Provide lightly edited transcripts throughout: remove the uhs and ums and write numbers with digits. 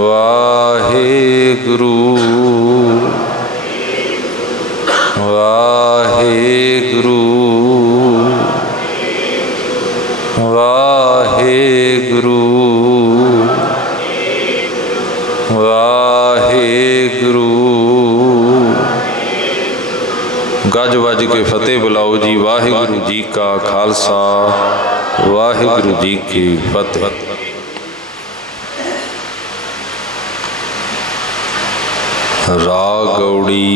वाहेगुरु वाहेगुरु वाहेगुरु वाहेगुरु। गज वज के फतेह बुलाओ जी। वाहेगुरु जी का खालसा वाहेगुरु जी की फतेह। राग गौड़ी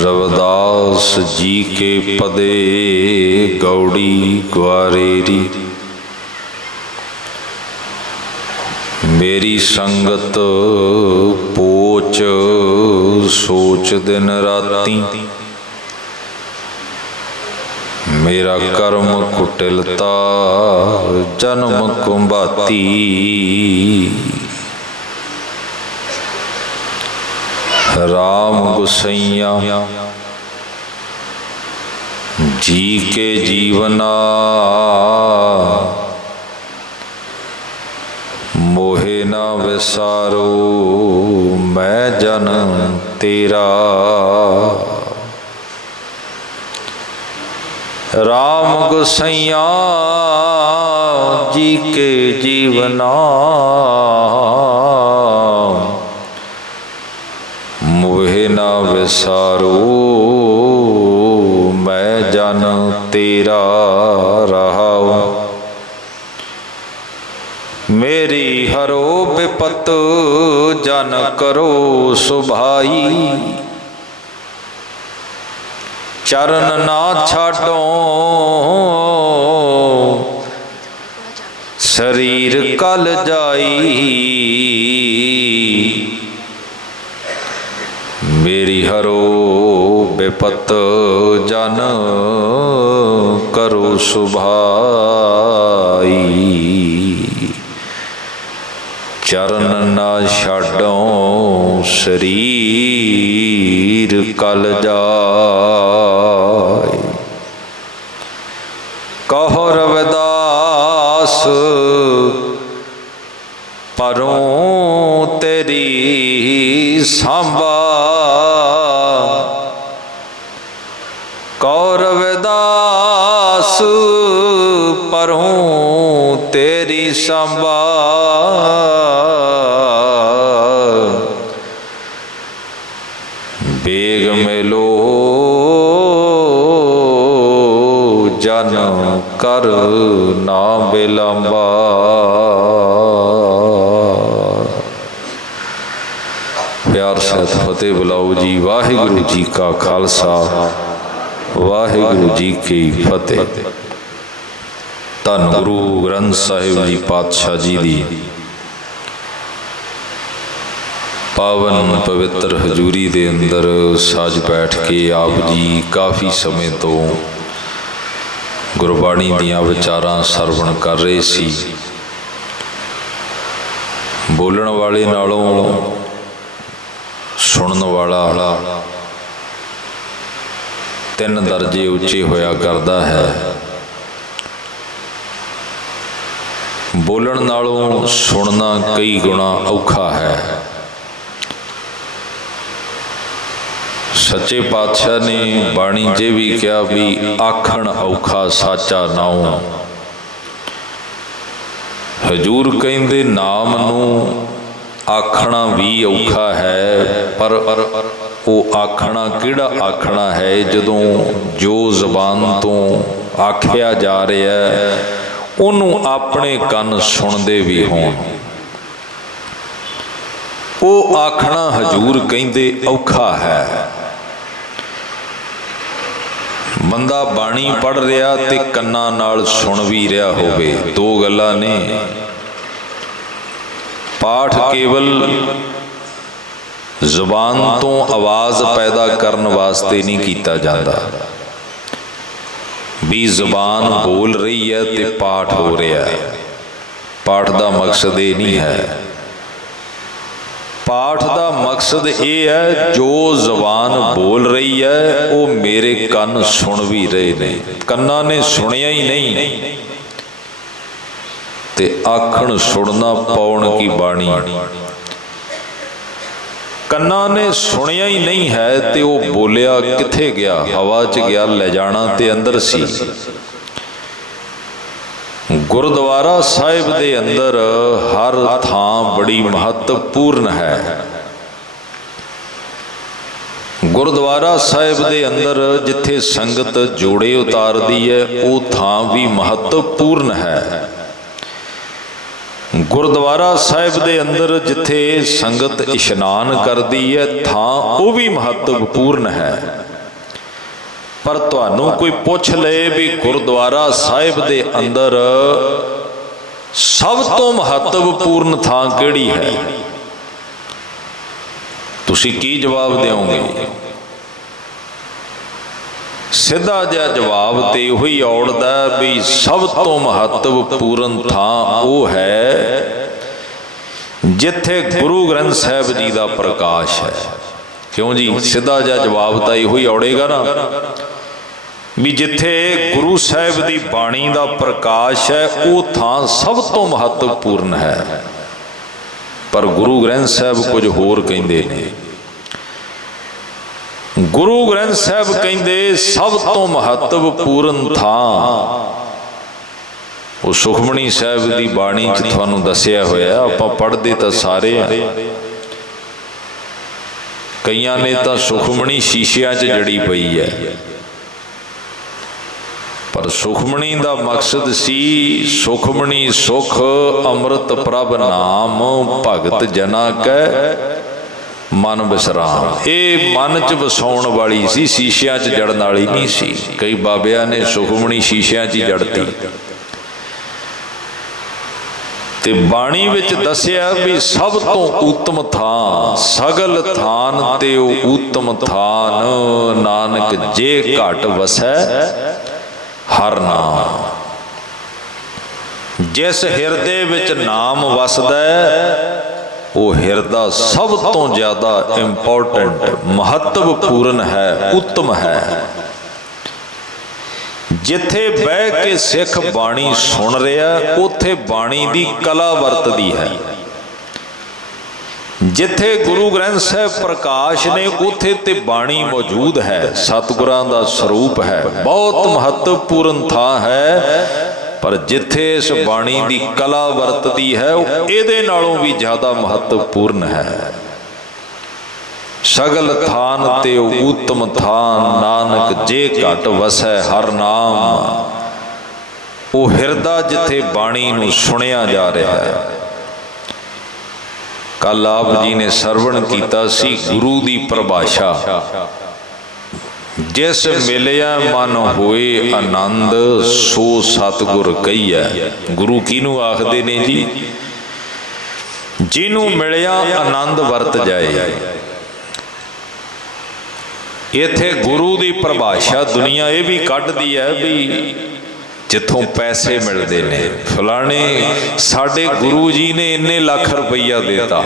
रविदास जी के पदे गौड़ी ग्वारेरी। मेरी संगत पोच सोच दिन राती। मेरा कर्म कुटिलता जन्म कुंभाती। राम गुसैया जी के जीवना। मोहे ना विसारो मैं जन तेरा। राम गुसैया जी के जीवना। मोहे ना विसारो मैं जन तेरा रहाऊं। मेरी हरो विपत जन करो सुभाई। चरण ना छाडो शरीर कल जाई। मेरी हरो विपत जन करो सुभाई। चरण ना छाडो शरीर कल जाए। कहो रविदास परों तेरी सांबा। कहो रविदास परों तेरी सांबा। बेग मिलो जन कर ना बिलंबा। प्यार से फतेह बुलाओ जी। वाहिगुरु जी का खालसा वाहिगुरु जी की फतेह। धन गुरु ग्रंथ साहिब जी पातशाह जी दी पावन पवित्र हजूरी दे अंदर सज बैठ के आप जी काफ़ी समय तो गुरबाणी दियां विचारां सरवण कर रहे सी। बोलण वाले नालों सुनन वाला 3 दर्जे उच्चे होया करदा है। बोलण नालों सुनना कई गुणा औखा है। सच्चे पातशाह ने बाणी जे भी कहा भी आखण औखा साचा नाऊ। हजूर कहंदे नाम नूं आखना भी औखा है, पर वो आखना किहड़ा आखना है जदों जो जबान तो आखिया जा रहा है उन्हों अपने कन सुनते भी होण। वो आखना हजूर कहंदे औखा है। बंदा बाणी पढ़ रहा ते कन्ना नाल सुन भी रहा होवे, दो गल्लां ने। पाठ केवल जुबान तो आवाज़ पैदा करने वास्ते नहीं किया जाता भी जुबान बोल रही है ते पाठ हो रहा है। पाठ का मकसद ये नहीं है। पाठ का मकसद ये है जो जबान बोल रही है वो मेरे कन सुन भी रहे ने। कन्ना ने सुनिया ही नहीं ते आखण सुनना पौण की बाणी। कन्ना ने सुनिया ही नहीं है ते वो बोलिया किथे गया, हवा च गया, ले जाना ते अंदर सी। गुरुद्वारा साहिब दे अंदर हर थां बड़ी महत्वपूर्ण है। गुरुद्वारा साहिब दे अंदर जिथे संगत जोड़े उतारदी है वो थां भी महत्वपूर्ण है। गुरुद्वारा साहिब दे अंदर जिथे संगत इशनान करदी है थां वो भी महत्वपूर्ण है। पर तुहानू कोई पूछ ले भी गुरुद्वारा साहिब दे अंदर सब तो महत्वपूर्ण थां किहड़ी है, तुसी की जवाब देओगे? सीधा जिहा जवाब तो यही औड़दा भी सब तो महत्वपूर्ण थां वो है जिथे गुरु ग्रंथ साहिब जी का प्रकाश है। क्यों जी? सीधा जिहा जवाब तो यही औड़ेगा ना भी जिथे गुरु साहिब की बाणी का प्रकाश है वो थां सब तो महत्वपूर्ण है। पर गुरु ग्रंथ साहिब कुछ होर कहिंदे ने। गुरु ग्रंथ साहिब कहिंदे सब तो महत्वपूर्ण थां वो सुखमणी साहिब की बाणी च तुहानू दसिया होया। आपां पढ़दे तां सारे कईयां ने तां सुखमणी शीशियां च जड़ी पई है, पर सुखमणी का मकसद सी सुखमणी सुख अमृत प्रभ नाम भगत जना कै मन विसराम। ये मन च वसाउण वाली सी, शीशियां च जड़न वाली नहीं सी। कई बाबिया ने सुखमणी शीशियां च जड़ती ते बाणी विच दसिया भी सब तो उत्तम थान सगल थान ते उत्तम थान नानक जे घट वसै हर नाम। जिस हिरदे विच नाम वसदा वो हिरदा सब तो ज्यादा इंपॉर्टेंट महत्वपूर्ण है, उत्तम है। जिथे बह के सिख बाणी सुन रहा उथे बाणी दी कला वरतदी है। जिथे गुरु ग्रंथ साहिब प्रकाश ने उथे ते बाणी मौजूद है, सतगुरां दा स्वरूप है, बहुत महत्वपूर्ण थां है। पर जिथे इस बाणी दी कला वरतदी है इहदे नालों भी ज़्यादा महत्वपूर्ण है। सगल थान ते उत्तम थान नानक जे घट वसै हर नाम। वो हिरदा जिथे बाणी नूं सुनिया जा रहा है। कल आप जी ने सरवण कीता सी गुरु दी परिभाषा, जिस मिलिया मन होए आनंद सो सतगुर कहिया। गुरु किनू आखदे ने जी? जिन्हों मिलिया आनंद वरत जाए। इत्थे गुरु की परिभाषा दुनिया ये भी कढ़दी है भी जिथों पैसे मिलते ने, फलाने साडे गुरु जी ने इन्ने लाख रुपया देता।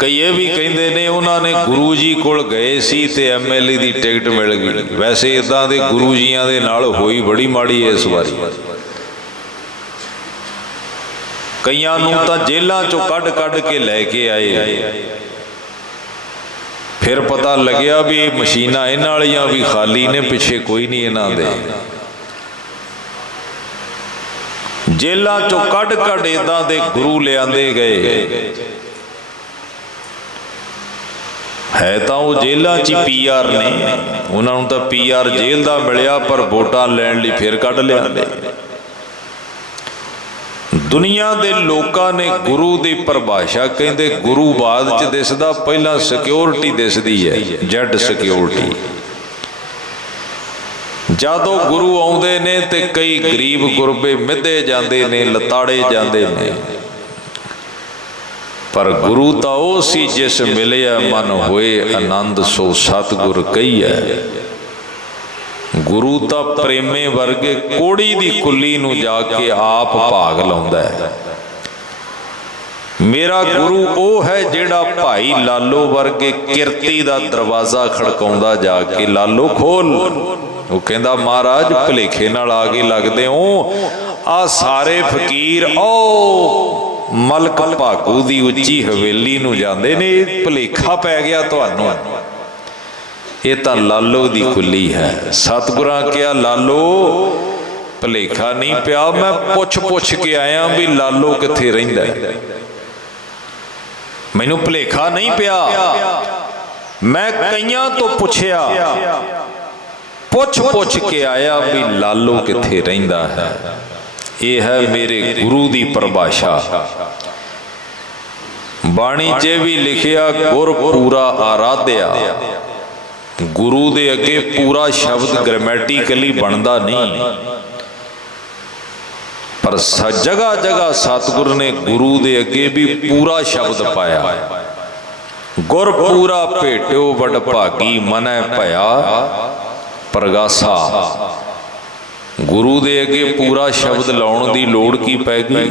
कई ये भी कहते ने उन्होंने गुरु जी कोल गए सी ते MLA की टिकट मिल गई। वैसे इदां दे गुरु जियां दे नाल होई बड़ी माड़ी है इस बारी। कईयां नूं तां जेलां चों कढ़ कढ़ के लैके आए, फिर पता लग्या भी मशीनां इन्हां वालियां भी खाली ने, पिछे कोई नहीं इन्हां दे। जेलां चों कढ़ कढ़ इदां दे गुरु लिआंदे गए है तां वो जेलों च PR ने, उन्होंने तो PR जेल का मिलिया पर वोटां लैण लई फिर कढ़ लिया। दुनिया के लोगों ने गुरु की परिभाषा कहते गुरु बाद च दिसदा, पहला सिक्योरिटी दिसदी है, जेड सिक्योरिटी। जदों गुरु आउंदे ने ते कई गरीब गुरबे मिधे जाते ने, लताड़े जाते ने। पर गुरु तो वो सी जिस मिलिया मन होए आनंद सो सतगुर कहिया। गुरु तो प्रेमे वर्गे कोड़ी दी कुली नूं जाके आप भाग लाउंदा है। मेरा गुरु वो है जिहड़ा भाई लालो वर्गे किरती दा दरवाजा खड़काउंदा जाके, लालो खोल। ਉਹ ਕਹਿੰਦਾ महाराज ਭੁਲੇਖੇ ਨਾਲ ਆ ਕੇ ਲੱਗਦੇ ਹੋ। ਆ ਸਾਰੇ ਫਕੀਰ ਉਹ ਮਲਕ ਭਾਗੂ ਦੀ ਉੱਚੀ ਹਵੇਲੀ ਨੂੰ ਜਾਂਦੇ ਨੇ, ਭੁਲੇਖਾ ਪੈ ਗਿਆ ਤੁਹਾਨੂੰ। ਇਹ ਤਾਂ ਲਾਲੋ ਦੀ ਕੁੱਲੀ ਹੈ। ਸਤਿਗੁਰਾਂ ਕਿਹਾ ਲਾਲੋ ਭੁਲੇਖਾ ਨਹੀਂ ਪਿਆ, ਮੈਂ ਪੁੱਛ ਕੇ ਆਇਆ ਵੀ ਲਾਲੋ ਕਿੱਥੇ ਰਹਿੰਦਾ। ਮੈਨੂੰ ਭੁਲੇਖਾ ਨਹੀਂ ਪਿਆ, ਮੈਂ ਕਈਆਂ ਤੋਂ ਪੁੱਛਿਆ, ਪੁੱਛ ਕੇ ਆਇਆ ਵੀ ਲਾਲੋ ਕਿੱਥੇ ਰਹਿੰਦਾ ਹੈ। ਇਹ ਹੈ ਮੇਰੇ ਗੁਰੂ ਦੀ ਪਰਿਭਾਸ਼ਾ। ਬਾਣੀ 'ਚ ਵੀ ਲਿਖਿਆ ਗੁਰ ਪੂਰਾ ਆਰਾਧਿਆ। ਗੁਰੂ ਦੇ ਅੱਗੇ ਪੂਰਾ ਸ਼ਬਦ ਗ੍ਰਾਮੈਟਿਕਲੀ ਬਣਦਾ ਨਹੀਂ, ਪਰ ਜਗ੍ਹਾ ਜਗ੍ਹਾ ਸਤਿਗੁਰ ਨੇ ਗੁਰੂ ਦੇ ਅੱਗੇ ਵੀ ਪੂਰਾ ਸ਼ਬਦ ਪਾਇਆ। ਗੁਰ ਪੂਰਾ ਭੇਟਿਓ ਵਡ ਭਾਗੀ ਮਨੈ ਭਇਆ ਪ੍ਰਗਾਸਾ। ਗੁਰੂ ਦੇ ਅੱਗੇ ਪੂਰਾ ਸ਼ਬਦ ਲਾਉਣ ਦੀ ਲੋੜ ਕੀ ਪੈ ਗਈ?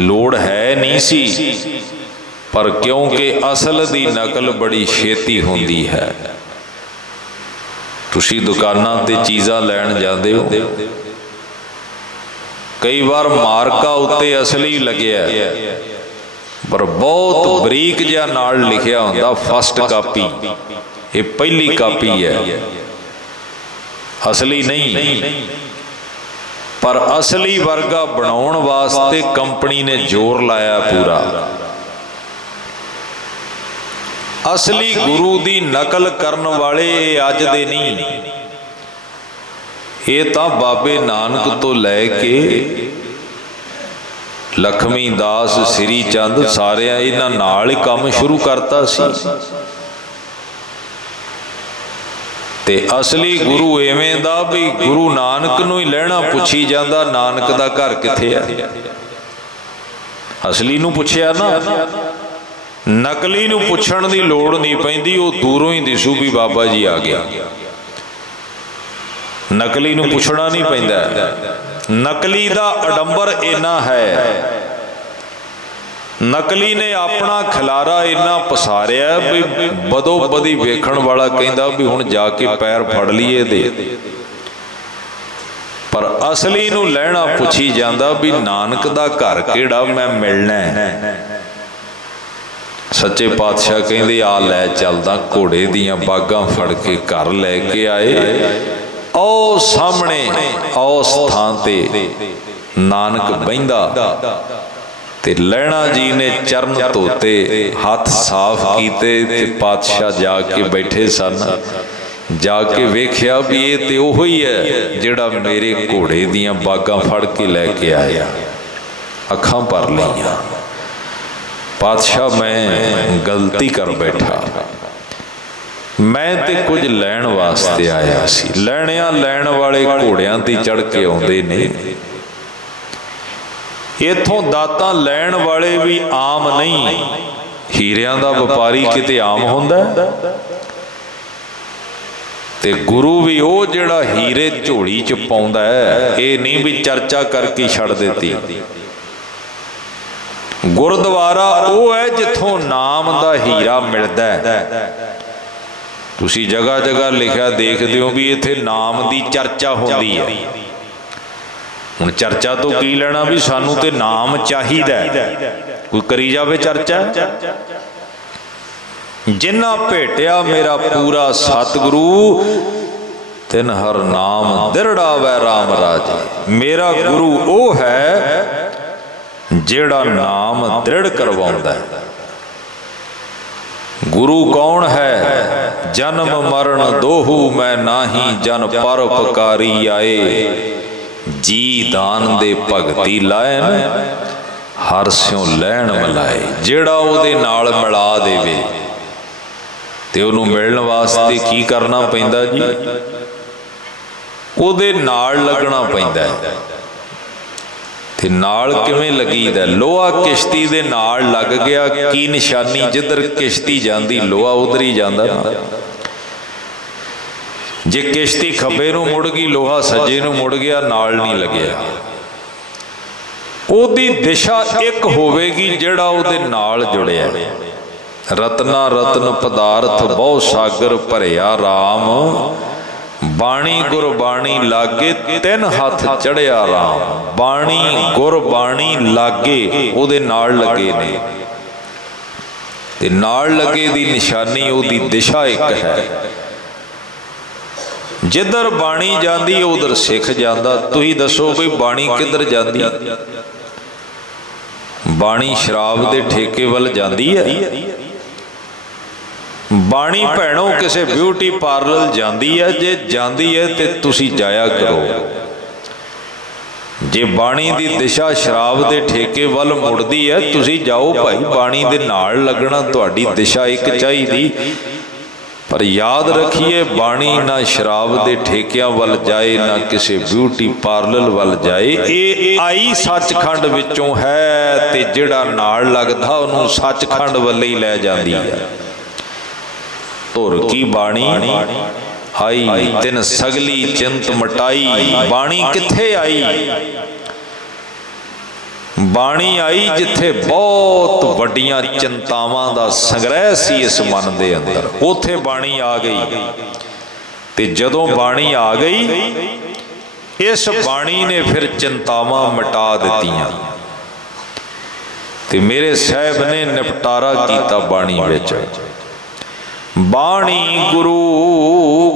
ਲੋੜ ਹੈ ਨਹੀਂ ਸੀ, ਪਰ ਕਿਉਂਕਿ ਅਸਲ ਦੀ ਨਕਲ ਬੜੀ ਛੇਤੀ ਹੁੰਦੀ ਹੈ। ਤੁਸੀਂ ਦੁਕਾਨਾਂ ਤੇ ਚੀਜ਼ਾਂ ਲੈਣ ਜਾਂਦੇ ਹੋ, ਕਈ ਵਾਰ ਮਾਰਕਾ ਉੱਤੇ ਅਸਲੀ ਲੱਗਿਆ, ਪਰ ਬਹੁਤ ਬਰੀਕ ਜਿਹਾ ਨਾਲ ਲਿਖਿਆ ਹੁੰਦਾ ਫਸਟ ਕਾਪੀ, ਇਹ ਪਹਿਲੀ ਕਾਪੀ ਹੈ, ਅਸਲੀ ਨਹੀਂ। ਪਰ ਅਸਲੀ ਵਰਗਾ ਬਣਾਉਣ ਵਾਸਤੇ ਕੰਪਨੀ ਨੇ ਜ਼ੋਰ ਲਾਇਆ ਪੂਰਾ। ਅਸਲੀ ਗੁਰੂ ਦੀ ਨਕਲ ਕਰਨ ਵਾਲੇ ਇਹ ਅੱਜ ਦੇ ਨਹੀਂ, ਇਹ ਤਾਂ ਬਾਬੇ ਨਾਨਕ ਤੋਂ ਲੈ ਕੇ ਲਖਮੀ ਦਾਸ, ਸ੍ਰੀ ਚੰਦ, ਸਾਰਿਆਂ ਇਹਨਾਂ ਨਾਲ ਹੀ ਕੰਮ ਸ਼ੁਰੂ ਕਰਤਾ ਸੀ। ਤੇ ਅਸਲੀ ਗੁਰੂ ਐਵੇਂ ਦਾ ਵੀ ਗੁਰੂ ਨਾਨਕ ਨੂੰ ਹੀ ਲੈਣਾ ਪੁੱਛੀ ਜਾਂਦਾ, ਨਾਨਕ ਦਾ ਘਰ ਕਿੱਥੇ ਆ। ਅਸਲੀ ਨੂੰ ਪੁੱਛਿਆ ਨਾ, ਨਕਲੀ ਨੂੰ ਪੁੱਛਣ ਦੀ ਲੋੜ ਨਹੀਂ ਪੈਂਦੀ, ਉਹ ਦੂਰੋਂ ਹੀ ਦਿਸੂ ਵੀ ਬਾਬਾ ਜੀ ਆ ਗਿਆ। ਨਕਲੀ ਨੂੰ ਪੁੱਛਣਾ ਨਹੀਂ ਪੈਂਦਾ। ਨਕਲੀ ਦਾ ਅਡੰਬਰ ਇੰਨਾ ਹੈ, ਨਕਲੀ ਨੇ ਆਪਣਾ ਖਿਲਾਰਾ ਇੰਨਾ ਪਸਾਰਿਆ ਵੀ ਬਦੋ ਬਦੀ ਵੇਖਣ ਵਾਲਾ ਕਹਿੰਦਾ ਵੀ ਹੁਣ ਜਾ ਕੇ ਪੈਰ ਫੜ ਲਈਏ ਇਹਦੇ। ਪਰ ਅਸਲੀ ਨੂੰ ਲੈਣਾ ਪੁੱਛੀ ਜਾਂਦਾ ਵੀ ਨਾਨਕ ਦਾ ਘਰ ਕਿਹੜਾ, ਮੈਂ ਮਿਲਣਾ ਹੈ। ਸੱਚੇ ਪਾਤਸ਼ਾਹ ਕਹਿੰਦੇ ਆ ਲੈ ਚੱਲਦਾ, ਘੋੜੇ ਦੀਆਂ ਬਾਗਾਂ ਫੜ ਕੇ ਘਰ ਲੈ ਕੇ ਆਏ। ਉਹ ਸਾਹਮਣੇ ਉਸ ਥਾਂ ਤੇ ਨਾਨਕ ਬਹਿੰਦਾ ਤੇ ਲਹਿਣਾ ਜੀ ਨੇ ਚਰਨ ਧੋਤੇ, ਹੱਥ ਸਾਫ਼ ਕੀਤੇ ਤੇ ਪਾਤਸ਼ਾਹ ਜਾ ਕੇ ਬੈਠੇ ਸਨ। ਜਾ ਕੇ ਵੇਖਿਆ ਵੀ ਇਹ ਤੇ ਉਹੋ ਹੀ ਹੈ ਜਿਹੜਾ ਮੇਰੇ ਘੋੜੇ ਦੀਆਂ ਬਾਗਾਂ ਫੜ ਕੇ ਲੈ ਕੇ ਆਇਆ। ਅੱਖਾਂ ਭਰ ਲਈਆਂ, ਪਾਤਸ਼ਾਹ ਮੈਂ ਗਲਤੀ ਕਰ ਬੈਠਾ, ਮੈਂ ਤੇ ਕੁਝ ਲੈਣ ਵਾਸਤੇ ਆਇਆ ਸੀ। ਲੈਣਿਆਂ ਲੈਣ ਵਾਲੇ ਘੋੜਿਆਂ ਤੇ ਚੜ ਕੇ ਆਉਂਦੇ ਨੇ, ਇਥੋਂ ਦਾਤਾਂ ਲੈਣ ਵਾਲੇ ਵੀ ਆਮ ਨਹੀਂ। ਹੀਰਿਆਂ ਦਾ ਵਪਾਰੀ ਕਿਤੇ ਆਮ ਹੁੰਦਾ? ਤੇ ਗੁਰੂ ਵੀ ਉਹ ਜਿਹੜਾ ਹੀਰੇ ਝੋਲੀ ਚ ਪਾਉਂਦਾ ਹੈ, ਇਹ ਨਹੀਂ ਵੀ ਚਰਚਾ ਕਰਕੇ ਛੱਡ ਦਿੱਤੀ। ਗੁਰਦੁਆਰਾ ਉਹ ਹੈ ਜਿੱਥੋਂ ਨਾਮ ਦਾ ਹੀਰਾ ਮਿਲਦਾ ਹੈ। ਤੁਸੀਂ ਜਗ੍ਹਾ ਜਗ੍ਹਾ ਲਿਖਿਆ ਦੇਖਦੇ ਹੋ ਵੀ ਇੱਥੇ ਨਾਮ ਦੀ ਚਰਚਾ ਹੁੰਦੀ ਹੈ। ਹੁਣ ਚਰਚਾ ਤੋਂ ਕੀ ਲੈਣਾ, ਵੀ ਸਾਨੂੰ ਤੇ ਨਾਮ ਚਾਹੀਦਾ, ਕੋਈ ਕਰੀ ਜਾਵੇ ਚਰਚਾ। ਜਿਨ੍ਹਾਂ ਭੇਟਿਆ ਮੇਰਾ ਪੂਰਾ ਸਤਿਗੁਰੂ, ਤਿਨ ਹਰ ਨਾਮ ਦਿਰੜਾ ਵੈ ਰਾਮ ਰਾਜੇ। ਮੇਰਾ ਗੁਰੂ ਉਹ ਹੈ ਜਿਹੜਾ ਨਾਮ ਦ੍ਰਿੜ ਕਰਵਾਉਂਦਾ ਹੈ। ਗੁਰੂ ਕੌਣ ਹੈ? ਜਨਮ ਮਰਨ ਦੋਹੂ ਮੈਂ ਨਾਹੀ, ਜਨ ਪਰਉਪਕਾਰੀ ਆਏ। ਜੀ ਦਾਨ ਦੇ ਭਗਤੀ ਲਾਇਨ, ਹਰ ਸਿਉ ਲੈਣ ਮਿਲਾਏ। ਜਿਹੜਾ ਉਹਦੇ ਨਾਲ ਮਿਲਾ ਦੇਵੇ, ਤੇ ਉਹਨੂੰ ਮਿਲਣ ਵਾਸਤੇ ਕੀ ਕਰਨਾ ਪੈਂਦਾ ਜੀ? ਉਹਦੇ ਨਾਲ ਲੱਗਣਾ ਪੈਂਦਾ। ਤੇ ਨਾਲ ਕਿਵੇਂ ਲੱਗੀਦਾ? ਲੋਹਾ ਕਿਸ਼ਤੀ ਦੇ ਨਾਲ ਲੱਗ ਗਿਆ, ਕੀ ਨਿਸ਼ਾਨੀ? ਜਿੱਧਰ ਕਿਸ਼ਤੀ ਜਾਂਦੀ ਲੋਹਾ ਉਧਰ ਹੀ ਜਾਂਦਾ। ਜੇ ਕਿਸ਼ਤੀ ਖੱਬੇ ਨੂੰ ਮੁੜ ਗਈ, ਲੋਹਾ ਸੱਜੇ ਨੂੰ ਮੁੜ ਗਿਆ, ਨਾਲ ਨਹੀਂ ਲੱਗਿਆ। ਉਹਦੀ ਦਿਸ਼ਾ ਇੱਕ ਹੋਵੇਗੀ ਜਿਹੜਾ ਉਹਦੇ ਨਾਲ ਜੁੜਿਆ। ਰਤਨਾ ਰਤਨ ਪਦਾਰਥ ਬਹੁ ਸਾਗਰ ਭਰਿਆ ਰਾਮ, बाणी गुरबाणी लागे तिन हथ चढ़िया राम। बाणी गुरबाणी लागे उहदे नाल लगे ने ते नाल लगे दी निशानी उहदी दिशा एक है। जिधर बाणी जाती उधर सिख जाता। तुसीं दसो भी बाणी किधर जाती? बाणी शराब दे ठेके वल जाती है? बाणी भैणों किसी ब्यूटी पार्लर जाती है? जे जाती है तो तुसीं जाया करो। जे बाणी की दिशा शराब के ठेके वल मुड़दी है, तुसीं जाओ भाई, बाणी दे नाल लगना। तुहाडी दिशा एक चाहिए, पर याद रखिए बाणी ना शराब के ठेकियां वल जाए, ना किसी ब्यूटी पार्लर वल जाए। ये आई सचखंड विचों है ते जिहड़ा नाल लगदा उहनूं सचखंड वल ही लै जांदी है। धुर की बाणी आई तिन सगली चिंत मटाई। बाणी किथे आई? बाणी आई जिथे बहुत वड्डियां चिंतावां दा संग्रह सी इस मन दे अंदर, उथे बाणी आ गई। ते जदों बाणी आ गई, इस बाणी ने फिर चिंतावां मिटा दित्तियां ते मेरे साहब ने निपटारा कीता बाणी विच। बाणी गुरु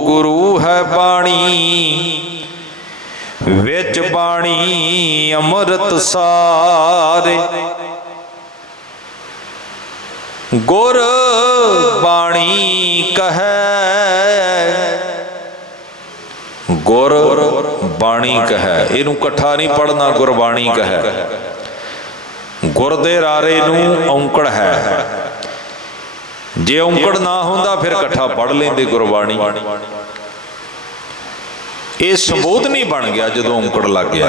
गुरु है बाणी, विच बाणी अमृत सारे। गुर बाणी कहे, गुर बाणी कहे। इनू कट्ठा नहीं पढ़ना, गुरबाणी कहे। गुर दे रारे नूं औंकड़ है। जे औंकड़ ना होंदा फिर कट्ठा पढ़ लेंदे गुरबाणी। ये संबोधनी बन गया जदों औंकड़ लग गया।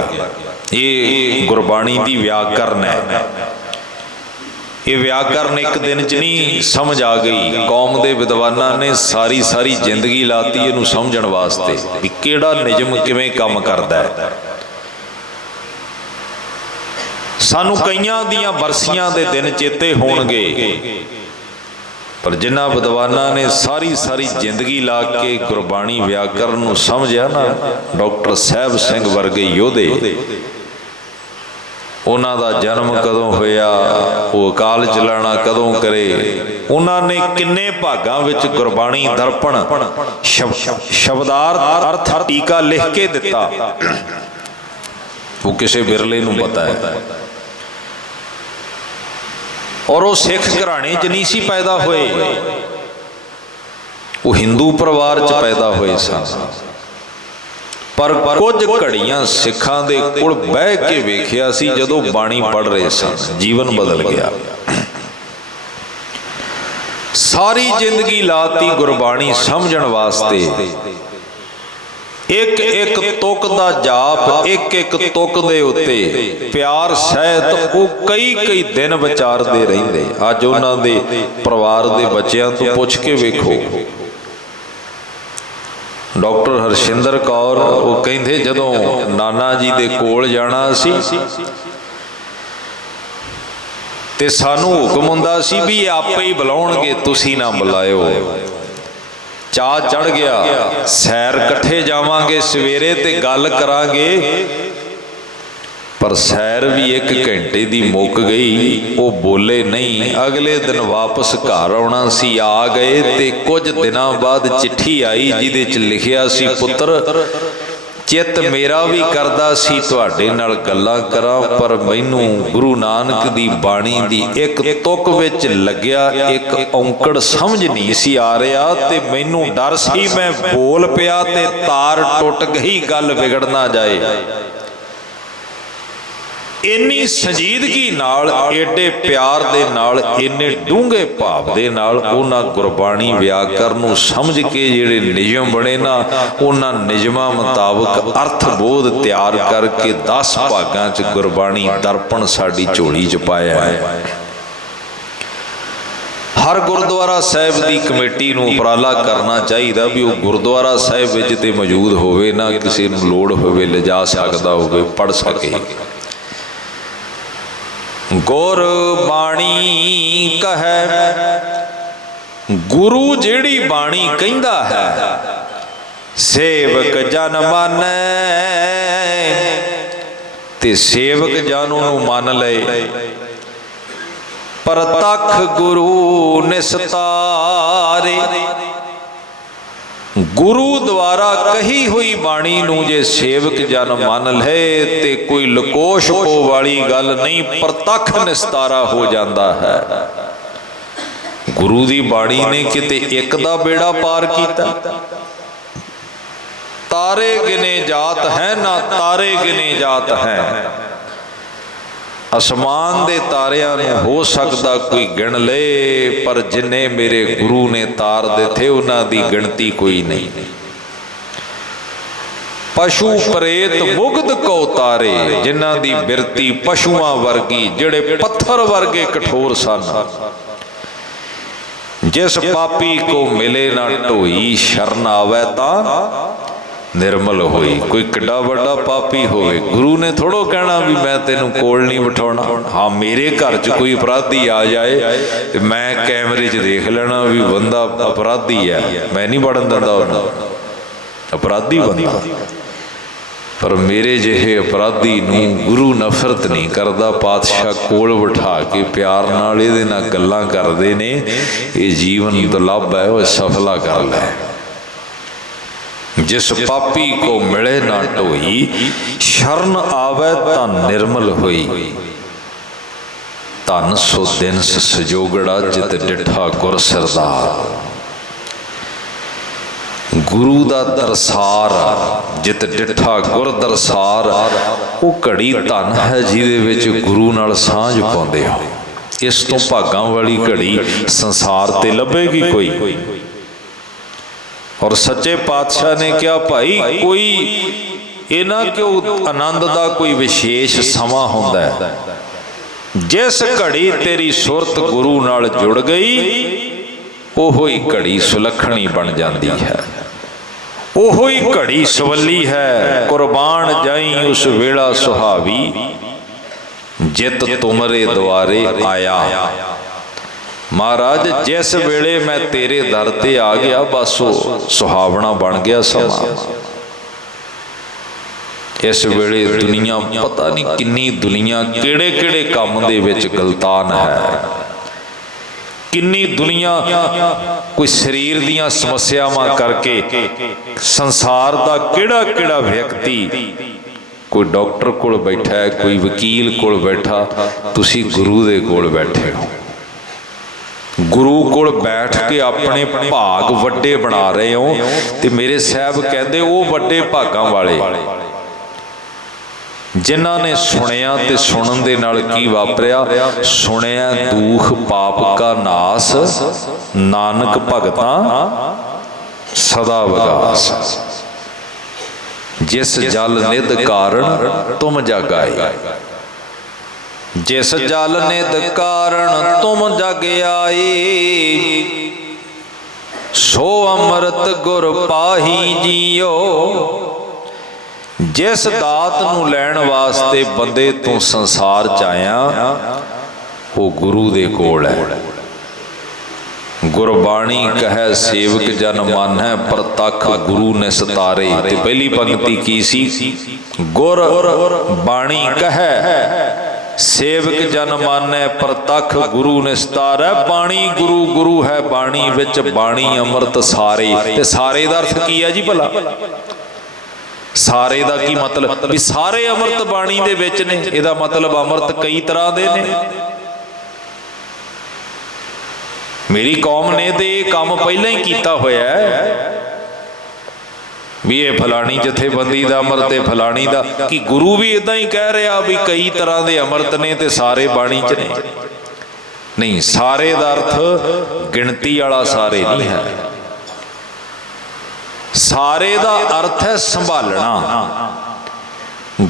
ये गुरबाणी दी व्याकरण है। ये व्याकरण एक दिन च नहीं समझ आ गई। कौम दे विद्वानां ने सारी सारी जिंदगी लाती इहनूं समझण वास्ते कि किहड़ा निजम किवें काम करदा है। सानूं कईयां दियां बरसियां दे दिन चेते होणगे, पर जिन्हां विद्वानां ने सारी सारी जिंदगी ला के गुरबाणी व्याकरण नूं समझिया ना, डॉक्टर साहब सिंह वर्गे योधे, उन्हां दा जन्म कदों होया, वो अकाल चलाना कदों करे, उन्हां ने किन्ने भागां विच गुरबाणी दर्पण शब्दार्थ अर्थ टीका लिख के दिता, वो किसी बिरले नूं पता है। और वो सिख घराने च नहीं सी पैदा होए, वो हिंदू परिवार च पैदा होए सन। पर कुछ घड़ियां सिखां दे कोल बह के वेखिया सी, जदों बाणी पढ़ रहे सन जीवन बदल गया। सारी जिंदगी लाती गुरबाणी समझण वास्ते। एक एक तुक दा जाप, एक एक तुक दे उत्ते प्यार सहित वो कई कई दिन विचारदे रहिंदे। अज उन्हां दे परिवार दे बच्चिआं तो पुछ के वेखो। डॉक्टर हरशिंदर कौर वो कहिंदे जदों नाना जी दे कोल जाना सी ते सानू हुक्म हुंदा सी भी आपे ही बुलाउणगे, तुसीं ना बुलायो। चा चढ़ गया, सैर कट्ठे जावांगे सवेरे ते गल करांगे। पर सैर भी एक घंटे दी मुक गई, वो बोले नहीं। अगले दिन वापस घर आउणा सी, आ गए ते कुछ दिनां बाद चिट्ठी आई जिहदे च लिखिया सी, पुत्र चित मेरा भी करदा सी तुहाडे नाल गल्लां करां, पर मैनूं गुरु नानक दी बाणी दी एक तुक विच लग्या एक औंकड़ समझ नहीं सी आ रहा, ते मैनूं डर सी मैं बोल पिया ते तार टुट गई, गल विगड़ ना जाए। इन्नी संजीदगी नाल, एडे प्यार दे नाल, इन्ने डूंघे भाव दे नाल उन्हां गुरबाणी व्याकरण नूं समझ के जिहड़े नियम बने ना, उन्हां नियमां मुताबक अर्थ बोध तैयार करके 10 भागां च गुरबाणी दर्पण साडी झोली च पाया है। हर गुरुद्वारा साहिब की कमेटी नूं उपराला करना चाहिए भी वो गुरुद्वारा साहिब विच ते मौजूद होवे ना, किसी नूं लोड़ होवे लिजा सकदा होवे, पढ़ सके। गुर बाणी कहे, गुरु जेड़ी बाणी कहंदा है सेवक जन मानै, ते सेवक जन उन्होंने मान ले। परतख गुरु निस्तारे, गुरु द्वारा कही हुई बाणी नूं जे सेवक जन मान ले ते कोई लकोश पो वाली गल नहीं, परतख निस्तारा हो जाता है। गुरु दी बाणी ने किते एक दा बेड़ा पार कीता। तारे गिने जात है ना तारे गिने जात है, आसमान दे तारियां नूं हो सकदा कोई गिण ले, पर जिन्ने मेरे गुरु ने तार दे थे उन्हां दी गिणती कोई नहीं। पशु प्रेत मुग्ध को तारे, जिन्हां दी बिरती पशुआं वर्गी, जिहड़े पत्थर वर्गे कठोर सन। जिस पापी को मिले ना ढोई, शरण आवे तां निर्मल होई। कोई किड्डा वड्डा पापी होवे, गुरु ने थोड़ो कहना भी मैं तेनों कोल नहीं बिठाउणा। हाँ, मेरे घर च कोई अपराधी आ जाए, मैं कैमरे च देख लेना भी बंदा अपराधी है, मैं नहीं वड़न दिंदा उन्हें, अपराधी बंदा। पर मेरे जिहे अपराधी नूं गुरु नफरत नहीं करता। पातशाह कोल बिठा के प्यार नाल इहदे नाल गल्लां करदे ने, ये जीवन दुर्लभ है, वह सफला कर लै। जिस पापी को मिले ना ढोई, शरण आवे तां निर्मल होई। धन सो दिन सजोगड़ा, जित डिठा गुर सरदार। गुरु दा दरसार, जित डिठा गुर दरसार, वो घड़ी धन है जिहदे विच गुरु नाल सांझ पाउंदे हो। इस तो भागां वाली घड़ी संसार ते लभेगी कोई। और सच्चे पातशाह ने क्या भाई, कोई इन्हां क्यों आनंद का कोई विशेष समा हुंदा है। जिस घड़ी तेरी सुरत गुरु नाल जुड़ गई, ओहो ही घड़ी सुलखणी बन जाती है, ओहो ही घड़ी सवली है। कुर्बान जाई उस वेला सुहावी, जित तुमरे द्वारे आया। महाराज जिस वेले मैं तेरे दर ते आ गया, बस वो सुहावना बन गया समा। इस वेले दुनिया पता नहीं किन्नी दुनिया केड़े केड़े काम दे विच गलतान है, किन्नी दुनिया कोई शरीर दियां समस्यावां करके संसार दा केड़ा केड़ा व्यक्ति, कोई डॉक्टर कोल बैठा है, कोई वकील कोल बैठा, तुसी गुरु दे कोल बैठे हो। गुरु कोल बैठ के अपने भाग वड्डे बना रहे हो। ते मेरे साहब कहते वो वड्डे भागां वाले जिन्हां ने सुनिया ते सुनन दे नाल की वापरिया। सुनिया दुख पाप का नास, नानक भगतां सदा विगास। जिस जल निध कारण तुम जागाए, जिस जल निध कारण तुम जग आए। सो अमृत गुर पाही जियो, जिस दात नूं लैण वास्ते बंदे तू संसार च आया, वो गुरु दे कोल है। गुरबाणी कहे सेवक जन मानै, परतख गुरु निस्तारे। ते पहली पंक्ति की सी, गुर बाणी कहे सेवक जन मानै, परतख गुरु निस्तारै। बाणी गुरु, गुरु है बाणी विच, बाणी अमृत सारे। ते सारे दा अर्थ की है जी भला? सारे दा की मतलब भी सारे अमृत बाणी दे विच ने। इहदा मतलब अमृत कई तरह दे ने। मेरी कौम ने तो यह काम पहला ही किया होया है भी ये फलानी जथेबंदी का अमृत है, फलानी का कि गुरु भी इदा ही कह रहा भी कई तरह के अमृत ने ते सारे बाणी च ने। नहीं, सारे का अर्थ गिणती वाला सारे नहीं है। सारे का अर्थ है संभालना।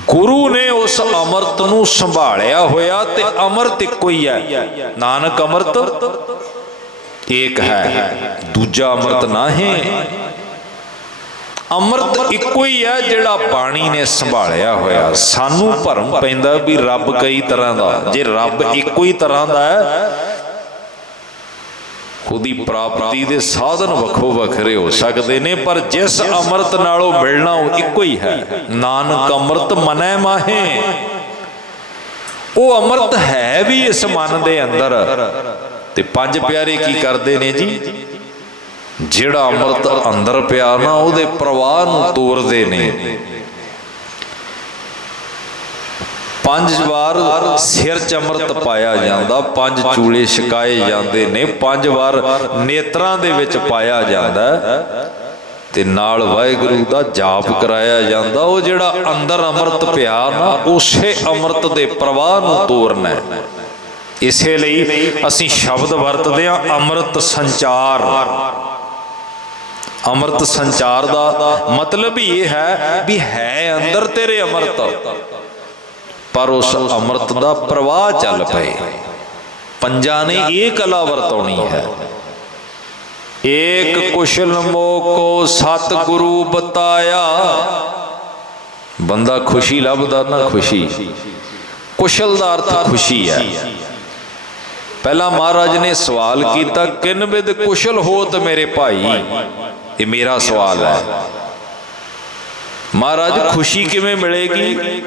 गुरु ने उस अमृत नूं संभालिया होया ते अमृत इक्को ही है। नानक अमृत एक है, दूजा अमृत ना है। अमृत इक्को ही है जिहड़ा बाणी ने संभालिया होया। सानू भरम पैंदा भी रब कई तरह का, जे रब इक्को ही तरह का है ਉਹਦੀ ਪ੍ਰਾਪਤੀ ਦੇ ਸਾਧਨ ਵੱਖੋ ਵੱਖਰੇ ਹੋ ਸਕਦੇ ਨੇ, ਪਰ ਜਿਸ ਅੰਮ੍ਰਿਤ ਨਾਲੋਂ ਮਿਲਣਾ ਉਹ ਇੱਕੋ ਹੀ ਹੈ। ਨਾਨਕ ਅੰਮ੍ਰਿਤ ਮਨੈ ਮਾਹੇ, ਉਹ ਅੰਮ੍ਰਿਤ ਹੈ ਵੀ ਇਸ ਮਨ ਦੇ ਅੰਦਰ। ਤੇ ਪੰਜ ਪਿਆਰੇ ਕੀ ਕਰਦੇ ਨੇ ਜੀ? ਜਿਹੜਾ ਅੰਮ੍ਰਿਤ ਅੰਦਰ ਪਿਆ ਨਾ ਉਹਦੇ ਪ੍ਰਵਾਹ ਨੂੰ ਤੋਰਦੇ ਨੇ। ਪੰਜ ਵਾਰ ਸਿਰ 'ਚ ਅੰਮ੍ਰਿਤ ਪਾਇਆ ਜਾਂਦਾ, ਪੰਜ ਚੂਲੇ ਛਕਾਏ ਜਾਂਦੇ ਨੇ, ਪੰਜ ਵਾਰ ਨੇਤਰਾਂ ਦੇ ਵਿੱਚ ਪਾਇਆ ਜਾਂਦਾ ਤੇ ਨਾਲ ਵਾਹਿਗੁਰੂ ਦਾ ਜਾਪ ਕਰਾਇਆ ਜਾਂਦਾ। ਉਹ ਜਿਹੜਾ ਅੰਦਰ ਅੰਮ੍ਰਿਤ ਪਿਆ ਨਾ ਉਸੇ ਅੰਮ੍ਰਿਤ ਦੇ ਪ੍ਰਵਾਹ ਨੂੰ ਤੋਰਨਾ। ਇਸੇ ਲਈ ਅਸੀਂ ਸ਼ਬਦ ਵਰਤਦੇ ਹਾਂ ਅੰਮ੍ਰਿਤ ਸੰਚਾਰ। ਅੰਮ੍ਰਿਤ ਸੰਚਾਰ ਦਾ ਮਤਲਬ ਹੀ ਇਹ ਹੈ ਵੀ ਹੈ ਅੰਦਰ ਤੇਰੇ ਅੰਮ੍ਰਿਤ, ਪਰ ਉਸ ਅੰਮ੍ਰਿਤ ਦਾ ਪ੍ਰਵਾਹ ਚੱਲ ਪਏ। ਪੰਜਾਂ ਨੇ ਇਹ ਕਲਾ ਵਰਤਾਉਣੀ ਹੈ। ਏਕ ਕੁਸ਼ਲ ਮੋਕੋ ਸਤਿਗੁਰੂ ਬਤਾਇਆ। ਬੰਦਾ ਖੁਸ਼ੀ ਲੱਭਦਾ ਨਾ, ਖੁਸ਼ੀ, ਕੁਸ਼ਲ ਦਾ ਅਰਥ ਖੁਸ਼ੀ ਹੈ। ਪਹਿਲਾਂ ਮਹਾਰਾਜ ਨੇ ਸਵਾਲ ਕੀਤਾ, ਕਿਨ ਬਿਦ ਕੁਸ਼ਲ ਹੋਤ ਮੇਰੇ ਭਾਈ। ਇਹ ਮੇਰਾ ਸਵਾਲ ਹੈ। ਮਹਾਰਾਜ ਖੁਸ਼ੀ ਕਿਵੇਂ ਮਿਲੇਗੀ?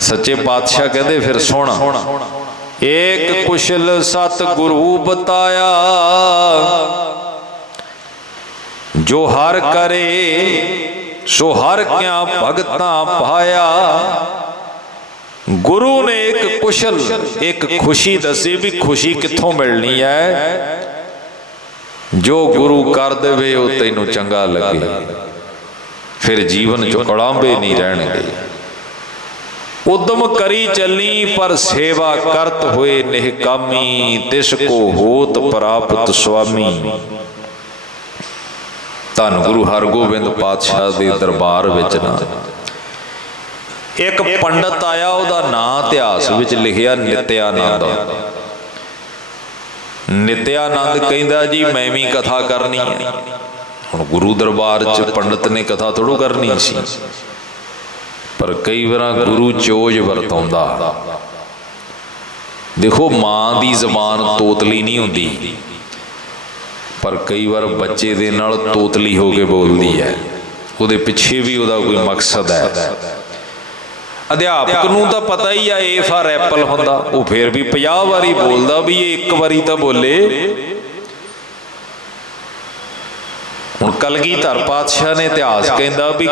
ਸੱਚੇ ਪਾਤਸ਼ਾਹ ਕਹਿੰਦੇ ਫਿਰ ਸੁਣ। ਏਕ ਕੁਸ਼ਲ ਸਤਿਗੁਰੂ ਬਤਾਇਆ, ਜੋ ਹਰ ਕਰੇ ਸੋ ਹਰ ਕਿਆ ਭਗਤਾਂ ਪਾਇਆ। ਗੁਰੂ ਨੇ ਇੱਕ ਕੁਸ਼ਲ, ਇੱਕ ਖੁਸ਼ੀ ਦੱਸੀ ਵੀ ਖੁਸ਼ੀ ਕਿੱਥੋਂ ਮਿਲਣੀ ਹੈ। ਜੋ ਗੁਰੂ ਕਰ ਦੇਵੇ ਉਹ ਤੈਨੂੰ ਚੰਗਾ ਲੱਗੇ, ਫਿਰ ਜੀਵਨ 'ਚ ਕੜਾਂਬੇ ਨਹੀਂ ਰਹਿਣਗੇ। ਉਦਮ ਕਰੀ ਚੱਲੀ ਪਰ ਸੇਵਾ ਕਰਤ ਹੋਏ ਨਿਹਕਾਮੀ, ਤਿਸ ਕੋ ਹੋਤ ਪ੍ਰਾਪਤ ਸੁਆਮੀ। ਧੰਨ ਗੁਰੂ ਹਰਗੋਬਿੰਦ ਪਾਤਸ਼ਾਹ ਦੇ ਦਰਬਾਰ ਵਿੱਚ ਨਾ ਇੱਕ ਪੰਡਤ ਆਇਆ, ਉਹਦਾ ਨਾਂ ਇਤਿਹਾਸ ਵਿੱਚ ਲਿਖਿਆ ਨਿਤਿਆਨੰਦ। ਨਿਤਿਆਨੰਦ ਕਹਿੰਦਾ ਜੀ ਮੈਂ ਵੀ ਕਥਾ ਕਰਨੀ ਹੈ। ਹੁਣ ਗੁਰੂ ਦਰਬਾਰ 'ਚ ਪੰਡਤ ਨੇ ਕਥਾ ਥੋੜ੍ਹਾ ਕਰਨੀ ਸੀ, ਪਰ ਕਈ ਵਾਰ ਗੁਰੂ ਚੋਜ ਵਰਤਾਉਂਦਾ। ਦੇਖੋ ਮਾਂ ਦੀ ਜ਼ਬਾਨ ਤੋਤਲੀ ਨਹੀਂ ਹੁੰਦੀ, ਪਰ ਕਈ ਵਾਰ ਬੱਚੇ ਦੇ ਨਾਲ ਤੋਤਲੀ ਹੋ ਕੇ ਬੋਲਦੀ ਹੈ। ਉਹਦੇ ਪਿੱਛੇ ਵੀ ਉਹਦਾ ਕੋਈ ਮਕਸਦ ਹੈ। ਅਧਿਆਪਕ ਨੂੰ ਤਾਂ ਪਤਾ ਹੀ ਆ ਏ ਫਾਰ ਐਪਲ ਹੁੰਦਾ, ਉਹ ਫਿਰ ਵੀ 50 ਵਾਰੀ ਬੋਲਦਾ ਵੀ ਇਹ ਇੱਕ ਵਾਰੀ ਤਾਂ ਬੋਲੇ। ਹੁਣ ਕਲਗੀਧਰ ਪਾਤਸ਼ਾਹ ਨੇ ਇਤਿਹਾਸ ਕਹਿੰਦਾ ਵੀ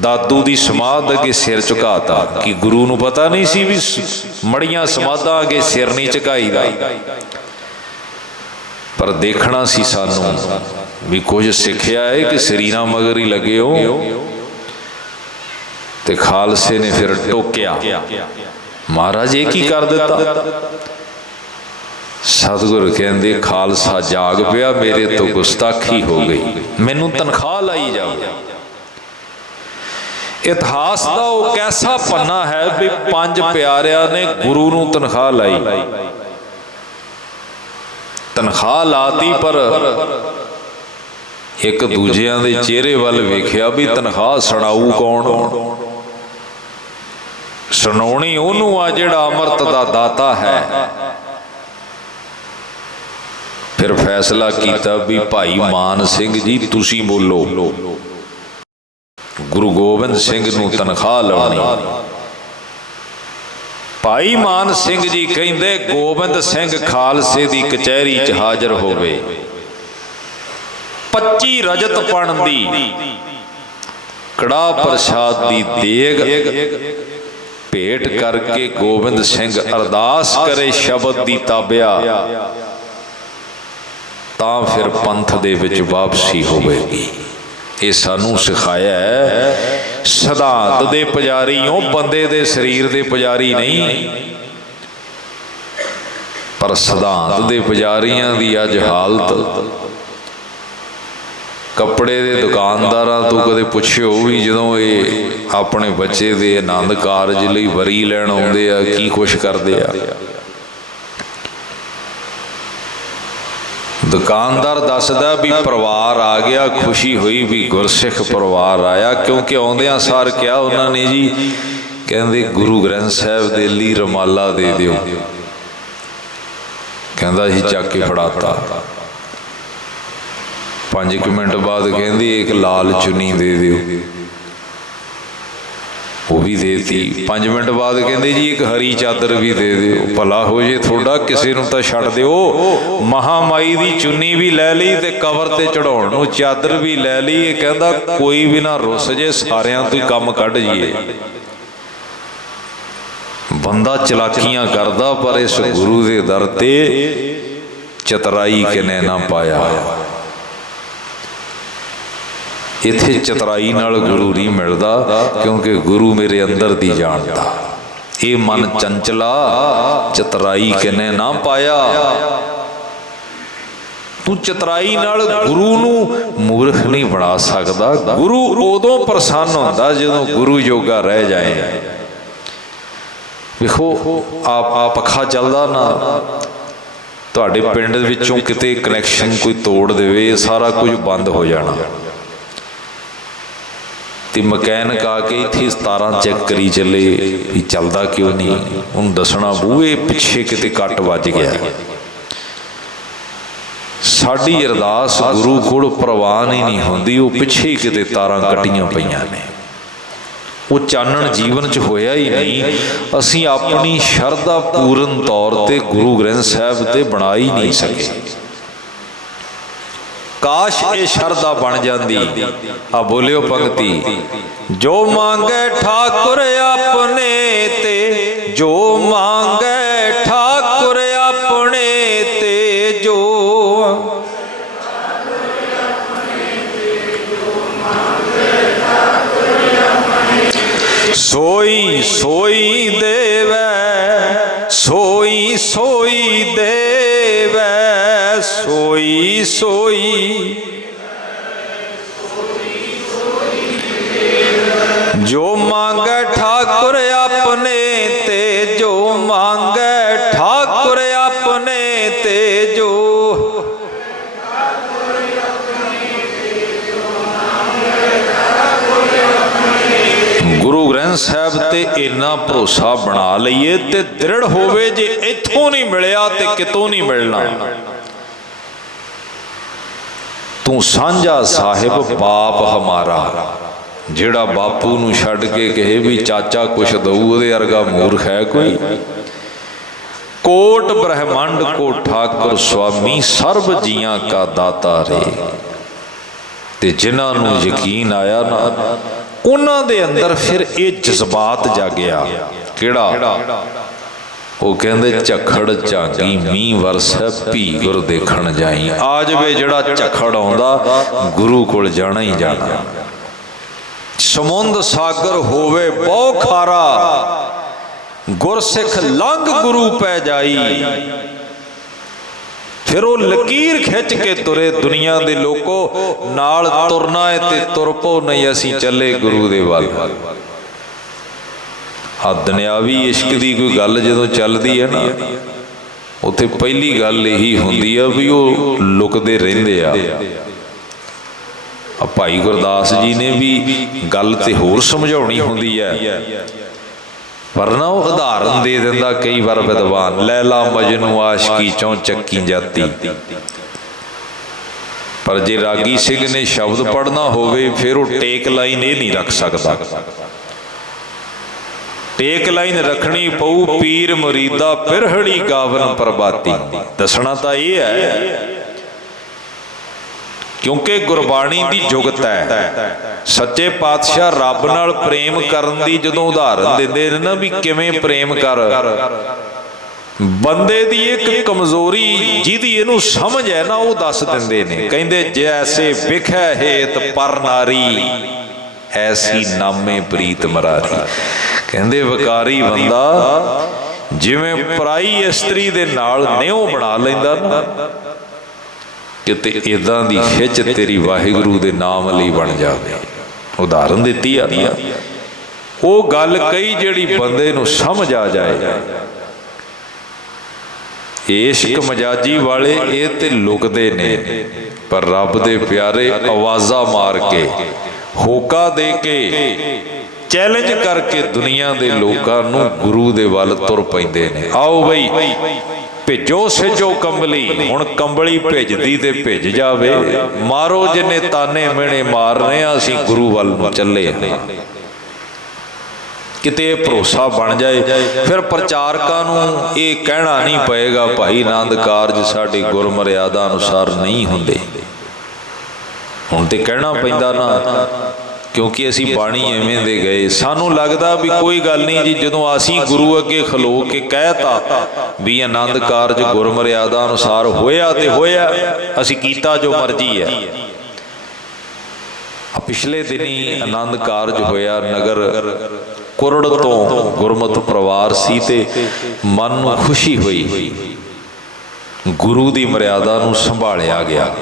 ਦਾਦੂ ਦੀ ਸਮਾਧ ਅੱਗੇ ਸਿਰ ਝੁਕਾਤਾ, ਕਿ ਗੁਰੂ ਨੂੰ ਪਤਾ ਨਹੀਂ ਸੀ ਵੀ ਮੜੀਆਂ ਸਮਾਧਾਂ ਅੱਗੇ ਸਿਰ ਨਹੀਂ ਝੁਕਾਈਦਾ। ਪਰ ਦੇਖਣਾ ਸੀ ਸਾਨੂੰ ਵੀ ਕੁਝ ਸਿੱਖਿਆ ਹੈ ਕਿ ਸਰੀਰਾਂ ਮਗਰ ਹੀ ਲੱਗੇ ਹੋ। ਤੇ ਖਾਲਸੇ ਨੇ ਫਿਰ ਟੋਕਿਆ, ਮਹਾਰਾਜ ਇਹ ਕੀ ਕਰ ਦਿੱਤਾ? ਸਤਿਗੁਰ ਕਹਿੰਦੇ ਖਾਲਸਾ ਜਾਗ ਪਿਆ, ਮੇਰੇ ਤੋਂ ਗੁਸਤਾਖੀ ਹੋ ਗਈ, ਮੈਨੂੰ ਤਨਖਾਹ ਲਾਈ ਜਾਵੇ। ਇਤਿਹਾਸ ਦਾ ਉਹ ਕੈਸਾ ਪੰਨਾ ਹੈ ਵੀ ਪੰਜ ਪਿਆਰਿਆਂ ਨੇ ਗੁਰੂ ਨੂੰ ਤਨਖਾਹ ਲਾਈ। ਤਨਖਾਹ ਲਾਤੀ, ਪਰ ਇੱਕ ਦੂਜਿਆਂ ਦੇ ਚਿਹਰੇ ਵੱਲ ਵੇਖਿਆ ਵੀ ਤਨਖਾਹ ਸੁਣਾਊ ਕੌਣ? ਸੁਣਾਉਣੀ ਉਹਨੂੰ ਆ ਜਿਹੜਾ ਅੰਮ੍ਰਿਤ ਦਾ ਦਾਤਾ ਹੈ। ਫਿਰ ਫੈਸਲਾ ਕੀਤਾ ਵੀ ਭਾਈ ਮਾਨ ਸਿੰਘ ਜੀ ਤੁਸੀਂ ਬੋਲੋ, ਗੁਰੂ ਗੋਬਿੰਦ ਸਿੰਘ ਨੂੰ ਤਨਖਾਹ ਲਾਉਣੀ। ਭਾਈ ਮਾਨ ਸਿੰਘ ਜੀ ਕਹਿੰਦੇ ਗੋਬਿੰਦ ਸਿੰਘ ਖਾਲਸੇ ਦੀ ਕਚਹਿਰੀ 'ਚ ਹਾਜ਼ਰ ਹੋਵੇ। 25 ਰਜਤ ਪਣ ਦੀ ਕੜਾਹ ਪ੍ਰਸ਼ਾਦ ਦੀ ਦੇਗ ਭੇਟ ਕਰਕੇ ਗੋਬਿੰਦ ਸਿੰਘ ਅਰਦਾਸ ਕਰੇ ਸ਼ਬਦ ਦੀ ਤਾਬਿਆ, ਤਾਂ ਫਿਰ ਪੰਥ ਦੇ ਵਿੱਚ ਵਾਪਸੀ ਹੋਵੇਗੀ। ਇਹ ਸਾਨੂੰ ਸਿਖਾਇਆ ਹੈ। ਸਿਧਾਂਤ ਦੇ ਪੁਜਾਰੀ ਹੋ, ਬੰਦੇ ਦੇ ਸਰੀਰ ਦੇ ਪੁਜਾਰੀ ਨਹੀਂ। ਪਰ ਸਿਧਾਂਤ ਦੇ ਪੁਜਾਰੀਆਂ ਦੀ ਅੱਜ ਹਾਲਤ, ਕੱਪੜੇ ਦੇ ਦੁਕਾਨਦਾਰਾਂ ਤੋਂ ਕਦੇ ਪੁੱਛਿਓ ਵੀ ਜਦੋਂ ਇਹ ਆਪਣੇ ਬੱਚੇ ਦੇ ਆਨੰਦ ਕਾਰਜ ਲਈ ਵਰੀ ਲੈਣ ਆਉਂਦੇ ਆ ਕੀ ਕੁਛ ਕਰਦੇ ਆ। ਦੁਕਾਨਦਾਰ ਦੱਸਦਾ ਵੀ ਪਰਿਵਾਰ ਆ ਗਿਆ, ਖੁਸ਼ੀ ਹੋਈ ਵੀ ਗੁਰਸਿੱਖ ਪਰਿਵਾਰ ਆਇਆ, ਕਿਉਂਕਿ ਆਉਂਦਿਆਂ ਸਾਰ ਕਿਹਾ ਉਹਨਾਂ ਨੇ ਜੀ, ਕਹਿੰਦੇ ਗੁਰੂ ਗ੍ਰੰਥ ਸਾਹਿਬ ਦੇ ਲਈ ਰੁਮਾਲਾ ਦੇ ਦਿਓ। कहता ही चक के फड़ाता। 5 मिनट बाद कहती एक लाल चुन्नी दे दिओ, वो भी देती। 5 मिनट बाद कहते जी एक हरी चादर भी दे दिओ, भला हो जे थोड़ा, किसी नूं तां छड्ड दिओ। महामाई दी चुन्नी भी लै लई ते कबर ते चढ़ाउण नूं चादर भी लै लई। कहता कोई भी ना रुस जे, सारियां तों कम कढ जाइए। बंदा चलाकियां करदा, पर इस गुरु दे दर ते चतराई किने ना पाया। इत्थे चतराई नाल गुरु नहीं मिलदा, क्योंकि गुरु मेरे अंदर दी जानदा। ये मन चंचला, चतराई किने ना पाया। तू चतराई नाल गुरु नूं मूर्ख नहीं बना सकदा। गुरु उदों प्रसन्न हुंदा जदों गुरु जोगा रह जाए। देखो आप पखा चलदा ना, तुहाडे पिंड विचों किते कनैक्शन कोई तोड़ देवे, सारा कुछ बंद हो जाना। तो मकैनिक आके इत्थे तारां चैक करी चले भी चलदा क्यों नहीं, उन्हें दसना बूहे पिछे किते कट वज गया। साडी अरदास गुरु कोल प्रवान ही नहीं होंदी, वो पिछे किते तारां कट्टियां पईयां ने, वो चानण जीवन च होया ही नहीं। असीं अपनी शरधा पूर्ण तौर ते गुरु ग्रंथ साहिब ते बना ही नहीं सके। काश ये शरधा बन जाती। आ बोलियो पंक्ति, जो मांगे ठाकुर अपने ते, जो मांगे ठाकुर अपने ते, जो सोई सोई देवै, सोई सोई देवै, सोई सोई। जो मांगे ठाकुर अपने ते, जो मांगे ठाकुर अपने ते, जो गुरु ग्रंथ साहिब ते इन्ना भरोसा बना लईए ते दृढ़ होवे, जे इथों नहीं मिलिया ते कितों नहीं मिलना। तू सांझा साहिब बाप हमारा, जिहड़ा बापू नूं छड्ड के कहे भी चाचा कुछ दऊ, उहदे वर्गा मूर्ख है कोई। कोट ब्रह्मंड को ठाकुर स्वामी, सर्व जियां का दाता रे। ते जिन्हां नूं यकीन आया ना, उन्हां दे अंदर फिर ये जज्बात जागिया। किहड़ा? वो कहते झखड़ झांगी मीह वरसै, भी गुर देखण जाई। आ जावे जिहड़ा झखड़ आउंदा, गुरु कोल जाना ही जाना। समुंद सागर होवे बहु खारा, गुरसिख लंघ गुरु पै जाई। फिर वो लकीर खिंच के तुरे, दुनिया दे लोको नाल तुरना है ते तुर पो नहीं, असीं चले गुरु दे वल। आ दुनियावी इश्क की कोई गल जदों चलदी है ना, उत्थे पहली गल यही हुंदी है भी वो लुकदे रहिंदे आ। भाई गुरदास जी ने भी गल ते होर समझाउणी हुंदी है, पर ना वो उदाहरण दे दिंदा कई बार विद्वान। लैला मजनू आशिकी चौं चक्की जाती। पर जे रागी सिंह ने शब्द पढ़ना होवे, फिर वो टेक लाइन ये नहीं रख सकता। टेक लाइन रखनी पऊ, पीर मुरीदा पिरहड़ी गावन प्रभाती। दसना तो यह है, क्योंकि गुरबाणी की जुगत है। सच्चे पातशाह रब नाल प्रेम करन दी जदों उदाहरण दिंदे ने ना, भी किवें प्रेम कर। बंदे दी एक कमजोरी जिहदी इहनूं समझ है ना, वो दस दिंदे ने। कहंदे जैसे विखै हेत पर नारी, ऐसी नामे प्रीत मरारी। कहंदे विकारी बंदा जिवें पराई इस्त्री दे नाल नेहो बना लैंदा ना, किते इदां दी खिच तेरी वाहिगुरू दे नाम लई बन जावे। उदाहरण दित्ती आ, वो गल कई जिहड़ी बंदे नूं समझ आ जाए। इश्क मजाजी वाले ये ते लुकदे ने, पर रब दे प्यारे आवाज़ा मार के, होका दे के, चैलेंज करके दुनिया दे लोकां नूं गुरु दे वल तुर पैंदे ने। आओ बई ਭਿੱਜੋ ਸਿਜੋ ਕੰਬਲੀ, ਹੁਣ ਕੰਬਲੀ ਭਿੱਜਦੀ ਤੇ ਭਿੱਜ ਜਾਵੇ। ਮਾਰੋ ਜਿੰਨੇ ਤਾਨੇ ਮਿਹਣੇ ਮਾਰਨੇ ਆ, ਅਸੀਂ ਗੁਰੂ ਵੱਲ ਨੂੰ ਚੱਲੇ ਹਾਂ। ਕਿਤੇ ਇਹ ਭਰੋਸਾ ਬਣ ਜਾਏ, ਫਿਰ ਪ੍ਰਚਾਰਕਾਂ ਨੂੰ ਇਹ ਕਹਿਣਾ ਨਹੀਂ ਪਏਗਾ ਭਾਈ ਆਨੰਦ ਕਾਰਜ ਸਾਡੇ ਗੁਰਮਰਿਆਦਾ ਅਨੁਸਾਰ ਨਹੀਂ ਹੁੰਦੇ। ਹੁਣ ਤੇ ਕਹਿਣਾ ਪੈਂਦਾ ਨਾ, ਕਿਉਂਕਿ ਅਸੀਂ ਬਾਣੀ ਐਵੇਂ ਦੇ ਗਏ। ਸਾਨੂੰ ਲੱਗਦਾ ਵੀ ਕੋਈ ਗੱਲ ਨਹੀਂ ਜੀ, ਜਦੋਂ ਅਸੀਂ ਗੁਰੂ ਅੱਗੇ ਖਲੋ ਕੇ ਕਹਿਤਾ ਵੀ ਆਨੰਦ ਕਾਰਜ ਗੁਰਮਰਿਆਦਾ ਅਨੁਸਾਰ ਹੋਇਆ ਤੇ ਹੋਇਆ, ਅਸੀਂ ਕੀਤਾ ਜੋ ਮਰਜ਼ੀ ਹੈ। ਪਿਛਲੇ ਦਿਨੀ ਆਨੰਦ ਕਾਰਜ ਹੋਇਆ ਨਗਰ ਕੁਰੜ ਤੋਂ ਗੁਰਮਤਿ ਪਰਿਵਾਰ ਸੀ ਤੇ ਮਨ ਨੂੰ ਖੁਸ਼ੀ ਹੋਈ, ਗੁਰੂ ਦੀ ਮਰਿਆਦਾ ਨੂੰ ਸੰਭਾਲਿਆ ਗਿਆ।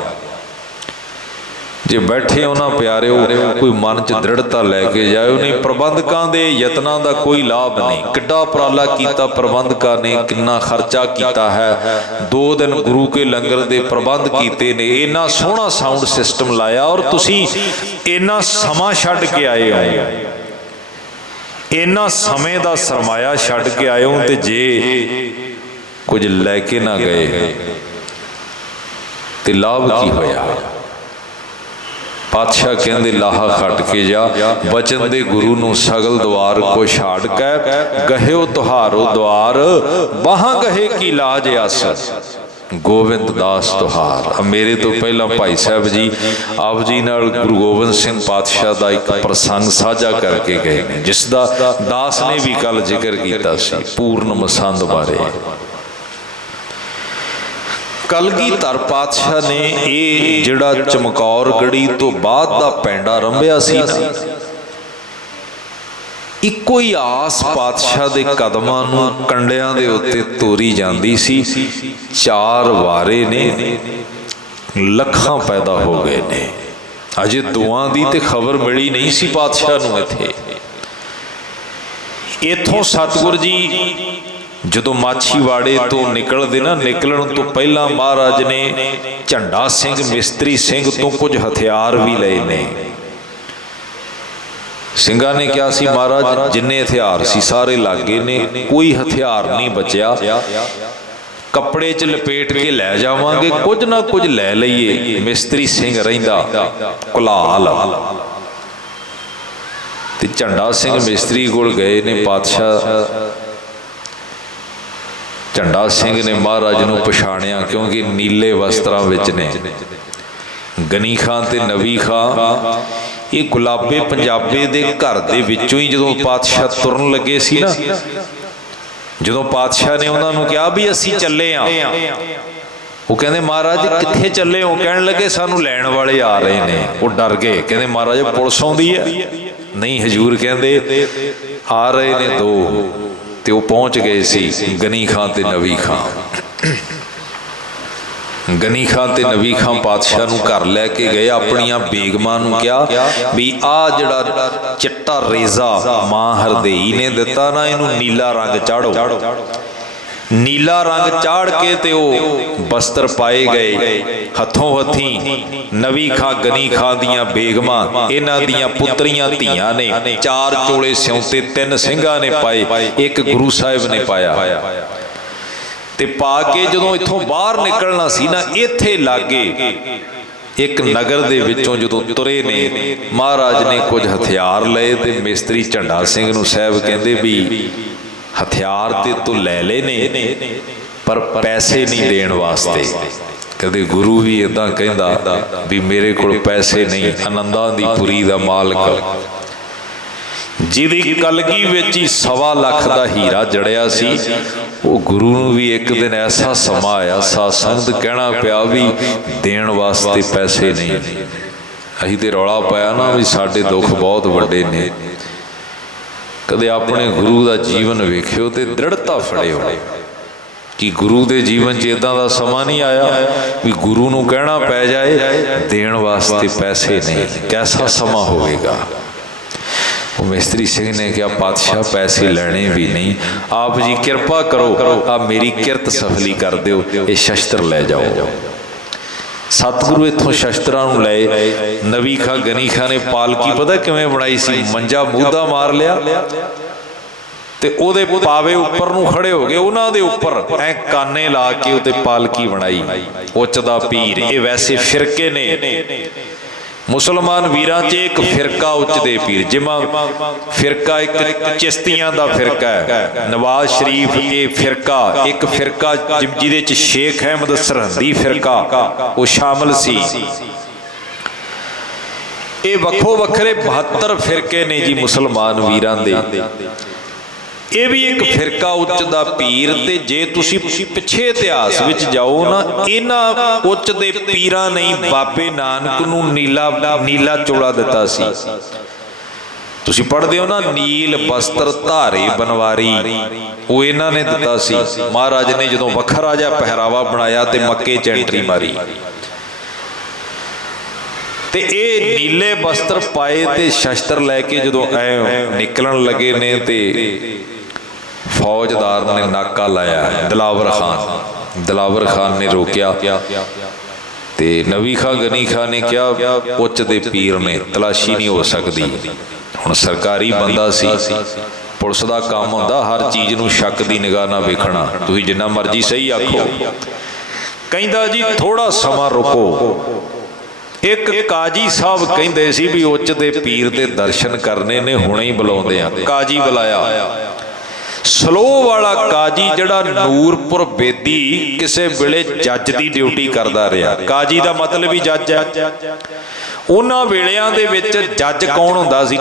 ਜੇ ਬੈਠੇ ਉਹਨਾਂ ਪਿਆਰਿਓ ਕੋਈ ਮਨ 'ਚ ਦ੍ਰਿੜਤਾ ਲੈ ਕੇ ਜਾਇਓ, ਨਹੀਂ ਪ੍ਰਬੰਧਕਾਂ ਦੇ ਯਤਨਾਂ ਦਾ ਕੋਈ ਲਾਭ ਨਹੀਂ। ਕਿੱਡਾ ਉਪਰਾਲਾ ਕੀਤਾ ਪ੍ਰਬੰਧਕਾਂ ਨੇ, ਕਿੰਨਾ ਖਰਚਾ ਕੀਤਾ ਹੈ। 2 ਦਿਨ ਗੁਰੂ ਕੇ ਲੰਗਰ ਦੇ ਪ੍ਰਬੰਧ ਕੀਤੇ ਨੇ, ਇੰਨਾ ਸੋਹਣਾ ਸਾਊਂਡ ਸਿਸਟਮ ਲਾਇਆ, ਔਰ ਤੁਸੀਂ ਇੰਨਾ ਸਮਾਂ ਛੱਡ ਕੇ ਆਏ ਹੋ, ਇੰਨਾ ਸਮੇਂ ਦਾ ਸਰਮਾਇਆ ਛੱਡ ਕੇ ਆਏ ਹੋ, ਤੇ ਜੇ ਕੁਝ ਲੈ ਕੇ ਨਾ ਗਏ ਤੇ ਲਾਭ ਕੀ ਹੋਇਆ? ਪਾਤਸ਼ਾਹ ਕਹਿੰਦੇ ਲਾਹਾ ਖੱਟ ਕੇ ਜਾ, ਬਚਨ ਦੇ ਗੁਰੂ ਨੂੰ ਸਗਲ ਦਵਾਰ ਕੋ ਛਾੜ ਕੇ, ਗਹਿਓ ਤੁਹਾਰੋ ਦਵਾਰ, ਬਾਹਾਂ ਗਹੇ ਕੀ ਲਾਜ ਆਸਰ, ਗੋਬਿੰਦ ਦਾਸ ਤੁਹਾਰ। ਮੇਰੇ ਤੋਂ ਪਹਿਲਾਂ ਭਾਈ ਸਾਹਿਬ ਜੀ ਆਪ ਜੀ ਨਾਲ ਗੁਰੂ ਗੋਬਿੰਦ ਸਿੰਘ ਪਾਤਸ਼ਾਹ ਦਾ ਇੱਕ ਪ੍ਰਸੰਗ ਸਾਂਝਾ ਕਰਕੇ ਗਏ ਨੇ, ਜਿਸ ਦਾ ਦਾਸ ਨੇ ਵੀ ਕੱਲ ਜ਼ਿਕਰ ਕੀਤਾ ਸੀ, ਪੂਰਨ ਮਸੰਦ ਬਾਰੇ। ਕਲਗੀਧਰ ਪਾਤਸ਼ਾਹ ਨੇ ਇਹ ਜਿਹੜਾ ਚਮਕੌਰ ਗੜੀ ਤੋਂ ਬਾਅਦ ਦਾ ਪੈਂਡਾ ਰੰਭਿਆ ਸੀ ਨਾ, ਇੱਕੋ ਹੀ ਆਸ ਪਾਤਸ਼ਾਹ ਦੇ ਕਦਮਾਂ ਨੂੰ ਕੰਡਿਆਂ ਦੇ ਉੱਤੇ ਤੋਰੀ ਜਾਂਦੀ ਸੀ। 4 ਵਾਰੇ ਨੇ, ਲੱਖਾਂ ਪੈਦਾ ਹੋ ਗਏ ਨੇ। ਅਜੇ ਦੁਆਂ ਦੀ ਤੇ ਖਬਰ ਮਿਲੀ ਨਹੀਂ ਸੀ ਪਾਤਸ਼ਾਹ ਨੂੰ। ਇੱਥੋਂ ਸਤਿਗੁਰ ਜੀ ਜਦੋਂ ਮਾਛੀਵਾੜੇ ਤੋਂ ਨਿਕਲਦੇ ਨਾ, ਨਿਕਲਣ ਤੋਂ ਪਹਿਲਾਂ ਮਹਾਰਾਜ ਨੇ ਝੰਡਾ ਸਿੰਘ ਮਿਸਤਰੀ ਸਿੰਘ ਤੋਂ ਕੁਝ ਹਥਿਆਰ ਵੀ ਲਏ ਨੇ। ਸਿੰਘਾਂ ਨੇ ਕਿਹਾ ਸੀ ਮਹਾਰਾਜ ਜਿੰਨੇ ਹਥਿਆਰ ਸੀ ਸਾਰੇ ਲਾਗੇ ਨੇ, ਕੋਈ ਹਥਿਆਰ ਨਹੀਂ ਬਚਿਆ, ਕੱਪੜੇ 'ਚ ਲਪੇਟ ਕੇ ਲੈ ਜਾਵਾਂਗੇ, ਕੁਝ ਨਾ ਕੁਝ ਲੈ ਲਈਏ। ਮਿਸਤਰੀ ਸਿੰਘ ਰਹਿੰਦਾ ਕੁਲਾਲ, ਤੇ ਝੰਡਾ ਸਿੰਘ ਮਿਸਤਰੀ ਕੋਲ ਗਏ ਨੇ। ਪਾਤਸ਼ਾਹ ਝੰਡਾ ਸਿੰਘ ਨੇ ਮਹਾਰਾਜ ਨੂੰ ਪਛਾਣਿਆ, ਕਿਉਂਕਿ ਨੀਲੇ ਵਸਤਰਾਂ ਵਿੱਚ ਨੇ। ਗਨੀ ਖਾਂ ਤੇ ਨਵੀ ਖਾਂ ਇਹ ਗੁਲਾਬੇ ਪੰਜਾਬੇ ਦੇ ਘਰ ਦੇ ਵਿੱਚੋਂ ਹੀ ਜਦੋਂ ਪਾਤਸ਼ਾਹ ਤੁਰਨ ਲੱਗੇ ਸੀ ਨਾ, ਜਦੋਂ ਪਾਤਸ਼ਾਹ ਨੇ ਉਹਨਾਂ ਨੂੰ ਕਿਹਾ ਵੀ ਅਸੀਂ ਚੱਲੇ ਆਂ, ਉਹ ਕਹਿੰਦੇ ਮਹਾਰਾਜ ਕਿੱਥੇ ਚੱਲੇ ਹੋ? ਕਹਿਣ ਲੱਗੇ ਸਾਨੂੰ ਲੈਣ ਵਾਲੇ ਆ ਰਹੇ ਨੇ। ਉਹ ਡਰ ਗਏ, ਕਹਿੰਦੇ ਮਹਾਰਾਜ ਪੁਲਿਸ ਆਉਂਦੀ ਹੈ? ਨਹੀਂ ਹਜ਼ੂਰ, ਕਹਿੰਦੇ ਆ ਰਹੇ ਨੇ 2। ਤੇ ਉਹ ਪਹੁੰਚ ਗਏ ਸੀ ਗਨੀ ਖਾਂ ਤੇ ਨਵੀ ਖਾਂ। ਗਨੀ ਖਾਂ ਤੇ ਨਵੀ ਖਾਂ ਪਾਤਸ਼ਾਹ ਨੂੰ ਘਰ ਲੈ ਕੇ ਗਏ। ਆਪਣੀਆਂ ਬੇਗਮਾਂ ਨੂੰ ਕਿਹਾ ਵੀ ਆਹ ਜਿਹੜਾ ਚਿੱਟਾ ਰੇਜ਼ਾ ਮਾਂ ਹਰਦੇਈ ਨੇ ਦਿੱਤਾ ਨਾ, ਇਹਨੂੰ ਨੀਲਾ ਰੰਗ ਚਾੜੋ। ਨੀਲਾ ਰੰਗ ਚਾੜ ਕੇ ਤੇ ਉਹ ਬਸਤਰ ਪਾਏ ਗਏ। ਹੱਥੋਂ ਹੱਥੀਂ ਨਵੀ ਖਾਂ ਗਨੀ ਖਾਂ ਦੀਆਂ ਬੇਗਮਾਂ, ਇਹਨਾਂ ਦੀਆਂ ਪੁੱਤਰੀਆਂ ਧੀਆਂ ਨੇ 4 ਚੋਲੇ ਸਿਉਂਤੇ 3 ਸਿੰਘਾਂ ਨੇ ਪਾਏ, 1 ਗੁਰੂ ਸਾਹਿਬ ਨੇ ਪਾਇਆ। ਤੇ ਪਾ ਕੇ ਜਦੋਂ ਇੱਥੋਂ ਬਾਹਰ ਨਿਕਲਣਾ ਸੀ ਨਾ, ਇੱਥੇ ਲਾਗੇ ਇੱਕ ਨਗਰ ਦੇ ਵਿੱਚੋਂ ਜਦੋਂ ਤੁਰੇ ਨੇ, ਮਹਾਰਾਜ ਨੇ ਕੁਝ ਹਥਿਆਰ ਲਏ ਤੇ ਮਿਸਤਰੀ ਝੰਡਾ ਸਿੰਘ ਨੂੰ ਸਾਹਿਬ ਕਹਿੰਦੇ ਵੀ ਹਥਿਆਰ ਤੇ ਤੂੰ ਲੈ ਲਏ ਨੇ, ਪਰ ਪੈਸੇ ਨਹੀਂ ਦੇਣ ਵਾਸਤੇ। ਕਦੇ ਗੁਰੂ ਵੀ ਇਦਾਂ ਕਹਿੰਦਾ ਵੀ ਮੇਰੇ ਕੋਲ ਪੈਸੇ ਨਹੀਂ। ਆਨੰਦਾਂ ਦੀ ਪੁਰੀ ਦਾ ਮਾਲਕ, ਜਿਹਦੀ ਕਲਗੀ ਵਿੱਚ ਹੀ 1.25 ਲੱਖ ਦਾ ਹੀਰਾ ਜੜਿਆ ਸੀ, ਉਹ ਗੁਰੂ ਨੂੰ ਵੀ ਇੱਕ ਦਿਨ ਐਸਾ ਸਮਾਂ ਆਇਆ, ਸਾਧ ਸੰਗਤ ਕਹਿਣਾ ਪਿਆ ਵੀ ਦੇਣ ਵਾਸਤੇ ਪੈਸੇ ਨਹੀਂ। ਅਸੀਂ ਤੇ ਰੌਲਾ ਪਾਇਆ ਨਾ ਵੀ ਸਾਡੇ ਦੁੱਖ ਬਹੁਤ ਵੱਡੇ ਨੇ। ਕਦੇ ਆਪਣੇ ਗੁਰੂ ਦਾ ਜੀਵਨ ਵੇਖਿਓ ਤੇ ਦ੍ਰਿੜਤਾ ਫੜਿਓ ਕਿ ਗੁਰੂ ਦੇ ਜੀਵਨ 'ਚ ਇੱਦਾਂ ਦਾ ਸਮਾਂ ਨਹੀਂ ਆਇਆ ਵੀ ਗੁਰੂ ਨੂੰ ਕਹਿਣਾ ਪੈ ਜਾਏ ਦੇਣ ਵਾਸਤੇ ਪੈਸੇ ਨਹੀਂ। ਕੈਸਾ ਸਮਾਂ ਹੋਵੇਗਾ। ਉਹ ਮਿਸਤਰੀ ਸਿੰਘ ਨੇ ਕਿਹਾ ਪਾਤਸ਼ਾਹ ਪੈਸੇ ਲੈਣੇ ਵੀ ਨਹੀਂ, ਆਪ ਜੀ ਕਿਰਪਾ ਕਰੋ, ਆ ਮੇਰੀ ਕਿਰਤ ਸਫਲੀ ਕਰ ਦਿਓ, ਇਹ ਸ਼ਸਤਰ ਲੈ ਜਾਓ। ਸਤਿਗੁਰੂ ਇੱਥੋਂ ਸ਼ਸਤਰਾਂ ਨੂੰ ਲਏ। ਨਵੀ ਖਾਂ ਗਨੀ ਖਾਂ ਨੇ ਪਾਲਕੀ ਪਤਾ ਕਿਵੇਂ ਬਣਾਈ ਸੀ? ਮੰਜਾ ਮੂਧਾ ਮਾਰ ਲਿਆ, ਤੇ ਉਹਦੇ ਪਾਵੇ ਉੱਪਰ ਨੂੰ ਖੜੇ ਹੋ ਗਏ, ਉਹਨਾਂ ਦੇ ਉੱਪਰ ਐ ਕਾਨੇ ਲਾ ਕੇ ਉਹਤੇ ਪਾਲਕੀ ਬਣਾਈ, ਉੱਚ ਦਾ ਪੀਰ। ਇਹ ਵੈਸੇ ਫਿਰਕੇ ਨੇ, ਮੁਸਲਮਾਨ ਵੀਰਾਂ 'ਚ ਇੱਕ ਫਿਰਕਾ ਉੱਚ ਦੇ ਪੀਰ, ਜਿਵੇਂ ਫਿਰਕਾ ਇੱਕ ਚਿਸ਼ਤੀਆਂ ਦਾ ਫਿਰਕਾ ਹੈ, ਨਵਾਜ਼ ਸ਼ਰੀਫ ਇਹ ਫਿਰਕਾ, ਇੱਕ ਫਿਰਕਾ ਜਿਹਦੇ 'ਚ ਸ਼ੇਖ ਅਹਿਮਦ ਸਰਹੰਦੀ ਫਿਰਕਾ ਉਹ ਸ਼ਾਮਲ ਸੀ। ਇਹ ਵੱਖੋ ਵੱਖਰੇ 72 ਫਿਰਕੇ ਨੇ ਜੀ ਮੁਸਲਮਾਨ ਵੀਰਾਂ ਦੇ। ਇਹ ਵੀ ਇੱਕ ਫਿਰਕਾ ਉੱਚ ਦਾ ਪੀਰ। ਤੇ ਜੇ ਤੁਸੀਂ ਪਿੱਛੇ ਇਤਿਹਾਸ ਵਿੱਚ ਜਾਓ ਨਾ, ਇਹਨਾਂ ਉੱਚ ਦੇ ਪੀਰਾਂ ਨੇ ਬਾਬੇ ਨਾਨਕ ਨੂੰ ਨੀਲਾ ਚੋਲਾ ਦਿੱਤਾ ਸੀ। ਤੁਸੀਂ ਪੜ੍ਹਦੇ ਹੋ ਨਾ, ਨੀਲ ਬਸਤਰ ਧਾਰੇ ਬਨਵਾਰੀ, ਉਹ ਇਹਨਾਂ ਨੇ ਦਿੱਤਾ ਸੀ। ਮਹਾਰਾਜ ਨੇ ਜਦੋਂ ਵੱਖਰਾ ਜਿਹਾ ਪਹਿਰਾਵਾ ਬਣਾਇਆ ਤੇ ਮੱਕੇ 'ਚ ਐਂਟਰੀ ਮਾਰੀ, ਤੇ ਇਹ ਨੀਲੇ ਬਸਤਰ ਪਾਏ ਤੇ ਸ਼ਸਤਰ ਲੈ ਕੇ ਜਦੋਂ ਐ ਨਿਕਲਣ ਲੱਗੇ ਨੇ, ਤੇ ਫੌਜਦਾਰ ਨੇ ਨਾਕਾ ਲਾਇਆ। ਦਿਲਾਵਰ ਖਾਨ ਨੇ ਰੋਕਿਆ, ਤੇ ਨਬੀ ਖਾਂ ਗਨੀ ਖਾਂ ਨੇ ਕਿਹਾ ਉੱਚ ਦੇ ਪੀਰ ਨੇ, ਤਲਾਸ਼ੀ ਨਹੀਂ ਹੋ ਸਕਦੀ। ਹੁਣ ਸਰਕਾਰੀ ਬੰਦਾ ਸੀ, ਪੁਲਿਸ ਦਾ ਕੰਮ ਹੁੰਦਾ ਹਰ ਚੀਜ਼ ਨੂੰ ਸ਼ੱਕ ਦੀ ਨਿਗਾਹ ਨਾਲ ਵੇਖਣਾ, ਤੁਸੀਂ ਜਿੰਨਾ ਮਰਜ਼ੀ ਸਹੀ ਆਖੋ। ਕਹਿੰਦਾ ਜੀ ਥੋੜਾ ਸਮਾਂ ਰੁਕੋ। ਇੱਕ ਕਾਜੀ ਸਾਹਿਬ ਕਹਿੰਦੇ ਸੀ ਵੀ ਉੱਚ ਦੇ ਪੀਰ ਦੇ ਦਰਸ਼ਨ ਕਰਨੇ ਨੇ, ਹੁਣੇ ਹੀ ਬੁਲਾਉਂਦੇ ਆ। ਕਾਜੀ ਬੁਲਾਇਆ, ਸਲੋਹ ਵਾਲਾ ਕਾਜੀ ਜਿਹੜਾ ਨੂਰਪੁਰ ਬੇਦੀ ਕਿਸੇ ਵੇਲੇ ਜੱਜ ਦੀ ਡਿਊਟੀ ਕਰਦਾ ਰਿਹਾ। ਕਾਜੀ ਦਾ ਮਤਲਬ ਹੀ ਜੱਜ ਹੈ। ਉਹਨਾਂ ਵੇਲਿਆਂ ਦੇ ਵਿੱਚ ਜੱਜ ਕੌਣ ਹੁੰਦਾ ਸੀ?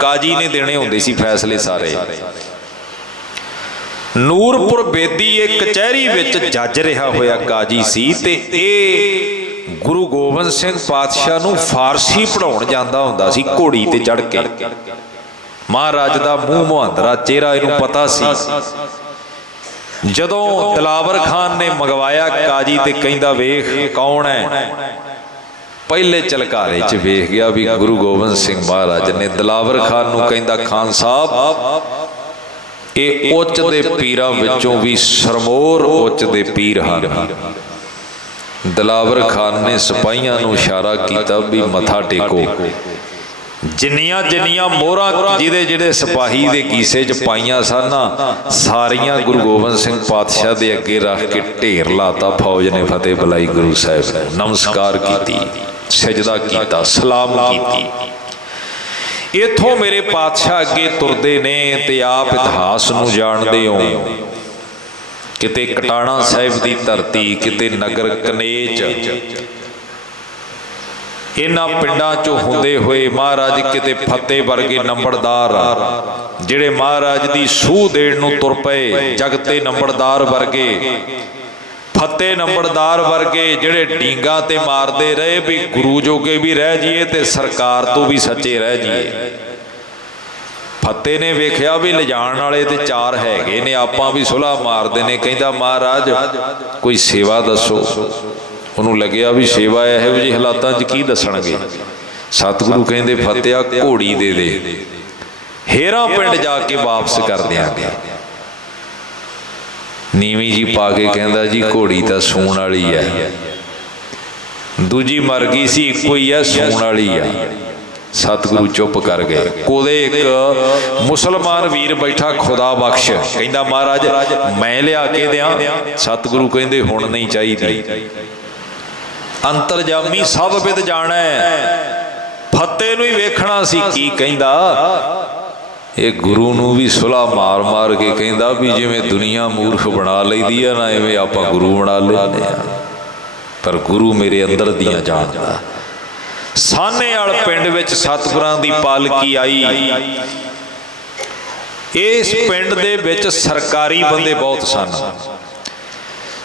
ਕਾਜੀ ਨੇ ਦੇਣੇ ਹੁੰਦੇ ਸੀ ਫੈਸਲੇ ਸਾਰੇ। ਨੂਰਪੁਰ ਬੇਦੀ ਇਹ ਕਚਹਿਰੀ ਵਿੱਚ ਜੱਜ ਰਿਹਾ ਹੋਇਆ ਕਾਜੀ ਸੀ, ਤੇ ਇਹ ਗੁਰੂ ਗੋਬਿੰਦ ਸਿੰਘ ਪਾਤਸ਼ਾਹ ਨੂੰ ਫਾਰਸੀ ਪੜ੍ਹਾਉਣ ਜਾਂਦਾ ਹੁੰਦਾ ਸੀ ਘੋੜੀ ਤੇ ਚੜ੍ਹ ਕੇ। ਮਹਾਰਾਜ ਦਾ ਮੂੰਹ ਮੁਹਾਂਦਰਾ ਚਿਹਰਾ ਇਹਨੂੰ ਪਤਾ ਸੀ। ਜਦੋਂ ਦਿਲਾਵਰ ਖਾਨ ਨੇ ਮੰਗਵਾਇਆ ਕਾਜੀ, ਤੇ ਕਹਿੰਦਾ ਵੇਖ ਕੌਣ ਹੈ। ਪਹਿਲੇ ਝਲਕਾਰੇ 'ਚ ਵੇਖ ਗਿਆ ਵੀ ਗੁਰੂ ਗੋਬਿੰਦ ਸਿੰਘ ਮਹਾਰਾਜ ਨੇ। ਦਿਲਾਵਰ ਖਾਨ ਨੂੰ ਕਹਿੰਦਾ ਖਾਨ ਸਾਹਿਬ, ਇਹ ਉੱਚ ਦੇ ਪੀਰਾਂ ਵਿੱਚੋਂ ਵੀ ਸਰਮੋਰ ਉੱਚ ਦੇ ਪੀਰ ਹਨ। ਦਿਲਾਵਰ ਖਾਨ ਨੇ ਸਿਪਾਹੀਆਂ ਨੂੰ ਇਸ਼ਾਰਾ ਕੀਤਾ ਵੀ ਮੱਥਾ ਟੇਕੋ। ਜਿੰਨੀਆਂ ਮੋਹਰਾਂ ਜਿਹੜੇ ਸਿਪਾਹੀ ਦੇ ਕੀਸੇ 'ਚ ਪਾਈਆਂ ਸਨ ਨਾ, ਸਾਰੀਆਂ ਗੁਰੂ ਗੋਬਿੰਦ ਸਿੰਘ ਪਾਤਸ਼ਾਹ ਦੇ ਅੱਗੇ ਰੱਖ ਕੇ ਢੇਰ ਲਾਤਾ। ਫੌਜ ਨੇ ਫਤਿਹ ਬੁਲਾਈ, ਗੁਰੂ ਸਾਹਿਬ ਨੂੰ ਨਮਸਕਾਰ ਕੀਤੀ, ਸਜਦਾ ਕੀਤਾ, ਸਲਾਮ ਕੀਤੀ। ਇੱਥੋਂ ਮੇਰੇ ਪਾਤਸ਼ਾਹ ਅੱਗੇ ਤੁਰਦੇ ਨੇ, ਤੇ ਆਪ ਇਤਿਹਾਸ ਨੂੰ ਜਾਣਦੇ ਹੋ। ਕਿਤੇ ਕਟਾਣਾ ਸਾਹਿਬ ਦੀ ਧਰਤੀ, ਕਿਤੇ ਨਗਰ ਕਨੇਚ, ਇਹਨਾਂ ਪਿੰਡਾਂ 'ਚੋਂ ਹੁੰਦੇ ਹੋਏ ਮਹਾਰਾਜ ਕਿਤੇ ਫਤਿਹ ਵਰਗੇ ਨੰਬਰਦਾਰ ਜਿਹੜੇ ਮਹਾਰਾਜ ਦੀ ਸੂਹ ਦੇਣ ਨੂੰ ਤੁਰ ਪਏ, ਜਗਤੇ ਨੰਬਰਦਾਰ ਵਰਗੇ, ਫਤਿਹ ਨੰਬਰਦਾਰ ਵਰਗੇ ਜਿਹੜੇ ਡੀਂਗਾ ਤੇ ਮਾਰਦੇ ਰਹੇ ਵੀ ਗੁਰੂ ਜੋਗੇ ਵੀ ਰਹਿ ਜਾਈਏ ਤੇ ਸਰਕਾਰ ਤੋਂ ਵੀ ਸੱਚੇ ਰਹਿ ਜਾਈਏ। ਫਤਿਹ ਨੇ ਵੇਖਿਆ ਵੀ ਲਿਜਾਣ ਵਾਲੇ ਤੇ ਚਾਰ ਹੈਗੇ ਨੇ, ਆਪਾਂ ਵੀ ਸੁਲ੍ਹਾ ਮਾਰਦੇ ਨੇ। ਕਹਿੰਦਾ ਮਹਾਰਾਜ ਕੋਈ ਸੇਵਾ ਦੱਸੋ। ਉਹਨੂੰ ਲੱਗਿਆ ਵੀ ਸੇਵਾ ਇਹੋ ਜਿਹੇ ਹਾਲਾਤਾਂ 'ਚ ਕੀ ਦੱਸਣਗੇ। ਸਤਿਗੁਰੂ ਕਹਿੰਦੇ ਫਤਿਆ ਘੋੜੀ ਦੇ ਦੇ, ਹੇਰਾ ਪਿੰਡ ਜਾ ਕੇ ਵਾਪਸ ਕਰ ਦਿਆਂਗੇ। ਨੀਵੀਂ ਜੀ ਪਾ ਕੇ ਕਹਿੰਦਾ ਜੀ ਘੋੜੀ ਤਾਂ ਸੂਣ ਵਾਲੀ ਹੈ, ਦੂਜੀ ਮਰ ਗਈ ਸੀ, ਇੱਕੋ ਹੀ ਹੈ, ਸੂਣ ਵਾਲੀ ਆ। ਸਤਿਗੁਰੂ ਚੁੱਪ ਕਰ ਗਏ। ਕੋਲੇ ਇੱਕ ਮੁਸਲਮਾਨ ਵੀਰ ਬੈਠਾ, ਖੁਦਾ ਬਖਸ਼, ਕਹਿੰਦਾ ਮਹਾਰਾਜ ਮੈਂ ਲਿਆ ਕੇ ਦਿਆਂ। ਸਤਿਗੁਰੂ ਕਹਿੰਦੇ ਹੁਣ ਨਹੀਂ ਚਾਹੀਦੀ, ਅੰਤਰਜਾਮੀ ਸਭ ਵਿਦ ਜਾਣਾ, ਫਤਿਹ ਨੂੰ ਹੀ ਵੇਖਣਾ ਸੀ ਕੀ ਕਹਿੰਦਾ। ਇਹ ਗੁਰੂ ਨੂੰ ਵੀ ਸੁਲ੍ਹਾ ਮਾਰ ਮਾਰ ਕੇ ਕਹਿੰਦਾ ਵੀ ਜਿਵੇਂ ਦੁਨੀਆ ਮੂਰਖ ਬਣਾ ਲਈਦੀ ਆ ਨਾ, ਐਵੇਂ ਆਪਾਂ ਗੁਰੂ ਬਣਾ ਲੈਂਦੇ ਆ। ਪਰ ਗੁਰੂ ਮੇਰੇ ਅੰਦਰ ਦੀਆਂ ਜਾਣਦਾ। ਸਾਹਨੇਵਾਲ ਪਿੰਡ ਵਿੱਚ ਸਤਿਗੁਰਾਂ ਦੀ ਪਾਲਕੀ ਆਈ। ਇਸ ਪਿੰਡ ਦੇ ਵਿੱਚ ਸਰਕਾਰੀ ਬੰਦੇ ਬਹੁਤ ਸਨ।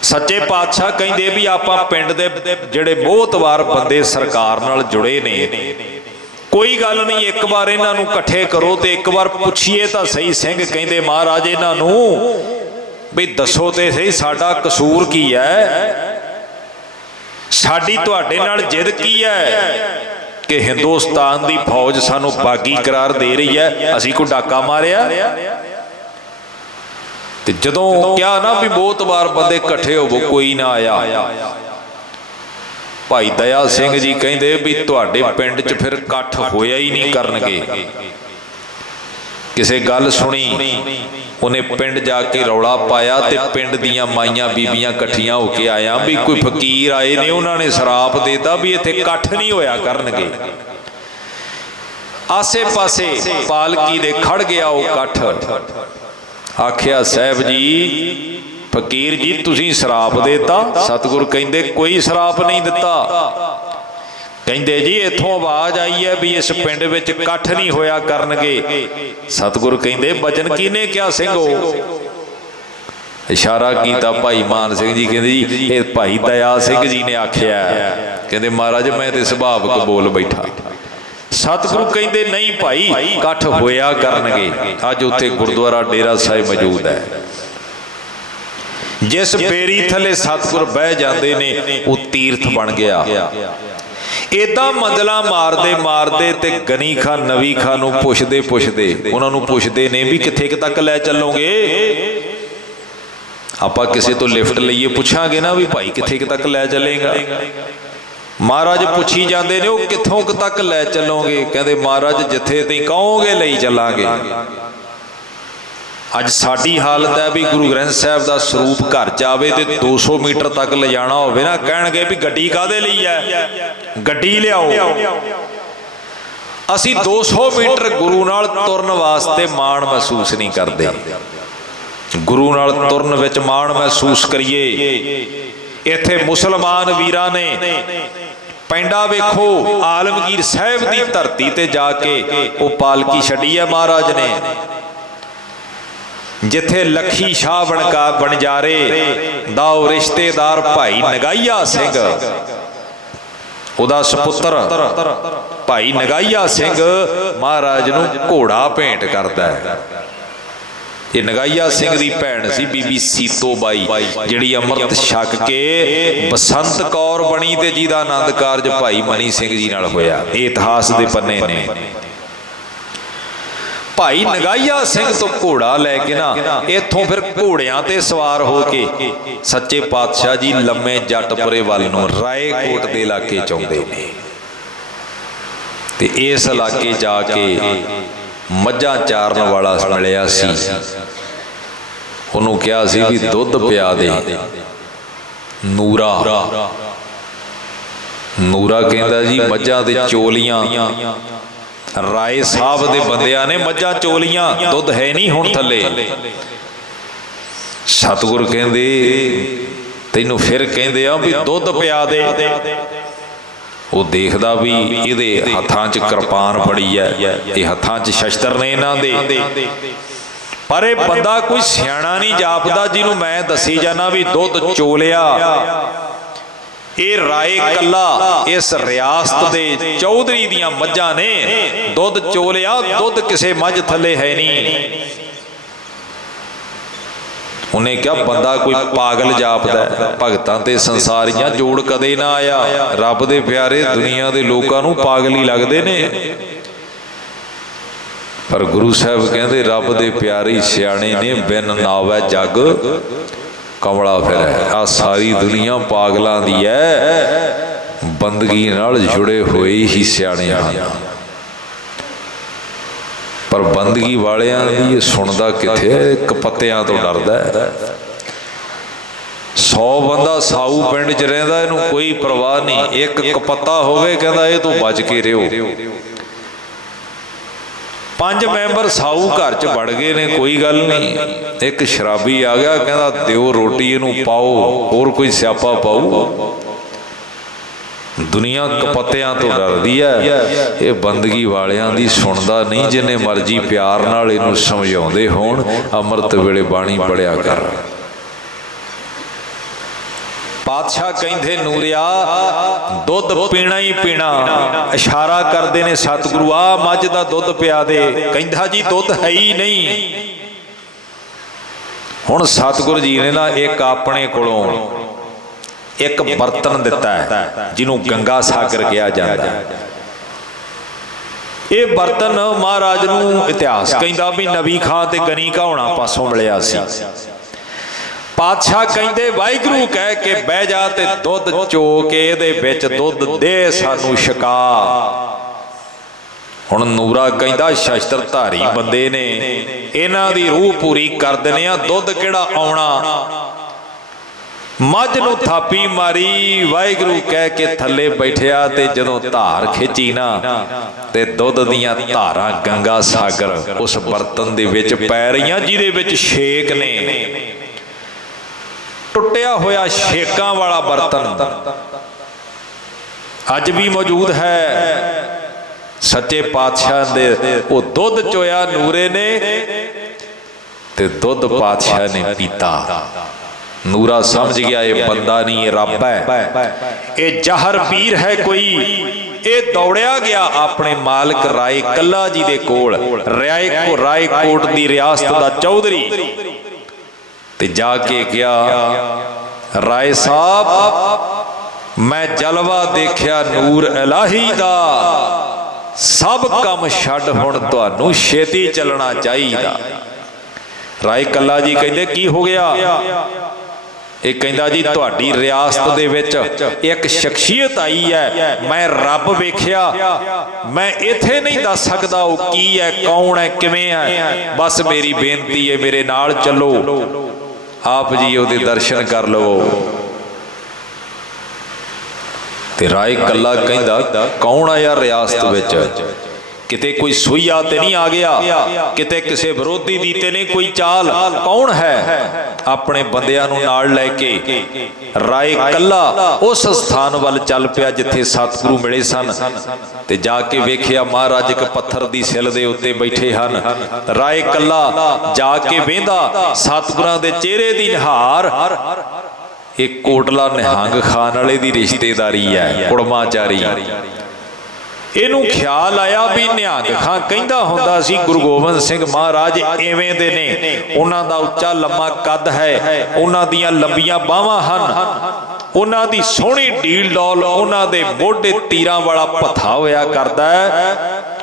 ਸੱਚੇ ਪਾਤਸ਼ਾਹ ਕਹਿੰਦੇ ਵੀ ਆਪਾਂ ਪਿੰਡ ਦੇ ਜਿਹੜੇ ਮੋਹਤਵਾਰ ਬੰਦੇ ਸਰਕਾਰ ਨਾਲ ਜੁੜੇ ਨੇ, ਕੋਈ ਗੱਲ ਨਹੀਂ, ਇੱਕ ਵਾਰ ਇਹਨਾਂ ਨੂੰ ਇਕੱਠੇ ਕਰੋ ਤੇ ਇੱਕ ਵਾਰ ਪੁੱਛੀਏ ਤਾਂ ਸਹੀ। ਸਿੰਘ ਕਹਿੰਦੇ ਮਹਾਰਾਜ ਇਹਨਾਂ ਨੂੰ ਵੀ ਦੱਸੋ ਤੇ ਸਹੀ ਸਾਡਾ ਕਸੂਰ ਕੀ ਹੈ, ਸਾਡੀ ਤੁਹਾਡੇ ਨਾਲ ਜਿੱਦ ਕੀ ਹੈ ਕਿ ਹਿੰਦੁਸਤਾਨ ਦੀ ਫੌਜ ਸਾਨੂੰ ਬਾਗੀ ਕਰਾਰ ਦੇ ਰਹੀ ਹੈ, ਅਸੀਂ ਕੋਈ ਡਾਕਾ ਮਾਰਿਆ। ਤੇ ਜਦੋਂ ਕਿਹਾ ਨਾ ਵੀ ਬਹੁਤ ਵਾਰ ਬੰਦੇ ਇਕੱਠੇ ਹੋਵੋ, ਕੋਈ ਨਾ ਆਇਆ। ਭਾਈ ਦਇਆ ਸਿੰਘ ਜੀ ਕਹਿੰਦੇ ਵੀ ਤੁਹਾਡੇ ਪਿੰਡ 'ਚ ਫਿਰ ਇਕੱਠ ਹੋਇਆ ਹੀ ਨਹੀਂ ਕਰਨਗੇ। किसी गल सुनी, उन्हें पिंड जाके रौला पाया तो पिंड दियां माइयां बीबियां कट्ठियां होके आया भी कोई फकीर आए ने, उन्होंने सराप देता भी इत्थे कट्ठ नहीं होया करनगे। आसे पासे पालकी दे खड़ गया वो कट्ठ। आखिया साहब जी फकीर जी तुसीं सराप देता? सतगुरु कहंदे कोई सराप नहीं दिता। कहंदे जी इत्थों आवाज आई है भी इस पिंड विच कट्ठ नहीं होया करनगे। सतगुरु कहंदे वचन किने क्या सिंघो? इशारा किया भाई मान सिंह जी। कहंदे जी ये भाई दया सिंह जी ने आख्या। कहंदे महाराज मैं तो सुभाविक बोल बैठा। सतगुरु कहंदे नहीं भाई कट्ठ होया करनगे। अज उत्थे गुरुद्वारा डेरा साहिब मौजूद है। जिस बेरी थले सतगुर बह जाते ने वो तीर्थ बन गया। इदा मंजला मारदे मारदे ते गनी खान नवी खान नूं पुछदे पुछदे उन्होंने पुछदे ने भी किथे तक लै चलोगे? आपां किसी तो लिफ्ट लईए पुछांगे ना भी भाई किथे तक लै चलेगा? महाराज पुछी जाते ने वो कित्थों तक लै चलोगे? कहते महाराज जिथे तुसीं कहोगे लई चलांगे। अज साडी हालत है भी गुरु ग्रंथ साहिब का स्वरूप घर जावे ते 200 मीटर तक ले जाना होवे ना कहणगे भी गड्डी काहदे लई है, गड्डी लियाओ। असी 200 मीटर गुरु नाल तुरन वास्ते माण महसूस नहीं करते। गुरु नाल तुरन विच माण महसूस करिए। इत्थे मुसलमान वीरां ने पिंडा वेखो आलमगीर साहिब की धरती ते जाके वो पालकी छड्डी है महाराज ने। जिथे लखी शाह बनजारे दा रिश्तेदार भाई नगाइया सिंह, उदा सपुत्र भाई नगाइया सिंह महाराज नूं घोड़ा भेंट करता है। ये नगाइया सिंह दी भैन सी बीबी सीतो बाई जिहड़ी अमृत छक के बसंत कौर बनी ते जिहदा आनंद कारज भाई मनी सिंह जी नाल होया। ये इतिहास दे पन्ने ने। भाई नगाइया सिंह तो घोड़ा लैके ना इत्थों फिर घोड़ियां ते सवार होके सच्चे पातशाह जी लम्मे जटपुरे वाल नूं रायकोट दे इलाके चाहुंदे ने। ते इस इलाके जाके मझां चारन वाला मिलिया सी। उहनूं कहा सी भी दुध पिया दे। नूरा नूरा कहंदा जी मझां दे चोलियां राय साहब दे बंदियां ने मझां चोलियां दुध है नहीं हुण थले। सतगुर कहंदे तैनूं फिर कहंदे आ भी दुध पिया दे। वो देखदा भी इहदे हत्थां च किरपान बड़ी है, ये हत्थां च शस्त्र ने इन्हां दे। पर यह बंदा कोई सियाणा नहीं जापदा जिन्हों मैं दसी जाना भी दुध चोलिया। ये राय कला इस रियासत दे चौधरी दियां मझां ने दुध चोलिया। दुध किसे मझ थले है नहीं। उन्हें क्या बंदा कोई पागल जापदा है। भगतां ते संसारियां जोड़ कदे ना आया। रब दे प्यारे दुनिया दे लोकां नूं पागल ही लगदे ने। पर गुरु साहब कहंदे रब दे प्यारे सियाणे ने बिन नावै जग कमला फिर है। आ सारी दुनिया पागलों दी है, बंदगी नाल जुड़े हुए ही सियाणे हैं। पर बंदगी वालियां दी सुनदा किथे? एक पत्तियां तो डरदा है। 100 बंदा साऊ पिंड च रहिंदा इहनूं कोई परवाह नहीं। एक कपत्ता होवे कहंदा इह तों बच के रहियो। 5 मैंबर साऊ घर च वड़ गए ने, कोई गल नहीं। एक शराबी आ गया कहता दिओ रोटी इनू पाओ, होर कोई स्यापा पाऊ। दुनिया कपत्तियां तो डरदी है। ये बंदगी वालियां दी सुनदा नहीं। जिन्ने मर्जी प्यार नाल इनू समझाउंदे होण अमृत वेले बाणी पढ़िया कर। पातशाह कहंदे नूरिया दुध पीना ही पीना। इशारा करते ने सतगुरु आ मझ दा दुध पिया दे। कहंदा जी दुध है ही नहीं। हुण सतगुरु जी ने ना एक अपने कोलों एक बर्तन दिता है जिन्हों गंगा सागर कहा जाता है। ये बर्तन महाराज नूं इतिहास कहंदा भी नबी खां ते गनी घावणा पासों मिलिया सी। पातशाह कहंदे वाहिगुरू कह के बह जा ते दुध चो के इहदे विच दुध दे सानू छका। हुण नूरा कहंदा शस्त्रधारी बंदे ने, इन्हां दी रूह पूरी कर दिंदे आ, दुध किहड़ा आउणा। मझ नूं थापी मारी, वाहिगुरू कह के थल्ले बैठिया ते जदों धार खिंची ना ते दुध दीयां धारां गंगा सागर उस बर्तन दे विच पै रहीआं जिहदे विच छेक ने। टुटिया होया छेकां वाला बर्तन अज भी मौजूद है। सच्चे पातशाह दे वो दुध चोया नूरे ने ते दुध पातशाह ने पीता। नूरा समझ गया ये बंदा नहीं, ये रब है, ये जहर पीर है कोई। ये दौड़िया गया अपने मालिक राय कल्ला जी दे कोल, रायकोट दी रियासत दा चौधरी, ते जाके गया, राय साहब मैं जलवा देखिया नूर इलाही दा, सब काम छड्ड हुण तुहानू छेती चलना चाहिदा। राय कल्ला जी कहंदे की हो गया? ये कहंदा जी तुहाडी रियासत दे विच एक शख्सियत आई है, मैं रब वेखिया, मैं इत्थे नहीं दस सकदा वो की है, कौन है, किवें है, बस मेरी बेनती है मेरे नाल चलो, आप जी उहदे दर्शन कर लवो। ते राय कल्ला कहंदा कौन आया रियासत विच? किते कोई सुईया ते नहीं आ गया, किते किसे विरोधी दी ते नहीं कोई चाल, कौन है? अपने बंदियां नूं नाल लैके राय कल्ला उस स्थान वल चल पिया जिथे सतगुरु मिले सन, ते जाके वेखिया महाराज एक पत्थर दी सिल दे उत्ते बैठे हन। राय कल्ला जाके वेंदा सतगुरां दे चेहरे दी निहार, एक कोटला निहंग खान वाले दी रिश्तेदारी है, कुड़माचारी। इनू ख्याल आया भी निहंग खां कहंदा हुंदा सी गुरु गोबिंद सिंह महाराज इवें दे ने, उन्हां दा उच्चा लम्मा कद है, उन्हां दियां लंबियां बाहां हन, उन्हां दी सोहणी ढील डौल, उन्हां दे मोढे तीरां वाला भत्था होया करदा है,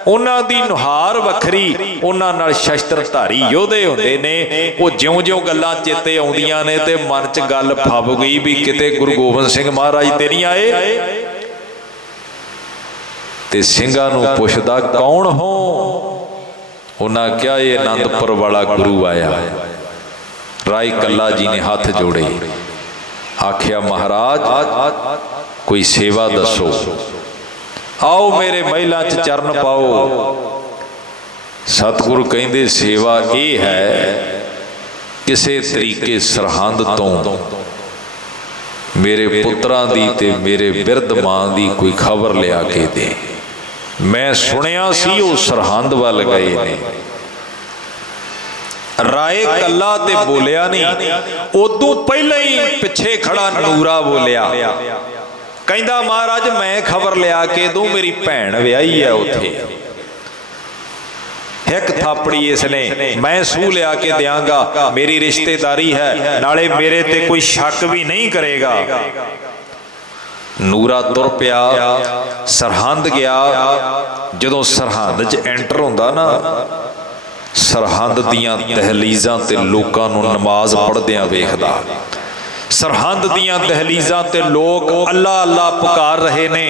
उन्हां दी नुहार वखरी, उन्हां नाल शस्त्रधारी योधे हुंदे ने। वो ज्यों-ज्यों गल्लां चेते आउंदियां ने ते मन च गल फब गई भी किते गुरु गोबिंद सिंह महाराज ते नहीं आए। ते ਸਿੰਘਾਂ ਨੂੰ ਪੁੱਛਦਾ कौन हो? उन्हां क्या ये आनंदपुर वाला गुरु आया। राय कल्ला जी ने हाथ जोड़े, आखिया महाराज कोई सेवा दसो, आओ मेरे महलों च चरण पाओ। सतगुरु कहंदे सेवा ये है किसी तरीके सरहंद तो मेरे पुत्रां दी ते मेरे बिरध मां दी कोई खबर लिया के दे। मैं सुनिया सी वो सरहंद वल गए ने। राय कल्ला ते बोलिया नहीं, उदों पहले ही पिछे खड़ा नूरा बोलिया, कहंदा महाराज मैं खबर लिया के दूं, मेरी भैन विआही है उत्थे, एक थापड़ी इसने मैं सूह लिया के देंगा, मेरी रिश्तेदारी है, नाले मेरे ते कोई शक भी नहीं करेगा। नूरा तुर पिया, सरहंद गया। जदों सरहंद च एंटर होंदा ना, सरहंद दियां दहलीज़ां ते लोकां नूं नमाज पढ़दियां वेखदा। सरहंद दियां दहलीज़ां ते लोग अल्लाह अल्लाह पुकार रहे ने,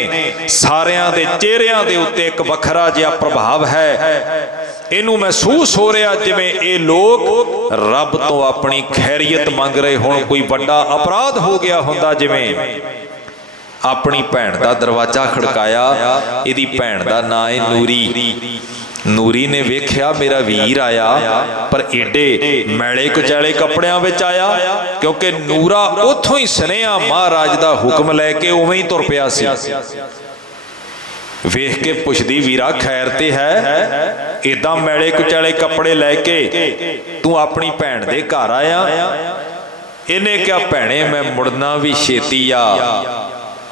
सारियां दे चेहरियां दे उत्ते एक वखरा जिहा प्रभाव है। इनू महसूस हो रहा जिवें ये लोग रब तो अपनी खैरियत मंग रहे होण, कोई वड्डा अपराध हो गया हुंदा। जिवें अपनी भैन का दरवाजा खड़काया, इहदी भैन का नां है नूरी। नूरी ने वेख्या मेरा वीर आया, पर एडे मैले कुचैले कपड़ियां विच आया, क्योंकि नूरा उथों ही सनेहा महाराज का हुक्म लैके उवें ही तुर पिया सी। वेख के पुछदी वीरा खैर ते है? इदां मैले कुचैले कपड़े लैके तू अपनी भैन दे घर आया? इन्हें क्या भैने मैं मुड़ना भी छेती आ,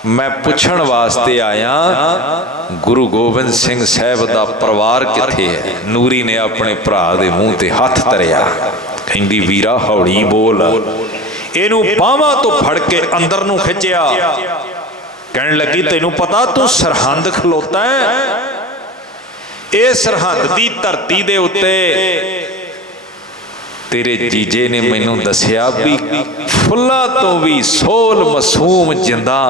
मैं पुछण वास्ते आया गुरु गोबिंद सिंह साहब दा परिवार किथे है। नूरी ने अपने भरा दे मूँह ते हथ धरिया, कहंदी वीरा हौली बोल। इनू बाहां तो फड़ के अंदर नूं खिंचिया, कहन लगी तैनू पता तू सरहंद खलोता है? ये सरहंद दी धरती दे उत्ते तेरे जीजे ने मैनू दसिया भी फुल्लां तो भी सोल मासूम जिंदा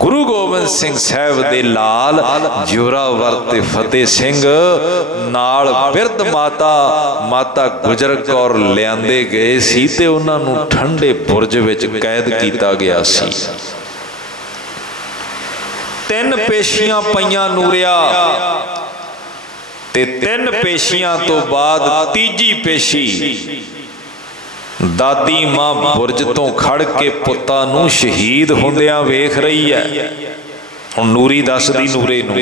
गुरु गोबिंद सिंह साहब दे लाल जोरावर ते फतेह सिंह नाल बिरध माता गुजर कौर लियांदे गए सी ते उन्हां नूं ठंडे बुरज विच कैद कीता गया सी। 3 पेशियां पईयां नूरिया ते 3 पेशियां तो बाद तीजी पेशी दादी मां बुरज तो खड़ के पुत्तां नूं शहीद हुंदियां वेख रही है। हुण नूरी दसदी नूरे नूं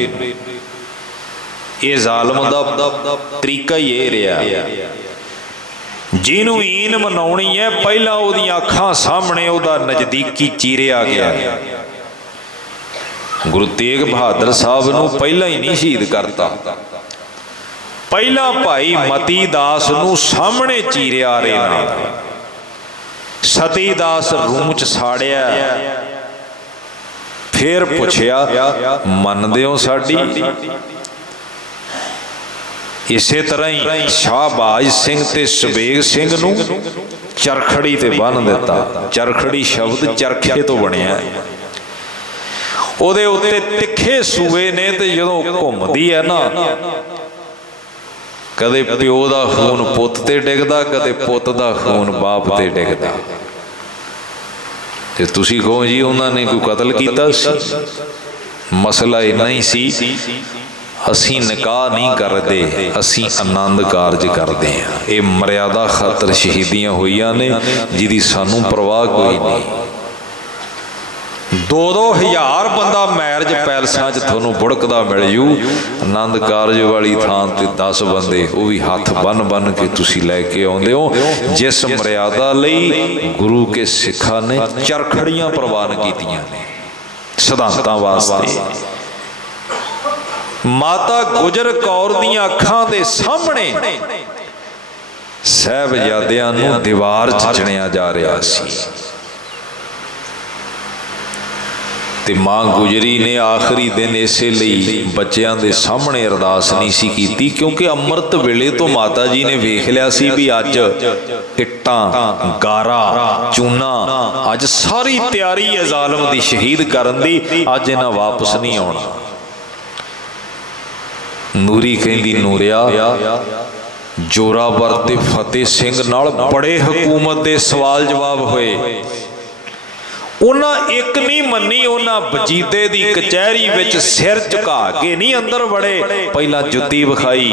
ये जालम दा तरीका ही ये रहा, जिन्हों ईन मनाउणी है पहला उहदियां अखां सामने उहदा नजदीकी चीरिया गया। गुरु तेग बहादुर साहब नूं पहला ही नहीं शहीद करता, पहला भाई मती दास नूं सामने चीरिया रेना, सती दास रूम च साड़िया, फिर पुछया मनदे हो साडी? इसे तरह ही शाहबाज सिंह ते सुबेग सिंह नूं चरखड़ी ते बन दिता। चरखड़ी शब्द चरखे तो बनिया, उहदे उत्ते तिखे सूए ने ते जदों घुमदी है ना, कदे प्यो दा खून पुत ते डिगदा, कदे पुत दा खून बाप ते डिगदा। ते तुसी कहो जी उन्होंने कोई कतल कीता सी? मसला इन्ना ही सी, असी निकाह नहीं करते, असी आनंद कारज करते हैं। ये मर्यादा खातर शहीदियां हुईयां ने जिहदी सानू परवाह कोई नहीं। 2-2 हज़ार बंदा मैरिज पैलसां च तुहानूं बुड़कदा मिल जू, आनंद कारज वाली थां ते 10 बंदे वो भी हथ बन बन के तुसी लैके आउंदे हो। जिस मर्यादा लई गुरु के सिखां ने चरखड़ियां प्रवान कीतियां ने सिद्धांतां वास्ते। माता गुजर कौर दियां अखां दे सामने साहिबजादियां नूं दीवार च चणिया जा रहा सी ते मां गुजरी ने आखिरी दिन इसे लिए बच्चों के सामने अरदास नहीं सी कीती, क्योंकि अमृत वेले तो माता जी ने वेख लिया सी भी अज इट्टां गारा चूना अज सारी तैयारी है जालम दी शहीद करन दी, अज इन्हां वापस नहीं आउणा। नूरी कहंदी नूरिया जोरावर ते फतेह सिंह नाल बड़े हुकूमत दे सवाल जवाब होए, उन्हां एक नहीं मन्नी। उन्हां वजीदे दी कचहरी विच सिर झुका के नहीं अंदर वड़े, पहला जुत्ती विखाई।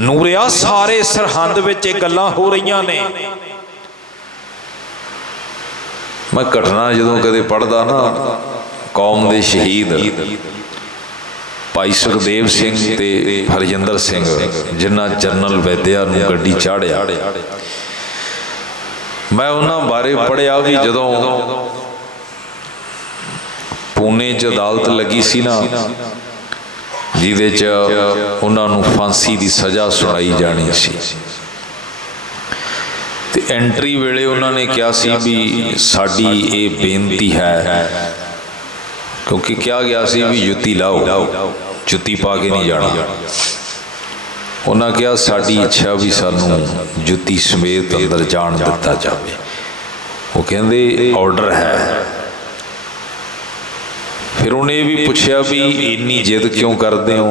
नूरिया सारे सरहंद विच गल्लां हो रही ने। मैं घटना जदों कदे पढ़दा ना, कौम दे शहीद भाई सुखदेव सिंह ते हरजिंदर सिंह जिन्हां जनरल वैद्या नूं गड्डी चाढ़िया, मैं उन्होंने बारे पढ़िया भी जदों पूने च अदालत लगी सी ना, जिहदे च उन्होंने फांसी की सज़ा सुनाई जानी सी, ते एंट्री वेले उन्होंने कहा सी भी साडी ये बेनती है, क्योंकि कहा गया सी भी जुत्ती लाओ, जुत्ती पा के नहीं जाना। उन्हें कहा साड़ी इच्छा भी सानू जुत्ती समेत अंदर जान दिता जाए। वो कहते ऑर्डर है। फिर उन्हें भी पूछा भी इन्नी जिद क्यों करते हो?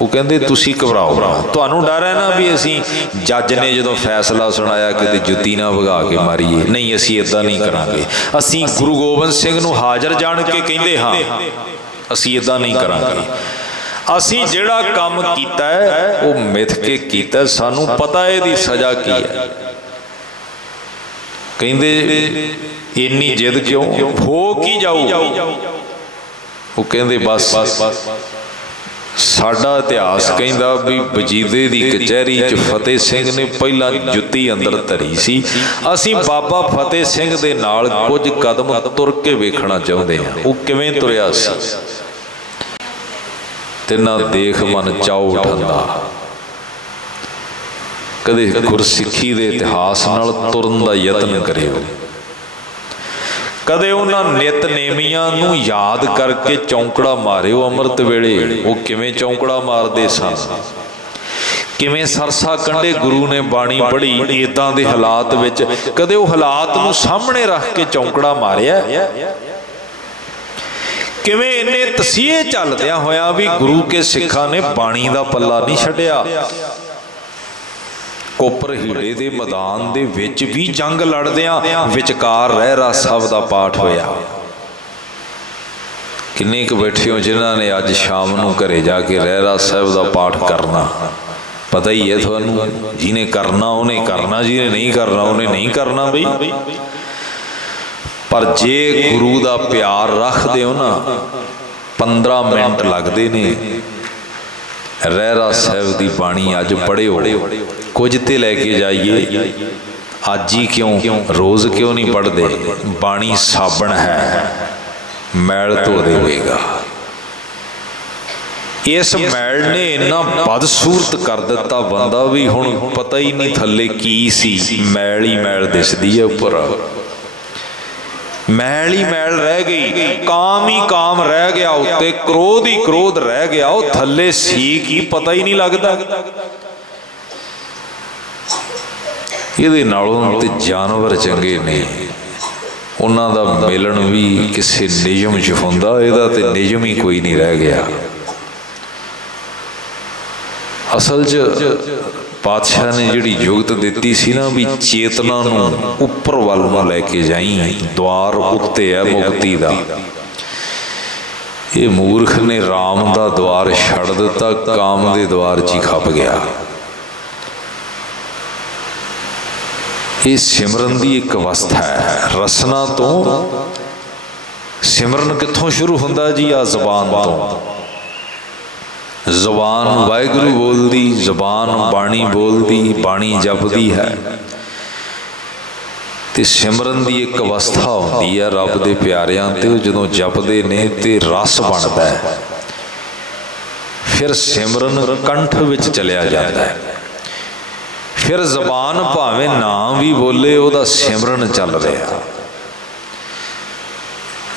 वो कहते तुसी घबराओ ना, तुहानू डर है ना भी असी जज ने जो फैसला सुनाया कि जुत्ती ना भगा के मारीए, नहीं असी इदा नहीं करांगे, असी गुरु गोबिंद सिंह नू हाज़र जान के कहते हाँ असी इदा नहीं करांगे, असी जिहड़ा काम कीता है वो मिथ के कीता, सानू पता है दी सज़ा की है। कहंदे इन्नी जिद क्यों, हो की जाऊ? वो कहंदे बस साडा इतिहास कहंदा भी वजीदे दी कचहरी च फतेह सिंह ने पहला जुत्ती अंदर धरी सी, असी बाबा फतेह सिंह दे नाल कुछ कदम तुर के वेखना चाहुंदे हां, वो किवें तुरिया सी। तिना देख मन चाओ उठंदा, कदे गुरसिੱਖੀ दे इतिहास नाल तुरन दा यतन करियो, कदे उन्हां नितनेमियां नूं याद करके चौंकड़ा मारियो। अमृत वेले वो किवें चौंकड़ा मारदे सन, ਕਿਵੇਂ ਸਰਸਾ ਕੰਢੇ ਗੁਰੂ ਨੇ ਬਾਣੀ ਪੜ੍ਹੀ, ਇੱਦਾਂ ਦੇ ਹਾਲਾਤ ਵਿੱਚ ਕਦੇ ਉਹ ਹਾਲਾਤ ਨੂੰ ਸਾਹਮਣੇ ਰੱਖ ਕੇ ਚੌਂਕੜਾ ਮਾਰਿਆ? ਕਿਵੇਂ ਇੰਨੇ ਤਸੀਹੇ ਚੱਲਦਿਆਂ ਹੋਇਆ ਵੀ ਗੁਰੂ ਕੇ ਸਿੱਖਾਂ ਨੇ ਬਾਣੀ ਦਾ ਪੱਲਾ ਨਹੀਂ ਛੱਡਿਆ। ਕੋਪਰ ਹੀੜੇ ਦੇ ਮੈਦਾਨ ਦੇ ਵਿੱਚ ਵੀ ਜੰਗ ਲੜਦਿਆਂ ਵਿਚਕਾਰ ਰਹਿਰਾਸ ਸਾਹਿਬ ਦਾ ਪਾਠ ਹੋਇਆ। ਕਿੰਨੇ ਕੁ ਬੈਠੇ ਹੋ ਜਿਨ੍ਹਾਂ ਨੇ ਅੱਜ ਸ਼ਾਮ ਨੂੰ ਘਰੇ ਜਾ ਕੇ ਰਹਿਰਾਸ ਸਾਹਿਬ ਦਾ ਪਾਠ ਕਰਨਾ? ਪਤਾ ਹੀ ਹੈ ਤੁਹਾਨੂੰ, ਜਿਹਨੇ ਕਰਨਾ ਉਹਨੇ ਕਰਨਾ, ਜਿਹਨੇ ਨਹੀਂ ਕਰਨਾ ਉਹਨੇ ਨਹੀਂ ਕਰਨਾ ਬਈ। ਪਰ ਜੇ ਗੁਰੂ ਦਾ ਪਿਆਰ ਰੱਖਦੇ ਹੋ ਨਾ, 15 ਮਿੰਟ ਲੱਗਦੇ ਨੇ। ਰਹਿਰਾਸ ਸਾਹਿਬ ਦੀ ਬਾਣੀ ਅੱਜ ਪੜ੍ਹਿਓ, ਕੁਝ ਤੇ ਲੈ ਕੇ ਜਾਈਏ। ਅੱਜ ਹੀ ਕਿਉਂ, ਰੋਜ਼ ਕਿਉਂ ਨਹੀਂ ਪੜ੍ਹਦੇ? ਬਾਣੀ ਸਾਬਣ ਹੈ, ਮੈਲ ਧੋ ਦੇਵੇਗਾ। ਇਸ ਮੈਲ ਨੇ ਇੰਨਾ ਬਦਸੂਰਤ ਕਰ ਦਿੱਤਾ ਬੰਦਾ ਵੀ ਹੁਣ ਪਤਾ ਹੀ ਨਹੀਂ ਥੱਲੇ ਕੀ ਸੀ, ਮੈਲ ਹੀ ਮੈਲ ਦਿਸਦੀ ਹੈ ਉੱਪਰ। ਮੈਲ ਹੀ ਮੈਲ ਰਹਿ ਗਈ, ਕਾਮ ਹੀ ਕਾਮ ਰਹਿ ਗਿਆ ਉੱਤੇ, ਕ੍ਰੋਧ ਹੀ ਕ੍ਰੋਧ ਰਹਿ ਗਿਆ। ਉਹ ਥੱਲੇ ਸੀ ਕੀ ਪਤਾ ਹੀ ਨਹੀਂ ਲੱਗਦਾ। ਇਹਦੇ ਨਾਲੋਂ ਤੇ ਜਾਨਵਰ ਚੰਗੇ ਨੇ, ਉਹਨਾਂ ਦਾ ਮਿਲਣ ਵੀ ਕਿਸੇ ਨਿਯਮ 'ਚ ਹੁੰਦਾ, ਇਹਦਾ ਤੇ ਨਿਯਮ ਹੀ ਕੋਈ ਨਹੀਂ ਰਹਿ ਗਿਆ। ਅਸਲ 'ਚ ਪਾਤਸ਼ਾਹ ਨੇ ਜਿਹੜੀ ਜੁਗਤ ਦਿੱਤੀ ਸੀ ਨਾ ਵੀ ਚੇਤਨਾ ਨੂੰ ਉੱਪਰ ਵੱਲ ਨੂੰ ਲੈ ਕੇ ਜਾਈ, ਦੁਆਰ ਉੱਤੇ ਹੈ ਮੁਕਤੀ ਦਾ। ਇਹ ਮੂਰਖ ਨੇ ਰਾਮ ਦਾ ਦੁਆਰ ਛੱਡ ਦਿੱਤਾ, ਕਾਮ ਦੇ ਦੁਆਰ 'ਚ ਹੀ ਖੱਪ ਗਿਆ। ਇਹ ਸਿਮਰਨ ਦੀ ਇੱਕ ਅਵਸਥਾ ਹੈ। ਰਸਨਾ ਤੋਂ ਸਿਮਰਨ ਕਿੱਥੋਂ ਸ਼ੁਰੂ ਹੁੰਦਾ ਜੀ? ਆ ਜ਼ਬਾਨ ਤੋਂ। ਜ਼ਬਾਨ ਵਾਹਿਗੁਰੂ ਬੋਲਦੀ, ਜ਼ਬਾਨ ਬਾਣੀ ਬੋਲਦੀ, ਬਾਣੀ ਜਪਦੀ ਹੈ। ਤੇ ਸਿਮਰਨ ਦੀ ਇੱਕ ਅਵਸਥਾ ਹੁੰਦੀ ਹੈ ਰੱਬ ਦੇ ਪਿਆਰਿਆਂ ਤੇ, ਜਦੋਂ ਜਪਦੇ ਨੇ ਤੇ ਰਸ ਬਣਦਾ ਹੈ। ਫਿਰ ਸਿਮਰਨ ਕੰਠ ਵਿੱਚ ਚਲਿਆ ਜਾਂਦਾ ਹੈ। ਫਿਰ ਜ਼ਬਾਨ ਭਾਵੇਂ ਨਾ ਵੀ ਬੋਲੇ, ਉਹਦਾ ਸਿਮਰਨ ਚੱਲ ਰਿਹਾ।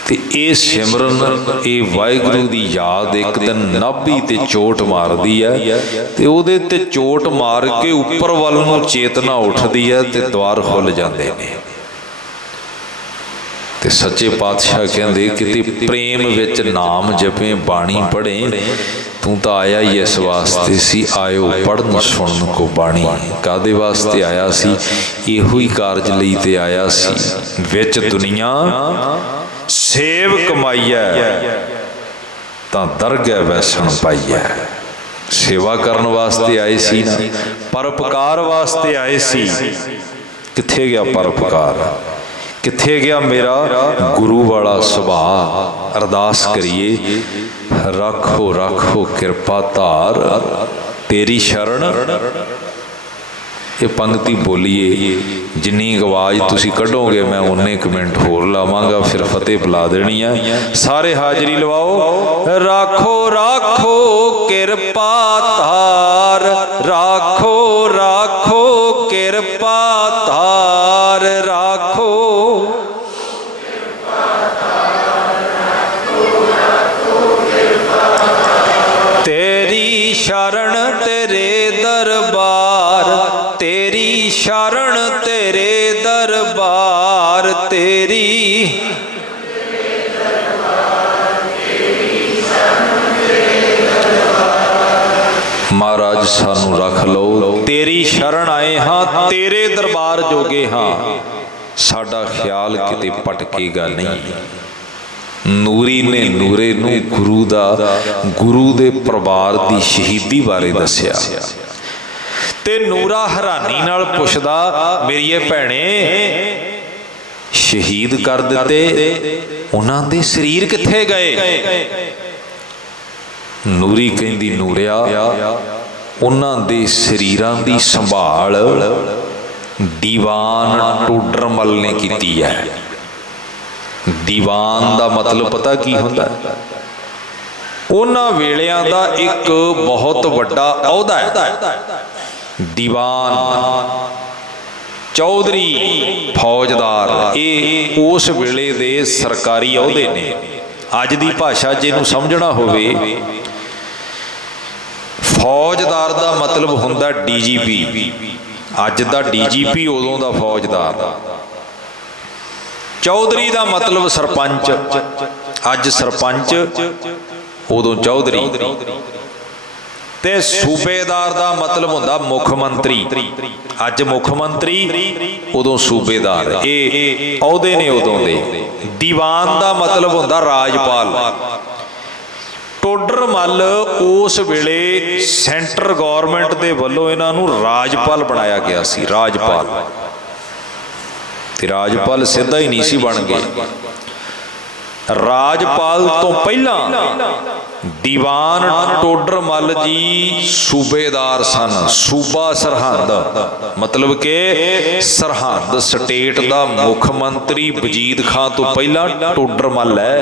ਤੇ ਇਹ ਸਿਮਰਨ, ਇਹ ਵਾਹਿਗੁਰੂ ਦੀ ਯਾਦ ਇੱਕ ਦਿਨ ਨਾਭੀ ਤੇ ਚੋਟ ਮਾਰਦੀ ਹੈ ਤੇ ਉਹਦੇ ਤੇ ਚੋਟ ਮਾਰ ਕੇ ਉੱਪਰ ਵੱਲ ਨੂੰ ਚੇਤਨਾ ਉੱਠਦੀ ਹੈ ਤੇ ਦੁਆਰ ਖੁੱਲ੍ਹ ਜਾਂਦੇ ਨੇ। ਤੇ ਸੱਚੇ ਪਾਤਸ਼ਾਹ ਕਹਿੰਦੇ ਕਿਤੇ ਪ੍ਰੇਮ ਵਿੱਚ ਨਾਮ ਜਪੇ, ਬਾਣੀ ਪੜ੍ਹੇ। ਤੂੰ ਤਾਂ ਆਇਆ ਹੀ ਇਸ ਵਾਸਤੇ ਸੀ, ਆਇਓ ਪੜ੍ਹਨ ਸੁਣਨ ਕੋ ਬਾਣੀ। ਕਾਹਦੇ ਵਾਸਤੇ ਆਇਆ ਸੀ? ਇਹੋ ਹੀ ਕਾਰਜ ਲਈ ਤੇ ਆਇਆ ਸੀ। ਵਿੱਚ ਦੁਨੀਆ ਸੇਵ ਕਮਾਈਐ, ਤਾਂ ਦਰਗਹਿ ਵੈਸਣ ਪਾਈਐ। ਸੇਵਾ ਕਰਨ ਵਾਸਤੇ ਆਏ ਸੀ ਨਾ, ਪਰਉਪਕਾਰ ਵਾਸਤੇ ਆਏ ਸੀ। ਕਿੱਥੇ ਗਿਆ ਪਰਉਪਕਾਰ? ਕਿੱਥੇ ਗਿਆ ਮੇਰਾ ਗੁਰੂ ਵਾਲਾ ਸੁਭਾਅ? ਅਰਦਾਸ ਕਰੀਏ, ਰੱਖੋ ਰੱਖੋ ਕਿਰਪਾ ਧਾਰ, ਤੇਰੀ ਸ਼ਰਨ। ਇਹ ਪੰਕਤੀ ਬੋਲੀਏ, ਜਿੰਨੀ ਆਵਾਜ਼ ਤੁਸੀਂ ਕੱਢੋਗੇ ਮੈਂ ਉਨੇ ਕੁ ਮਿੰਟ ਹੋਰ ਲਾਵਾਂਗਾ, ਫਿਰ ਫਤਿਹ ਬੁਲਾ ਦੇਣੀ ਆ। ਸਾਰੇ ਹਾਜ਼ਰੀ ਲਵਾਓ। ਰਾਖੋ ਰਾਖੋ ਕਿਰਪਾ ਧਾਰ, ਰਾਖੋ ਰਾਖੋ ਕਿਰਪਾ ਧਾਰ, ਰਾਖੋ ਤੇਰੀ ਸ਼ਰਨ ਤੇਰੇ ਦਰਬਾਰ, ਤੇਰੀ ਸ਼ਰਨ ਤੇਰੇ ਦਰਬਾਰ, ਤੇਰੀ ਮਹਾਰਾਜ ਸਾਨੂੰ ਰੱਖ ਲਓ। ਤੇਰੀ ਸ਼ਰਨ ਆਏ ਹਾਂ, ਤੇਰੇ ਦਰਬਾਰ ਜੋਗੇ ਹਾਂ। ਸਾਡਾ ਖਿਆਲ ਕਿਤੇ ਭਟਕੇਗਾ ਨਹੀਂ। ਨੂਰੀ ਨੇ ਨੂਰੇ ਨੂੰ ਗੁਰੂ ਦੇ ਪਰਿਵਾਰ ਦੀ ਸ਼ਹੀਦੀ ਬਾਰੇ ਦੱਸਿਆ ਤੇ ਨੂਰਾ ਹੈਰਾਨੀ ਨਾਲ ਪੁੱਛਦਾ, ਮੇਰੀਏ ਭੈਣੇ, ਸ਼ਹੀਦ ਕਰ ਦਿੱਤੇ, ਉਹਨਾਂ ਦੇ ਸਰੀਰ ਕਿੱਥੇ ਗਏ? ਨੂਰੀ ਕਹਿੰਦੀ, ਨੂਰਿਆ, ਉਹਨਾਂ ਦੇ ਸਰੀਰਾਂ ਦੀ ਸੰਭਾਲ ਦੀਵਾਨ ਟੋਡਰਮਲ ਨੇ ਕੀਤੀ ਹੈ। ਦੀਵਾਨ ਦਾ ਮਤਲਬ ਪਤਾ ਕੀ ਹੁੰਦਾ? ਉਹਨਾਂ ਵੇਲਿਆਂ ਦਾ ਇੱਕ ਬਹੁਤ ਵੱਡਾ ਅਹੁਦਾ ਹੈ। ਦੀਵਾਨ, ਚੌਧਰੀ, ਫੌਜਦਾਰ, ਇਹ ਉਸ ਵੇਲੇ ਦੇ ਸਰਕਾਰੀ ਅਹੁਦੇ ਨੇ। ਅੱਜ ਦੀ ਭਾਸ਼ਾ ਜਿਹਨੂੰ ਸਮਝਣਾ ਹੋਵੇ, फौजदार का मतलब हुंदा DGP। अज दा DGP उदों दा फौजदार। चौधरी का मतलब सरपंच, अज सरपंच उदों चौधरी। ते सूबेदार का मतलब हुंदा मुख मंत्री, अज मुख मंत्री उदों सूबेदार। ये अहुदे ने उदों दे। दीवान का मतलब हुंदा राजपाल। टोडर मल उस वेले सेंटर गौरमेंट के वलों इन्हां नूं राजपाल बनाया गया सी। राजपाल ते राजपाल सीधा ही नहीं सी बन गए। राजपाल तो पहला दीवान टोडर मल जी सूबेदार सन। सूबा सरहंद मतलब के सरहंद स्टेट का मुख मंत्री वजीद खां तो पहला टोडर मल है।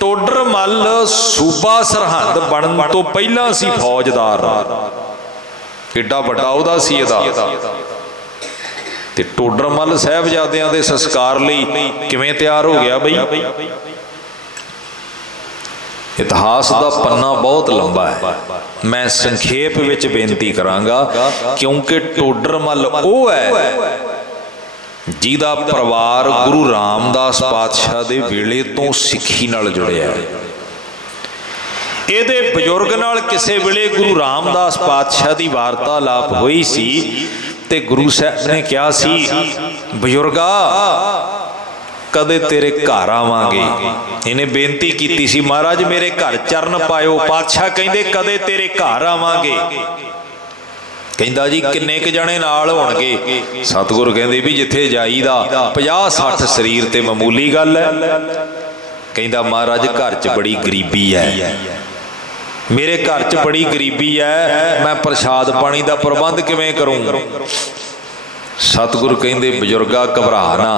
टोडर मल सूबा सरहंद बनन तो पहला सी फौजदार। एडा वड्डा उहदा सी इहदा। ते टोडर मल साहबजादियां दे संस्कार लई किवें तैयार हो गया बई। इतिहास का पन्ना बहुत लंबा है, मैं संखेप विच बेनती करांगा क्योंकि टोडर मल वो है जिहदा परिवार गुरु रामदास पातशाह दे वेले तो सिੱਖੀ नाल जुड़िया है। ਇਹਦੇ ਬਜ਼ੁਰਗ ਨਾਲ ਕਿਸੇ ਵੇਲੇ गुरु रामदास पातशाह की वार्तालाप हुई सी ते गुरु साहब ने कहा सी, बजुर्गा कदे तेरे घर आवांगे। इन्हें बेनती की सी, महाराज मेरे घर चरण पायो। पातशाह कहंदे कदे तेरे घर आवांगे। कहंदा जी किन्ने क जणे नाल होणगे। सतगुरु कहंदे भी जिथे जाईदा 50-60 शरीर ते मामूली गल है। कहंदा महाराज घर च बड़ी गरीबी है, मेरे घर च बड़ी गरीबी है, मैं प्रसाद पानी का प्रबंध किवें करूं। सतगुरु कहंदे बजुर्गा घबरा ना,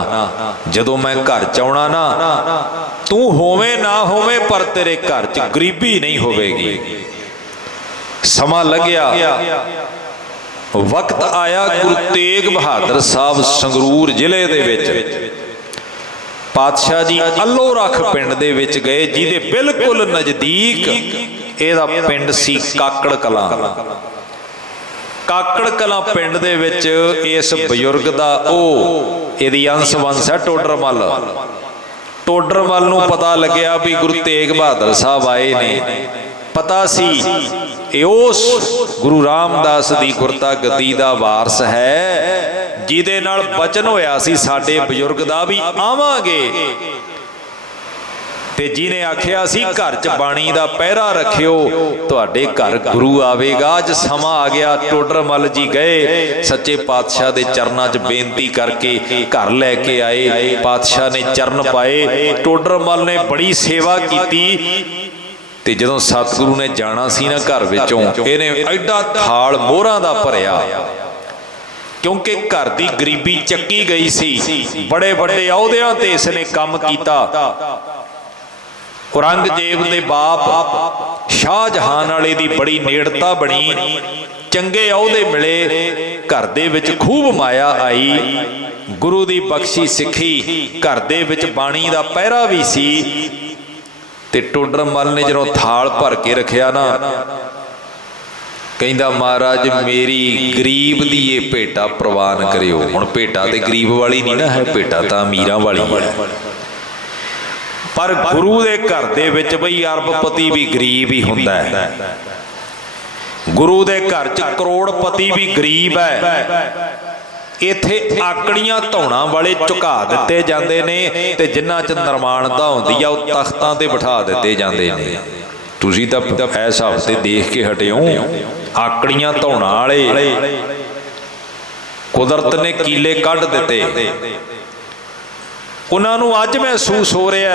जदों मैं घर च आउणा ना तू होवे ना होवे पर तेरे घर च गरीबी नहीं होवेगी। समा लग्या, वक्त आया गुरु तेग बहादुर साहब संगरूर जिले दे विच पातशाह जी अलो रख पिंड दे विच गए, जिहदे बिल्कुल नज़दीक ਇਹਦਾ ਪਿੰਡ ਸੀ ਕਾਕੜ ਕਲਾਂ। ਕਾਕੜ ਕਲਾਂ ਪਿੰਡ ਦੇ ਵਿੱਚ ਇਸ ਬਜ਼ੁਰਗ ਦਾ ਉਹ ਇਹਦੀ ਅੰਸ਼ ਵੰਸ਼ ਹੈ ਟੋਡਰ ਮੱਲ। ਟੋਡਰ ਮੱਲ ਨੂੰ ਪਤਾ ਲੱਗਿਆ ਵੀ ਗੁਰੂ ਤੇਗ ਬਹਾਦਰ ਸਾਹਿਬ ਆਏ ਨੇ। ਪਤਾ ਸੀ ਇਹ ਉਸ ਗੁਰੂ ਰਾਮਦਾਸ ਦੀ ਗੁਰਤਾ ਗੱਦੀ ਦਾ ਵਾਰਸ ਹੈ ਜਿਹਦੇ ਨਾਲ ਬਚਨ ਹੋਇਆ ਸੀ ਸਾਡੇ ਬਜ਼ੁਰਗ ਦਾ ਵੀ ਆਵਾਂਗੇ। ਤੇ ਜਿਹਨੇ ਆਖਿਆ ਸੀ घर च बाणी का पहरा रखियो, तुहाडे घर गुरु आवेगा। अज समा आ गया। टोडर मल जी गए, सच्चे पातशाह के चरणों च बेनती करके घर लैके आए। पातशाह ने चरण पाए, टोडर मल ने बड़ी सेवा की। ते जदों सतगुरु ने जाना सी ना घर विचों, इहने एडा थाल मोहरां दा भरिया क्योंकि घर की गरीबी चक्की गई सी। बड़े बड़े अहुदियां ते इसने काम कीता। औरंगजेब दे बाप शाहजहान वाले दी बड़ी नेड़ता बनी, चंगे अहुदे मिले, घर दे विच खूब माया आई। गुरु दी बख्शी सिੱਖੀ, घर दे विच बाणी दा पहरा भी सी। ते टोडर मल ने जदों थाल भर के रखिया ना, कहंदा महाराज मेरी गरीब दी ये भेटा प्रवान करियो। हुण भेटा ते गरीब वाली नहीं ना है, भेटा तां अमीरां वाली है। पर गुरु दे घर दे विच बई अरबपति भी गरीब ही हुंदा है। गुरु दे घर च करोड़पति भी गरीब है। इत्थे आकड़ियां धौणां वाले झुका दिते जांदे ने ते जिन्हां च निर्माणता हुंदी आ ओह तख्तां ते बिठा दिते जांदे ने। तुसीं तां इस हफ्ते देख के हटे हो, आकड़ियां धौणां वाले कुदरत ने कीले कढ दिते। उन्होंने अज महसूस हो रहा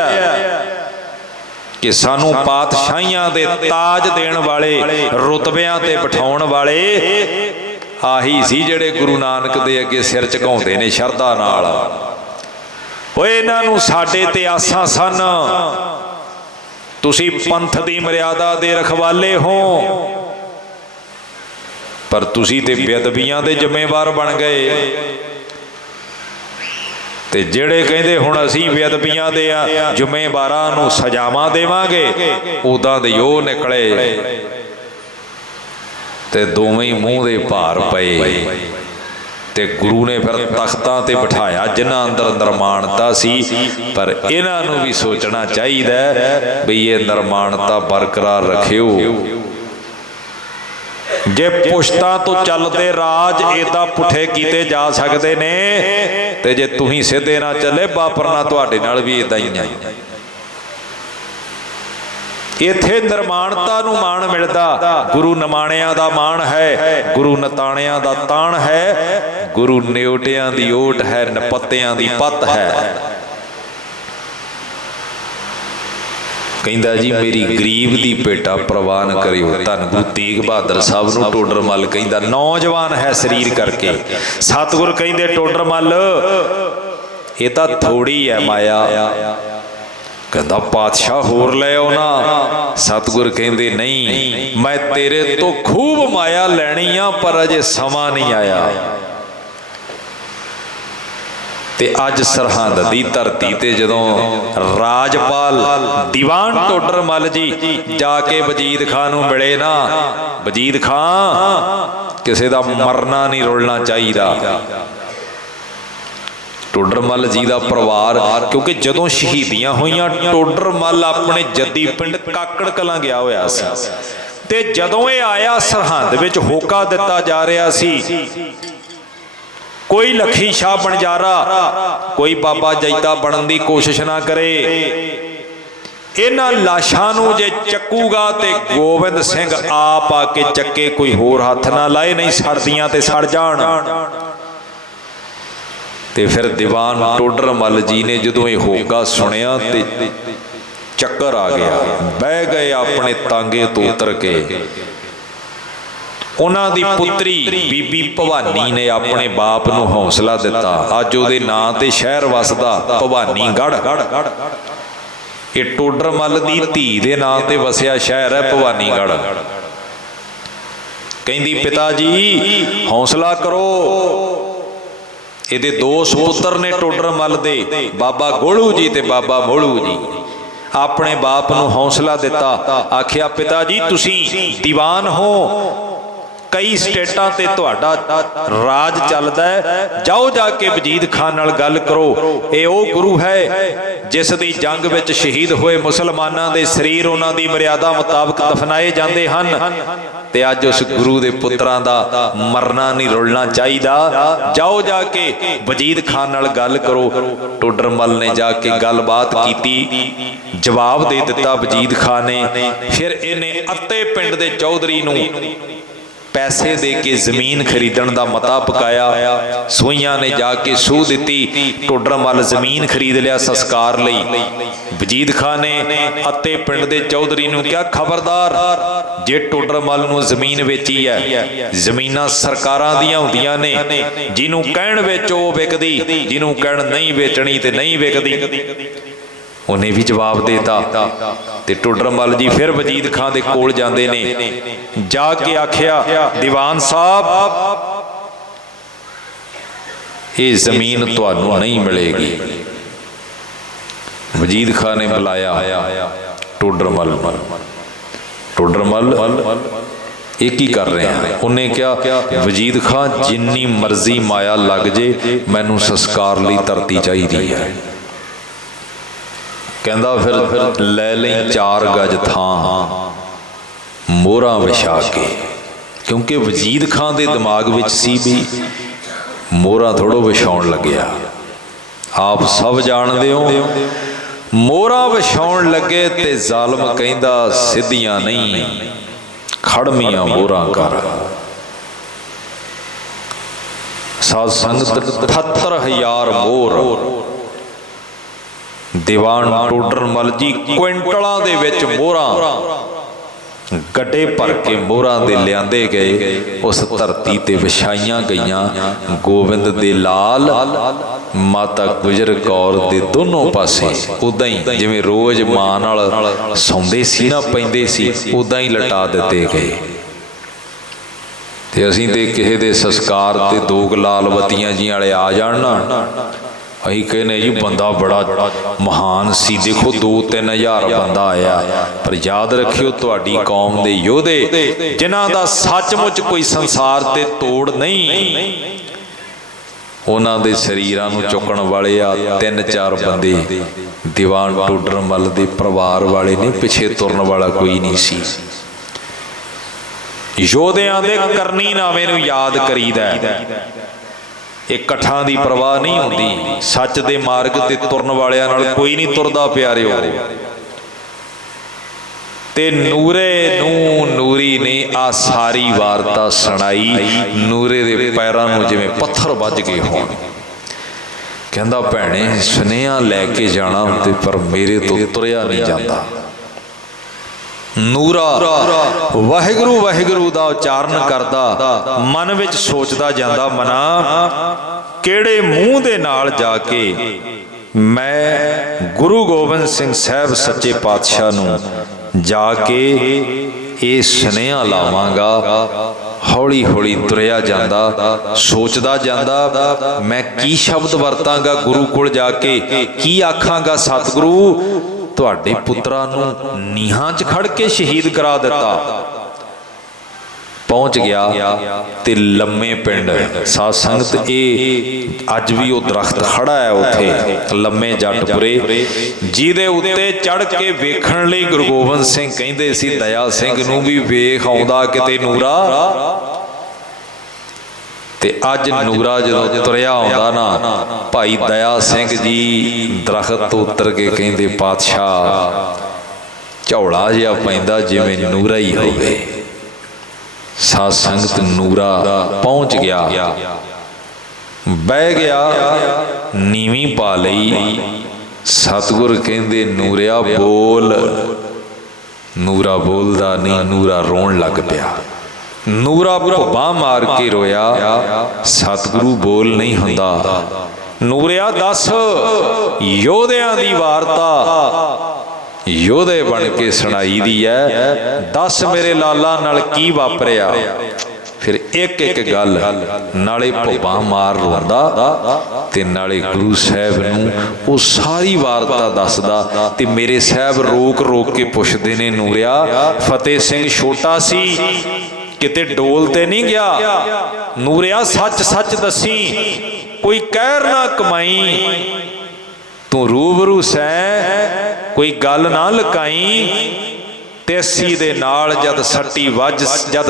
कि सानू पातशाहियां दे ताज देण वाले, रुतबियां ते बिठाउण वाले आही सी जिहड़े गुरु नानक दे अगे सिर झुकाउंदे ने शरधा नाल। ओए इन्हां नूं साडे ते आसां सन, तुसीं पंथ दी मर्यादा दे रखवाले हो, पर तुसीं ते बेअदबियां दे जिम्मेवार बन गए। ਤੇ ਜਿਹੜੇ ਕਹਿੰਦੇ ਹੁਣ ਅਸੀਂ ਬੇਅਦਬੀਆਂ ਦੇ ਜ਼ਿੰਮੇਵਾਰਾਂ ਨੂੰ ਸਜ਼ਾਵਾਂ ਦੇਵਾਂਗੇ, ਉਦਾਂ ਦੇ ਉਹ ਨਿਕਲੇ ਤੇ ਦੋਵੇਂ ਹੀ ਮੂੰਹ ਦੇ ਭਾਰ ਪਏ। ਤੇ ਗੁਰੂ ਨੇ ਫਿਰ ਤਖਤਾਂ ਤੇ ਬਿਠਾਇਆ ਜਿਨ੍ਹਾਂ ਅੰਦਰ ਨਿਰਮਾਣਤਾ ਸੀ। ਪਰ ਇਹਨਾਂ ਨੂੰ ਵੀ ਸੋਚਣਾ ਚਾਹੀਦਾ ਵੀ ਇਹ ਨਿਰਮਾਣਤਾ ਬਰਕਰਾਰ ਰੱਖਿਓ। ਜੇ ਪੁਸ਼ਤਾਂ ਤੋਂ ਚੱਲਦੇ ਰਾਜ ਏਦਾਂ ਪੁੱਠੇ ਕੀਤੇ ਜਾ ਸਕਦੇ ਨੇ, ਤੇ ਜੇ ਤੁਸੀਂ ਸਿੱਧੇ ਨਾ ਚੱਲੇ ਵਾਪਰਨਾ ਤੁਹਾਡੇ ਨਾਲ ਵੀ ਏਦਾਂ ਹੀ ਹੈ। ਇੱਥੇ ਨਿਰਮਾਣਤਾ ਨੂੰ ਮਾਣ ਮਿਲਦਾ। ਗੁਰੂ ਨਿਮਾਣਿਆਂ ਦਾ ਮਾਣ ਹੈ, ਗੁਰੂ ਨਤਾਣਿਆਂ ਦਾ ਤਾਣ ਹੈ, ਗੁਰੂ ਨਿਉਟਿਆਂ ਦੀ ਓਟ ਹੈ, ਨਪੱਤਿਆਂ ਦੀ ਪੱਤ ਹੈ। ਕਹਿੰਦਾ ਜੀ ਮੇਰੀ ਗਰੀਬ ਦੀ ਭੇਟਾ ਪ੍ਰਵਾਨ ਕਰਿਓ। ਧੰਨ ਗੁਰੂ ਤੇਗ ਬਹਾਦਰ ਸਾਹਿਬ ਨੂੰ ਟੋਡਰ ਮੱਲ ਕਹਿੰਦਾ, ਨੌਜਵਾਨ ਹੈ ਸਰੀਰ ਕਰਕੇ। ਸਤਿਗੁਰ ਕਹਿੰਦੇ ਟੋਡਰ ਮੱਲ ਇਹ ਤਾਂ ਥੋੜੀ ਹੈ ਮਾਇਆ। ਕਹਿੰਦਾ ਪਾਤਸ਼ਾਹ ਹੋਰ ਲੈ ਆਓ ਨਾ। ਸਤਿਗੁਰ ਕਹਿੰਦੇ ਨਹੀਂ, ਮੈਂ ਤੇਰੇ ਤੋਂ ਖੂਬ ਮਾਇਆ ਲੈਣੀ ਆ, ਪਰ ਅਜੇ ਸਮਾਂ ਨਹੀਂ ਆਇਆ। ਤੇ ਅੱਜ ਸਰਹੰਦ ਦੀ ਧਰਤੀ ਤੇ ਜਦੋਂ ਰਾਜਪਾਲ ਦੀਵਾਨ ਟੋਡਰ ਮੱਲ ਜੀ ਜਾ ਕੇ ਵਜੀਦ ਖਾਂ ਨੂੰ ਮਿਲੇ ਨਾ, ਵਜੀਦ ਖਾਂ ਕਿਸੇ ਦਾ ਮਰਨਾ ਨਹੀਂ ਰੁਲਣਾ ਚਾਹੀਦਾ। ਟੋਡਰ ਮੱਲ ਜੀ ਦਾ ਪਰਿਵਾਰ, ਕਿਉਂਕਿ ਜਦੋਂ ਸ਼ਹੀਦੀਆਂ ਹੋਈਆਂ ਟੋਡਰ ਮੱਲ ਆਪਣੇ ਜੱਦੀ ਪਿੰਡ ਕਾਕੜ ਕਲਾਂ ਗਿਆ ਹੋਇਆ ਸੀ। ਤੇ ਜਦੋਂ ਇਹ ਆਇਆ ਸਰਹੰਦ ਵਿੱਚ ਹੋਕਾ ਦਿੱਤਾ ਜਾ ਰਿਹਾ ਸੀ, ਕੋਈ ਲੱਖੀ ਸ਼ਾਹ ਬਣਜਾਰਾ, ਕੋਈ ਬਾਬਾ ਜੈਤਾ ਬਣਨ ਦੀ ਕੋਸ਼ਿਸ਼ ਨਾ ਕਰੇ। ਇਹਨਾਂ ਲਾਸ਼ਾਂ ਨੂੰ ਜੇ ਚੱਕੂਗਾ ਤੇ ਗੋਬਿੰਦ ਸਿੰਘ ਆਪ ਆ ਕੇ ਚੱਕੇ, ਕੋਈ ਹੋਰ ਹੱਥ ਨਾ ਲਾਏ, ਨਹੀਂ ਸੜਦੀਆਂ ਤੇ ਸੜ ਜਾਣ। ਤੇ ਫਿਰ ਦੀਵਾਨ ਟੋਡਰ ਮੱਲ ਜੀ ਨੇ ਜਦੋਂ ਇਹ ਹੋਕਾ ਸੁਣਿਆ ਤੇ ਚੱਕਰ ਆ ਗਿਆ, ਬਹਿ ਗਏ ਆਪਣੇ ਤਾਂਗੇ ਤੋਂ ਉਤਰ ਕੇ। ਉਹਨਾਂ ਦੀ ਪੁੱਤਰੀ ਬੀਬੀ ਭਵਾਨੀ ਨੇ ਆਪਣੇ ਬਾਪ ਨੂੰ ਹੌਸਲਾ ਦਿੱਤਾ। ਅੱਜ ਉਹਦੇ ਨਾਂ ਤੇ ਸ਼ਹਿਰ ਵਸਦਾ ਭਵਾਨੀਗੜ੍ਹ। ਇਹ ਟੋਡਰ ਮੱਲ ਦੀ ਧੀ ਦੇ ਨਾਂ ਤੇ ਵਸਿਆ ਸ਼ਹਿਰ ਹੈ ਭਵਾਨੀਗੜ੍ਹ। ਕਹਿੰਦੀ ਪਿਤਾ ਜੀ ਹੌਸਲਾ ਕਰੋ। ਇਹਦੇ ਦੋ ਸਪੁੱਤਰ ਨੇ ਟੋਡਰ ਮੱਲ ਦੇ, ਬਾਬਾ ਗੋਲੂ ਜੀ ਤੇ ਬਾਬਾ ਮੋਲੂ ਜੀ। ਆਪਣੇ ਬਾਪ ਨੂੰ ਹੌਸਲਾ ਦਿੱਤਾ, ਆਖਿਆ ਪਿਤਾ ਜੀ ਤੁਸੀਂ ਦੀਵਾਨ ਹੋ, ਕਈ ਸਟੇਟਾਂ ਤੇ ਤੁਹਾਡਾ ਰਾਜ ਚੱਲਦਾ ਹੈ, ਜਾਓ ਜਾ ਕੇ ਵਜੀਦ ਖਾਨ ਨਾਲ ਗੱਲ ਕਰੋ। ਇਹ ਉਹ ਗੁਰੂ ਹੈ ਜਿਸ ਦੀ ਜੰਗ ਵਿੱਚ ਸ਼ਹੀਦ ਹੋਏ ਮੁਸਲਮਾਨਾਂ ਦੇ ਸਰੀਰ ਉਹਨਾਂ ਦੀ ਮਰਿਆਦਾ ਮੁਤਾਬਕ ਦਫਨਾਏ ਜਾਂਦੇ ਹਨ। ਤੇ ਅੱਜ ਉਸ ਗੁਰੂ ਦੇ ਪੁੱਤਰਾਂ ਦਾ ਮਰਨਾ ਨਹੀਂ ਰੁਲਣਾ ਚਾਹੀਦਾ। ਜਾਓ ਜਾ ਕੇ ਵਜੀਦ ਖਾਨ ਨਾਲ ਗੱਲ ਕਰੋ। ਟੋਡਰ ਮੱਲ ਨੇ ਜਾ ਕੇ ਗੱਲਬਾਤ ਕੀਤੀ, ਜਵਾਬ ਦੇ ਦਿੱਤਾ ਵਜੀਦ ਖਾਨ ਨੇ। ਫਿਰ ਇਹਨੇ ਅੱਤੇ ਪਿੰਡ ਦੇ ਚੌਧਰੀ ਨੂੰ ਪੈਸੇ ਦੇ ਕੇ ਜ਼ਮੀਨ ਖਰੀਦਣ ਦਾ ਮਤਾ ਪਕਾਇਆ। ਸੂਈਆਂ ਨੇ ਜਾ ਕੇ ਸੂਹ ਦਿੱਤੀ। ਟੋਡਰ ਮੱਲ ਜ਼ਮੀਨ ਖਰੀਦ ਲਿਆ ਸੰਸਕਾਰ ਲਈ। ਵਜੀਦ ਖਾਨ ਨੇ ਅੱਤੇ ਪਿੰਡ ਦੇ ਚੌਧਰੀ ਨੂੰ ਕਿਹਾ, ਖਬਰਦਾਰ ਜੇ ਟੋਡਰ ਮੱਲ ਨੂੰ ਜ਼ਮੀਨ ਵੇਚੀ ਹੈ, ਜ਼ਮੀਨਾਂ ਸਰਕਾਰਾਂ ਦੀਆਂ ਹੁੰਦੀਆਂ ਨੇ, ਜਿਹਨੂੰ ਕਹਿਣ ਵਿੱਚ ਉਹ ਵਿਕਦੀ, ਜਿਹਨੂੰ ਕਹਿਣ ਨਹੀਂ ਵੇਚਣੀ ਤੇ ਨਹੀਂ ਵਿਕਦੀ। ਉਹਨੇ ਵੀ ਜਵਾਬ ਦੇਤਾ। ਤੇ ਟੋਡਰ ਮੱਲ ਜੀ ਫਿਰ ਵਜੀਦ ਖਾਨ ਦੇ ਕੋਲ ਜਾਂਦੇ ਨੇ, ਜਾ ਕੇ ਆਖਿਆ ਦੀਵਾਨ ਸਾਹਿਬ ਇਹ ਜ਼ਮੀਨ ਤੁਹਾਨੂੰ ਨਹੀਂ ਮਿਲੇਗੀ। ਵਜੀਦ ਖਾਨ ਨੇ ਬੁਲਾਇਆ ਟੋਡਰ ਮੱਲ। ਟੋਡਰ ਮੱਲ ਇਹ ਕੀ ਕਰ ਰਹੇ ਆ? ਉਹਨੇ ਕਿਹਾ ਵਜੀਦ ਖਾਨ ਜਿੰਨੀ ਮਰਜ਼ੀ ਮਾਇਆ ਲੱਗ ਜੇ, ਮੈਨੂੰ ਸੰਸਕਾਰ ਲਈ ਧਰਤੀ ਚਾਹੀਦੀ ਹੈ। ਕਹਿੰਦਾ ਫਿਰ ਲੈ ਲਈ 4 ਗਜ ਥਾਂ ਮੋਹਰਾਂ ਵਿਛਾ ਕੇ, ਕਿਉਂਕਿ ਵਜੀਦ ਖਾਨ ਦੇ ਦਿਮਾਗ ਵਿੱਚ ਸੀ ਵੀ ਮੋਹਰਾਂ ਥੋੜੋ ਵਿਛਾਉਣ ਲੱਗਿਆ। ਆਪ ਸਭ ਜਾਣਦੇ ਹੋ, ਮੋਹਰਾਂ ਵਿਛਾਉਣ ਲੱਗੇ ਤੇ ਜ਼ਾਲਮ ਕਹਿੰਦਾ ਸਿੱਧੀਆਂ ਨਹੀਂ ਖੜਮੀਆਂ ਮੋਹਰਾਂ ਕਰ। ਸਾਧ ਸੰਗਤ 78000 ਮੋਹਰ ਦੀਵਾਨ ਟੋਡਰ ਮੱਲ ਜੀ ਕੁਇੰਟਲਾਂ ਦੇ ਵਿੱਚ ਮੋਹਰਾਂ ਗੱਡੇ ਭਰ ਕੇ ਮੋਹਰਾਂ ਦੇ ਲਿਆਂਦੇ ਗਏ, ਉਸ ਧਰਤੀ ਤੇ ਵਿਛਾਈਆਂ ਗਈਆਂ। ਗੋਬਿੰਦ ਦੇ ਲਾਲ ਮਾਤਾ ਗੁਜਰ ਕੌਰ ਦੇ ਦੋਨੋਂ ਪਾਸੇ ਉਦਾਂ ਹੀ ਜਿਵੇਂ ਰੋਜ਼ ਮਾਂ ਨਾਲ ਸੌਂਦੇ ਸੀ ਨਾ, ਪੈਂਦੇ ਸੀ, ਉਦਾਂ ਹੀ ਲਟਾ ਦਿੱਤੇ ਗਏ। ਤੇ ਅਸੀਂ ਤੇ ਕਿਸੇ ਦੇ ਸੰਸਕਾਰ ਤੇ 2 ਲਾਲ ਬੱਤੀਆਂ ਜੀਆਂ ਵਾਲੇ ਆ ਜਾਣ ਨਾ, ਅਸੀਂ ਕਹਿੰਦੇ ਜੀ ਬੰਦਾ ਬੜਾ ਮਹਾਨ ਸੀ, ਦੇਖੋ 2-3 ਹਜ਼ਾਰ ਬੰਦਾ ਆਇਆ। ਪਰ ਯਾਦ ਰੱਖਿਓ ਤੁਹਾਡੀ ਕੌਮ ਦੇ ਯੋਧੇ ਜਿਨ੍ਹਾਂ ਦਾ ਸੱਚਮੁੱਚ ਕੋਈ ਸੰਸਾਰ ਤੇ ਤੋੜ ਨਹੀਂ, ਉਹਨਾਂ ਦੇ ਸਰੀਰਾਂ ਨੂੰ ਚੁੱਕਣ ਵਾਲੇ ਆ 3-4 ਬੰਦੇ। ਦੀਵਾਨ ਟੋਡਰ ਮੱਲ ਦੇ ਪਰਿਵਾਰ ਵਾਲੇ ਨੇ, ਪਿੱਛੇ ਤੁਰਨ ਵਾਲਾ ਕੋਈ ਨਹੀਂ ਸੀ। ਯੋਧਿਆਂ ਦੇ ਕਰਨੀ ਨਾਵੇਂ ਨੂੰ ਯਾਦ ਕਰੀਦਾ। ਇਹ ਇਕੱਠਾਂ ਦੀ ਪਰਵਾਹ ਨਹੀਂ ਹੁੰਦੀ। ਸੱਚ ਦੇ ਮਾਰਗ ਤੇ ਤੁਰਨ ਵਾਲਿਆਂ ਨਾਲ ਕੋਈ ਨਹੀਂ ਤੁਰਦਾ ਪਿਆਰਿਓ। ਤੇ ਨੂਰੇ ਨੂੰ ਨੂਰੀ ਨੇ ਆ ਸਾਰੀ ਵਾਰਤਾ ਸੁਣਾਈ। ਨੂਰੇ ਦੇ ਪੈਰਾਂ ਨੂੰ ਜਿਵੇਂ ਪੱਥਰ ਵੱਜ ਗਏ ਹੋਣ। ਕਹਿੰਦਾ ਭੈਣੇ ਸੁਨੇਹਾ ਲੈ ਕੇ ਜਾਣਾ ਹੁੰਦੇ, ਪਰ ਮੇਰੇ ਤੋਂ ਤੁਰਿਆ ਨਹੀਂ ਜਾਂਦਾ। ਨੂਰਾ ਵਾਹਿਗੁਰੂ ਵਾਹਿਗੁਰੂ ਦਾ ਉਚਾਰਨ ਕਰਦਾ, ਮਨ ਵਿੱਚ ਸੋਚਦਾ ਜਾਂਦਾ, ਮਨਾ ਕਿਹੜੇ ਮੂੰਹ ਦੇ ਨਾਲ ਜਾ ਕੇ ਮੈਂ ਗੁਰੂ ਗੋਬਿੰਦ ਸਿੰਘ ਸਾਹਿਬ ਸੱਚੇ ਪਾਤਸ਼ਾਹ ਨੂੰ ਜਾ ਕੇ ਇਹ ਸੁਨੇਹਾ ਲਾਵਾਂਗਾ। ਹੌਲੀ ਹੌਲੀ ਤੁਰਿਆ ਜਾਂਦਾ, ਸੋਚਦਾ ਜਾਂਦਾ, ਮੈਂ ਕੀ ਸ਼ਬਦ ਵਰਤਾਂਗਾ ਗੁਰੂ ਕੋਲ ਜਾ ਕੇ, ਕੀ ਆਖਾਂਗਾ? ਸਤਿਗੁਰੂ ਤੁਹਾਡੇ ਪੁੱਤਰਾਂ ਨੂੰ ਨੀਹਾਂ 'ਚ ਖੜ ਕੇ ਸ਼ਹੀਦ ਕਰਾ ਦਿੱਤਾ। ਪਹੁੰਚ ਗਿਆ ਤੇ ਲੰਮੇ ਪਿੰਡ ਸਾਧ ਸੰਗਤ, ਇਹ ਅੱਜ ਵੀ ਉਹ ਦਰਖਤ ਖੜਾ ਹੈ ਉੱਥੇ ਲੰਮੇ ਜੱਟਪੁਰੇ, ਜਿਹਦੇ ਉੱਤੇ ਚੜ ਕੇ ਵੇਖਣ ਲਈ ਗੁਰੂ ਗੋਬਿੰਦ ਸਿੰਘ ਕਹਿੰਦੇ ਸੀ ਦਇਆ ਸਿੰਘ ਨੂੰ ਵੀ, ਵੇਖ ਆਉਂਦਾ ਕਿਤੇ ਨੂਰਾ। ਤੇ ਅੱਜ ਨੂਰਾ ਜਦੋਂ ਤੁਰਿਆ ਆਉਂਦਾ ਨਾ, ਭਾਈ ਦਇਆ ਸਿੰਘ ਜੀ ਦਰਖਤ ਤੋਂ ਉਤਰ ਕੇ ਕਹਿੰਦੇ ਪਾਤਸ਼ਾਹ ਝੌਲਾ ਜਿਹਾ ਪੈਂਦਾ ਜਿਵੇਂ ਨੂਰਾ ਹੀ ਹੋਵੇ। ਸਾਧ ਸੰਗਤ ਨੂਰਾ ਪਹੁੰਚ ਗਿਆ, ਬਹਿ ਗਿਆ, ਨੀਵੀਂ ਪਾ ਲਈ। ਸਤਿਗੁਰ ਕਹਿੰਦੇ ਨੂਰਿਆ ਬੋਲ। ਨੂਰਾ ਬੋਲਦਾ ਨਹੀਂ, ਨੂਰਾ ਰੋਣ ਲੱਗ ਪਿਆ। ਨੂਰਾ ਭੁੱਬਾਂ ਮਾਰ ਕੇ ਰੋਇਆ। ਸਤਿਗੁਰੂ ਬੋਲ ਨਹੀਂ ਹੁੰਦਾ। ਨੂਰਿਆ ਦੱਸ ਯੋਧਿਆਂ ਦੀ ਵਾਰਤਾ ਯੋਧੇ ਬਣ ਕੇ ਸੁਣਾਈ ਦੀ ਹੈ, ਦੱਸ ਮੇਰੇ ਲਾਲਾ ਨਾਲ ਕੀ ਵਾਪਰਿਆ। ਫਿਰ ਇੱਕ ਇੱਕ ਗੱਲ ਨਾਲੇ ਭੁੱਬਾਂ ਮਾਰ ਰੋਂਦਾ ਤੇ ਨਾਲੇ ਗੁਰੂ ਸਾਹਿਬ ਨੂੰ ਉਹ ਸਾਰੀ ਵਾਰਤਾ ਦੱਸਦਾ। ਤੇ ਮੇਰੇ ਸਾਹਿਬ ਰੋਕ ਰੋਕ ਕੇ ਪੁੱਛਦੇ ਨੇ, ਨੂਰਿਆ ਫਤਿਹ ਸਿੰਘ ਛੋਟਾ ਸੀ, ਕਿਤੇ ਡੋਲ ਤੇ ਨਹੀਂ ਗਿਆ? ਨੂਰਿਆ ਸੱਚ ਸੱਚ ਦੱਸੀ, ਕੋਈ ਕਹਿਰ ਨਾ ਕਮਾਈ, ਤੂੰ ਰੂਬਰੂ ਸੈਂ, ਕੋਈ ਗੱਲ ਨਾ ਲੁਕਾਈ। ਤੇਸੀ ਦੇ ਨਾਲ ਜਦ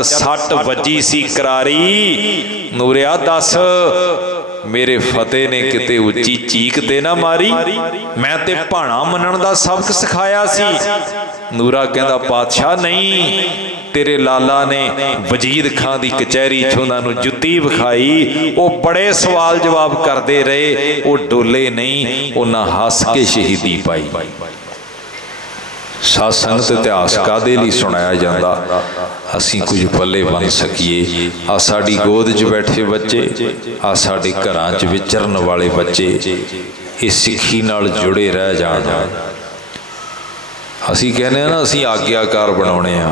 ਸੱਟ ਵੱਜੀ ਸੀ ਕਰਾਰੀ, ਨੂਰਿਆ ਦੱਸ ਮੇਰੇ ਫਤਿਹ ਨੇ ਕਿਤੇ ਉੱਚੀ ਚੀਕ ਤੇ ਨਾ ਮਾਰੀ? ਮੈਂ ਤੇ ਭਾਣਾ ਮੰਨਣ ਦਾ ਸਬਕ ਸਿਖਾਇਆ ਸੀ। ਨੂਰਾ ਕਹਿੰਦਾ ਪਾਤਸ਼ਾਹ ਨਹੀਂ, ਤੇਰੇ ਲਾਲਾ ਨੇ ਵਜੀਦ ਖਾਂ ਦੀ ਕਚਹਿਰੀ 'ਚ ਉਹਨਾਂ ਨੂੰ ਜੁੱਤੀ ਵਿਖਾਈ। ਉਹ ਬੜੇ ਸਵਾਲ ਜਵਾਬ ਕਰਦੇ ਰਹੇ, ਉਹ ਡੋਲੇ ਨਹੀਂ, ਉਹਨਾਂ ਹੱਸ ਕੇ ਸ਼ਹੀਦੀ ਪਾਈ। ਸਾਧ ਸੰਗਤ ਇਤਿਹਾਸ ਕਾਹਦੇ ਲਈ ਸੁਣਾਇਆ ਜਾਂਦਾ? ਅਸੀਂ ਕੁਝ ਪੱਲੇ ਬਣ ਸਕੀਏ। ਆ ਸਾਡੀ ਗੋਦ 'ਚ ਬੈਠੇ ਬੱਚੇ, ਆ ਸਾਡੇ ਘਰਾਂ 'ਚ ਵਿਚਰਨ ਵਾਲੇ ਬੱਚੇ, ਇਹ ਸਿੱਖੀ ਨਾਲ ਜੁੜੇ ਰਹਿ ਜਾਣ। ਅਸੀਂ ਕਹਿੰਦੇ ਆ ਨਾ, ਅਸੀਂ ਆਗਿਆਕਾਰ ਬਣਾਉਣੇ ਆ।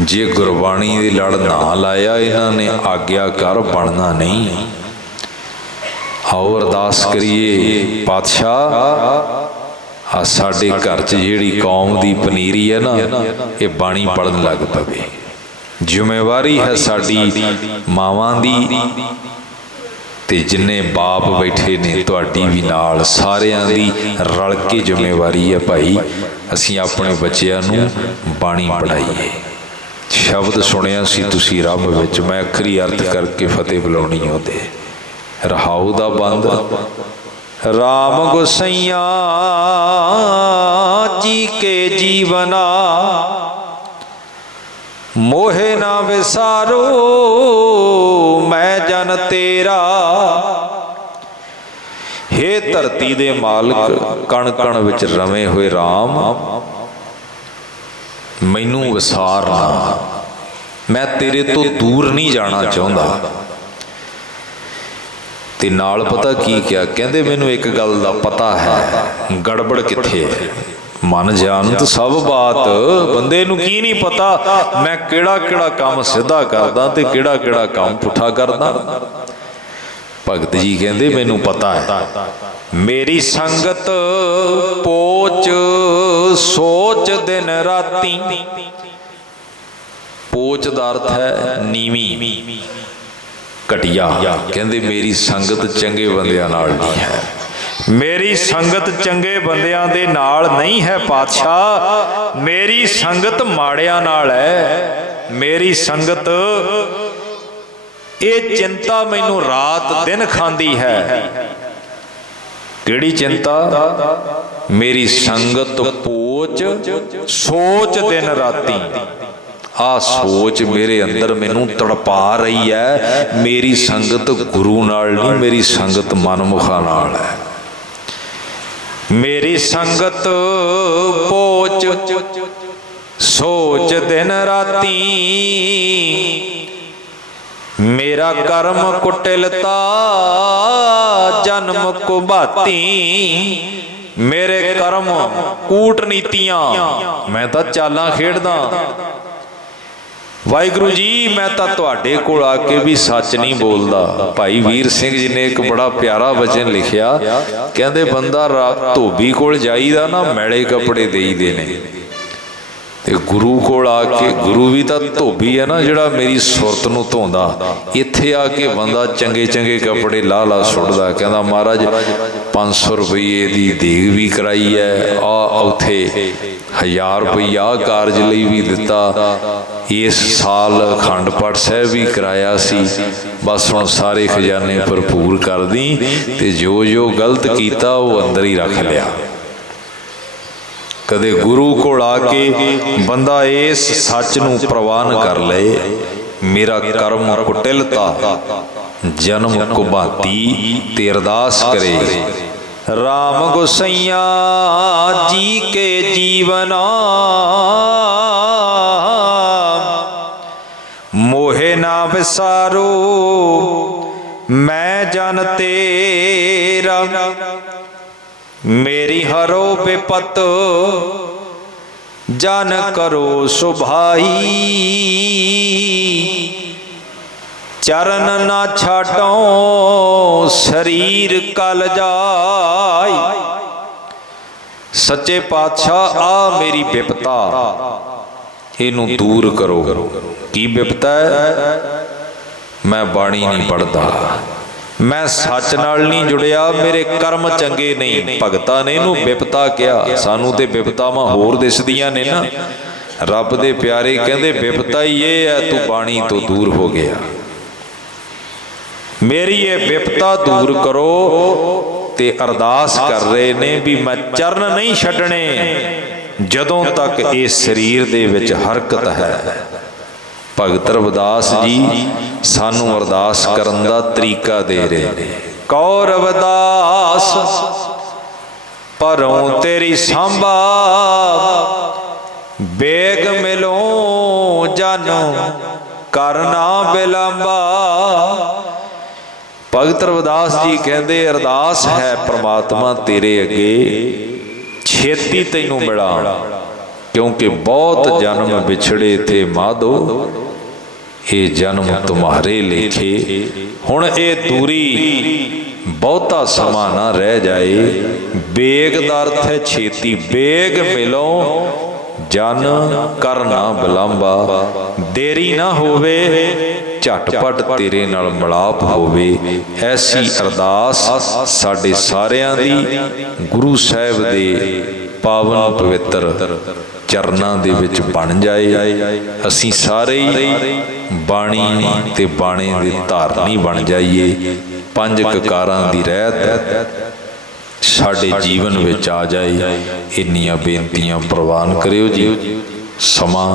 ਜੇ ਗੁਰਬਾਣੀ ਦੇ ਲੜ ਨਾ ਲਾਇਆ ਇਹਨਾਂ ਨੇ, ਆਗਿਆਕਾਰ ਬਣਨਾ ਨਹੀਂ। ਆਓ ਅਰਦਾਸ ਕਰੀਏ, ਪਾਤਸ਼ਾਹ ਆ ਸਾਡੇ ਘਰ 'ਚ ਜਿਹੜੀ ਕੌਮ ਦੀ ਪਨੀਰੀ ਹੈ ਨਾ, ਇਹ ਬਾਣੀ ਪੜਨ ਲੱਗ ਪਵੇ। ਜ਼ਿੰਮੇਵਾਰੀ ਹੈ ਸਾਡੀ ਮਾਵਾਂ ਦੀ, ਤੇ ਜਿੰਨੇ ਬਾਪ ਬੈਠੇ ਨੇ ਤੁਹਾਡੀ ਵੀ ਨਾਲ, ਸਾਰਿਆਂ ਦੀ ਰਲ ਕੇ ਜ਼ਿੰਮੇਵਾਰੀ ਹੈ ਭਾਈ। ਅਸੀਂ ਆਪਣੇ ਬੱਚਿਆਂ ਨੂੰ ਬਾਣੀ ਪੜ੍ਹਾਈਏ। ਸ਼ਬਦ ਸੁਣਿਆ ਸੀ ਤੁਸੀਂ ਰੱਬ ਵਿੱਚ, ਮੈਂ ਅਖਰੀ ਅਰਥ ਕਰਕੇ ਫਤਿਹ ਬੁਲਾਉਣੀ ਉਹਦੇ। ਰਹਾਉ ਦਾ ਬੰਦ ਰਾਮ ਗੁਸਈਆ ਜੀ ਕੇ ਜੀਵਨਾ, ਮੋਹੇ ਨਾ ਵਿਸਾਰੋ ਮੈਂ ਜਨ ਤੇਰਾ। ਹੇ ਧਰਤੀ ਦੇ ਮਾਲਕ, ਕਣ ਕਣ ਵਿੱਚ ਰਵੇਂ ਹੋਏ ਰਾਮ, ਮੈਨੂੰ ਵਿਸਾਰ ਨਾ, ਮੈਂ ਤੇਰੇ ਤੋਂ ਦੂਰ ਨਹੀਂ ਜਾਣਾ ਚਾਹੁੰਦਾ। ਤੇ ਨਾਲ ਪਤਾ ਕੀ ਕਿਹਾ? ਕਹਿੰਦੇ ਮੈਨੂੰ ਇੱਕ ਗੱਲ ਦਾ ਪਤਾ ਹੈ, ਗੜਬੜ ਕਿੱਥੇ ਹੈ। ਮਨ ਜਾਣਤ ਸਭ ਬਾਤ, ਬੰਦੇ ਨੂੰ ਕੀ ਨਹੀਂ ਪਤਾ ਮੈਂ ਕਿਹੜਾ ਕਿਹੜਾ ਕੰਮ ਸਿੱਧਾ ਕਰਦਾ ਤੇ ਕਿਹੜਾ ਕਿਹੜਾ ਕੰਮ ਪੁੱਠਾ ਕਰਦਾ। भगत जी कहते मैनू पता है, मेरी संगत पोच सोच दिन राती। पोच का अर्थ है नीवी, घटिया। कहते मेरी संगत चंगे बंदियां नाल नहीं है, मेरी संगत चंगे बंदियां दे नाल नहीं है पातशाह, मेरी संगत माड़ियां नाल है। मेरी संगत ये चिंता मैनू रात दिन खांदी है। किहड़ी चिंता? मेरी संगत पोच सोच दिन राती। आ सोच मेरे अंदर मैनू तड़पा रही है। मेरी संगत गुरु नाल नहीं, मेरी संगत मनमुखा नाल है। मेरी संगत पोच सोच दिन राती, मेरा कर्म कुटिलता जन्म कुभाती। मेरे कर्म कूटनीतियां, मैं तो चालां खेडदा। वाहिगुरु जी मैं तो तुहाडे कोल आके भी सच नहीं बोलदा। भाई वीर सिंह जी ने एक बड़ा प्यारा वचन लिखिया, कहंदे बंदा धोबी कोल जाईदा ना मैले कपड़े देईदे ने, ते गुरु कोल आके, गुरु भी तो धोबी है ना जिहड़ा मेरी सुरत नूं धोंदा, इत्थे आके बंदा चंगे चंगे कपड़े ला ला सुटदा। कहंदा महाराज 500 रुपये दी देग भी कराई है, आ उत्थे 1000 रुपया कारज लई भी दिता, इस साल अखंड पाठ साहब भी कराया सी। बस हुण सारे खजाने भरपूर कर दी, ते जो जो गलत कीता वो अंदर ही रख लिया। कदे गुरु कोल आके बंदा इस सच नूं प्रवान कर ले, मेरा कर्म कुटिलता जन्म कुभाती, ते अरदास करे राम गोसैया जी के जीवना, मोहे ना विसारो मैं जन तेरा। मेरी हरो विपत जन करो सुभाई, चरण ना छाटो शरीर कल जाय। सच्चे पातशाह आ मेरी विपता, इनू दूर करो। की विपता है? मैं बाणी नहीं पढ़ता, मैं सच नाल नहीं जुड़िया, मेरे कर्म चंगे नहीं। भगतां ने इनू विपता कहा, सानू ते विपतावां होर दिसदियां ने ना। रब दे प्यारे कहंदे विपता ही ये है, तू बाणी तो दूर हो गया। मेरी ये विपता दूर करो। ते अरदास कर रहे ने भी मैं चरण नहीं छड्डणे जदों तक इस शरीर दे विच हरकत है। भगत रविदास जी सानू अरदास करन दा तरीका दे रहे ने। कौ रविदास परों तेरी सांभा, बेग मिलो जानो करना बिलंबा। भगत रविदास जी कहते अरदास है परमात्मा तेरे अगे छेती तैनू मिला, क्योंकि बहुत जन्म बिछड़े थे माधो, ये जन्म तुम्हारे लेखे। हुण ये दूरी बहुता समा ना रह जाए। बेग दा अर्थ है छेती, बेग मिलो जन करना बिलंबा, देरी ना होवे झटपट तेरे नाल मिलाप होवे। ऐसी अरदास साडे सारियां दी गुरु साहिब दे पावन पवित्र चरनां दे विच बन जाए। असीं सारे बाणी ते बाणे दे धारनी बन जाइए। पंज ककारां दी रहत साडे जीवन विच आ जाए। इन्नियां बेनतियां प्रवान करियो जी। समा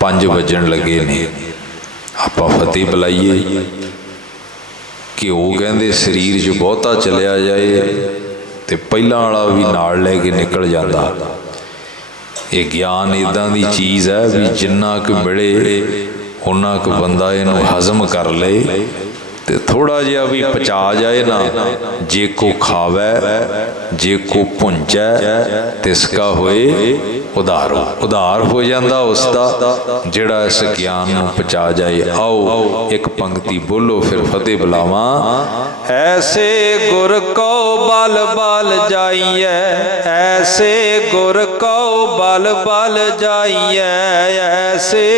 5 वजन लगे ने, आपां फतेह बुलाइए। घिओ कहंदे शरीर 'च बहुता चलिया जाए तो पहलां वाला भी नाल लै के निकल जाता। ये ज्ञान इदां दी चीज़ है भी जिन्ना क मिले उन्ना क बंदा इनू हजम कर ले ते थोड़ा जिहा भी पचा जाए ना, जे को खावै जे को भुंजै तिसका होए उधार। उधार हो जाता उसका जिहड़ा इस ज्ञान नूं पचा जाए। आओ एक पंक्ति बोलो फिर फतेह बुलावा। ऐसे गुर को बल बल जाइए, ऐसे गुर को बल बल जाइए, ऐसे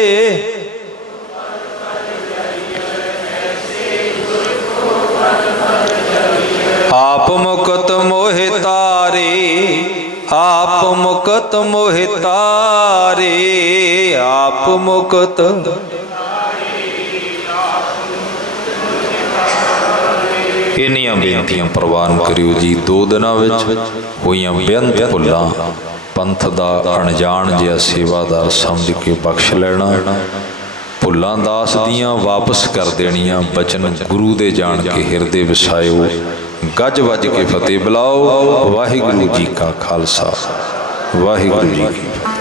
आप मुकत मोहि तारे, आप मुकत मोहि तारे, आप मुकत। इन्नियां बेनतियां प्रवान करियो जी। 2 दिनां विच होईयां बेअंत भुल्लां पंथ दा अणजाण जिहा सेवादार समझ के बख्श लैना। भुल्लां दास दियां वापस कर देणियां, बचन गुरु दे जान के हिरदे वसायो। गज वज के फतेह बुलाओ। वाहिगुरू जी का खालसा, वाहिगुरू जी की फतेह।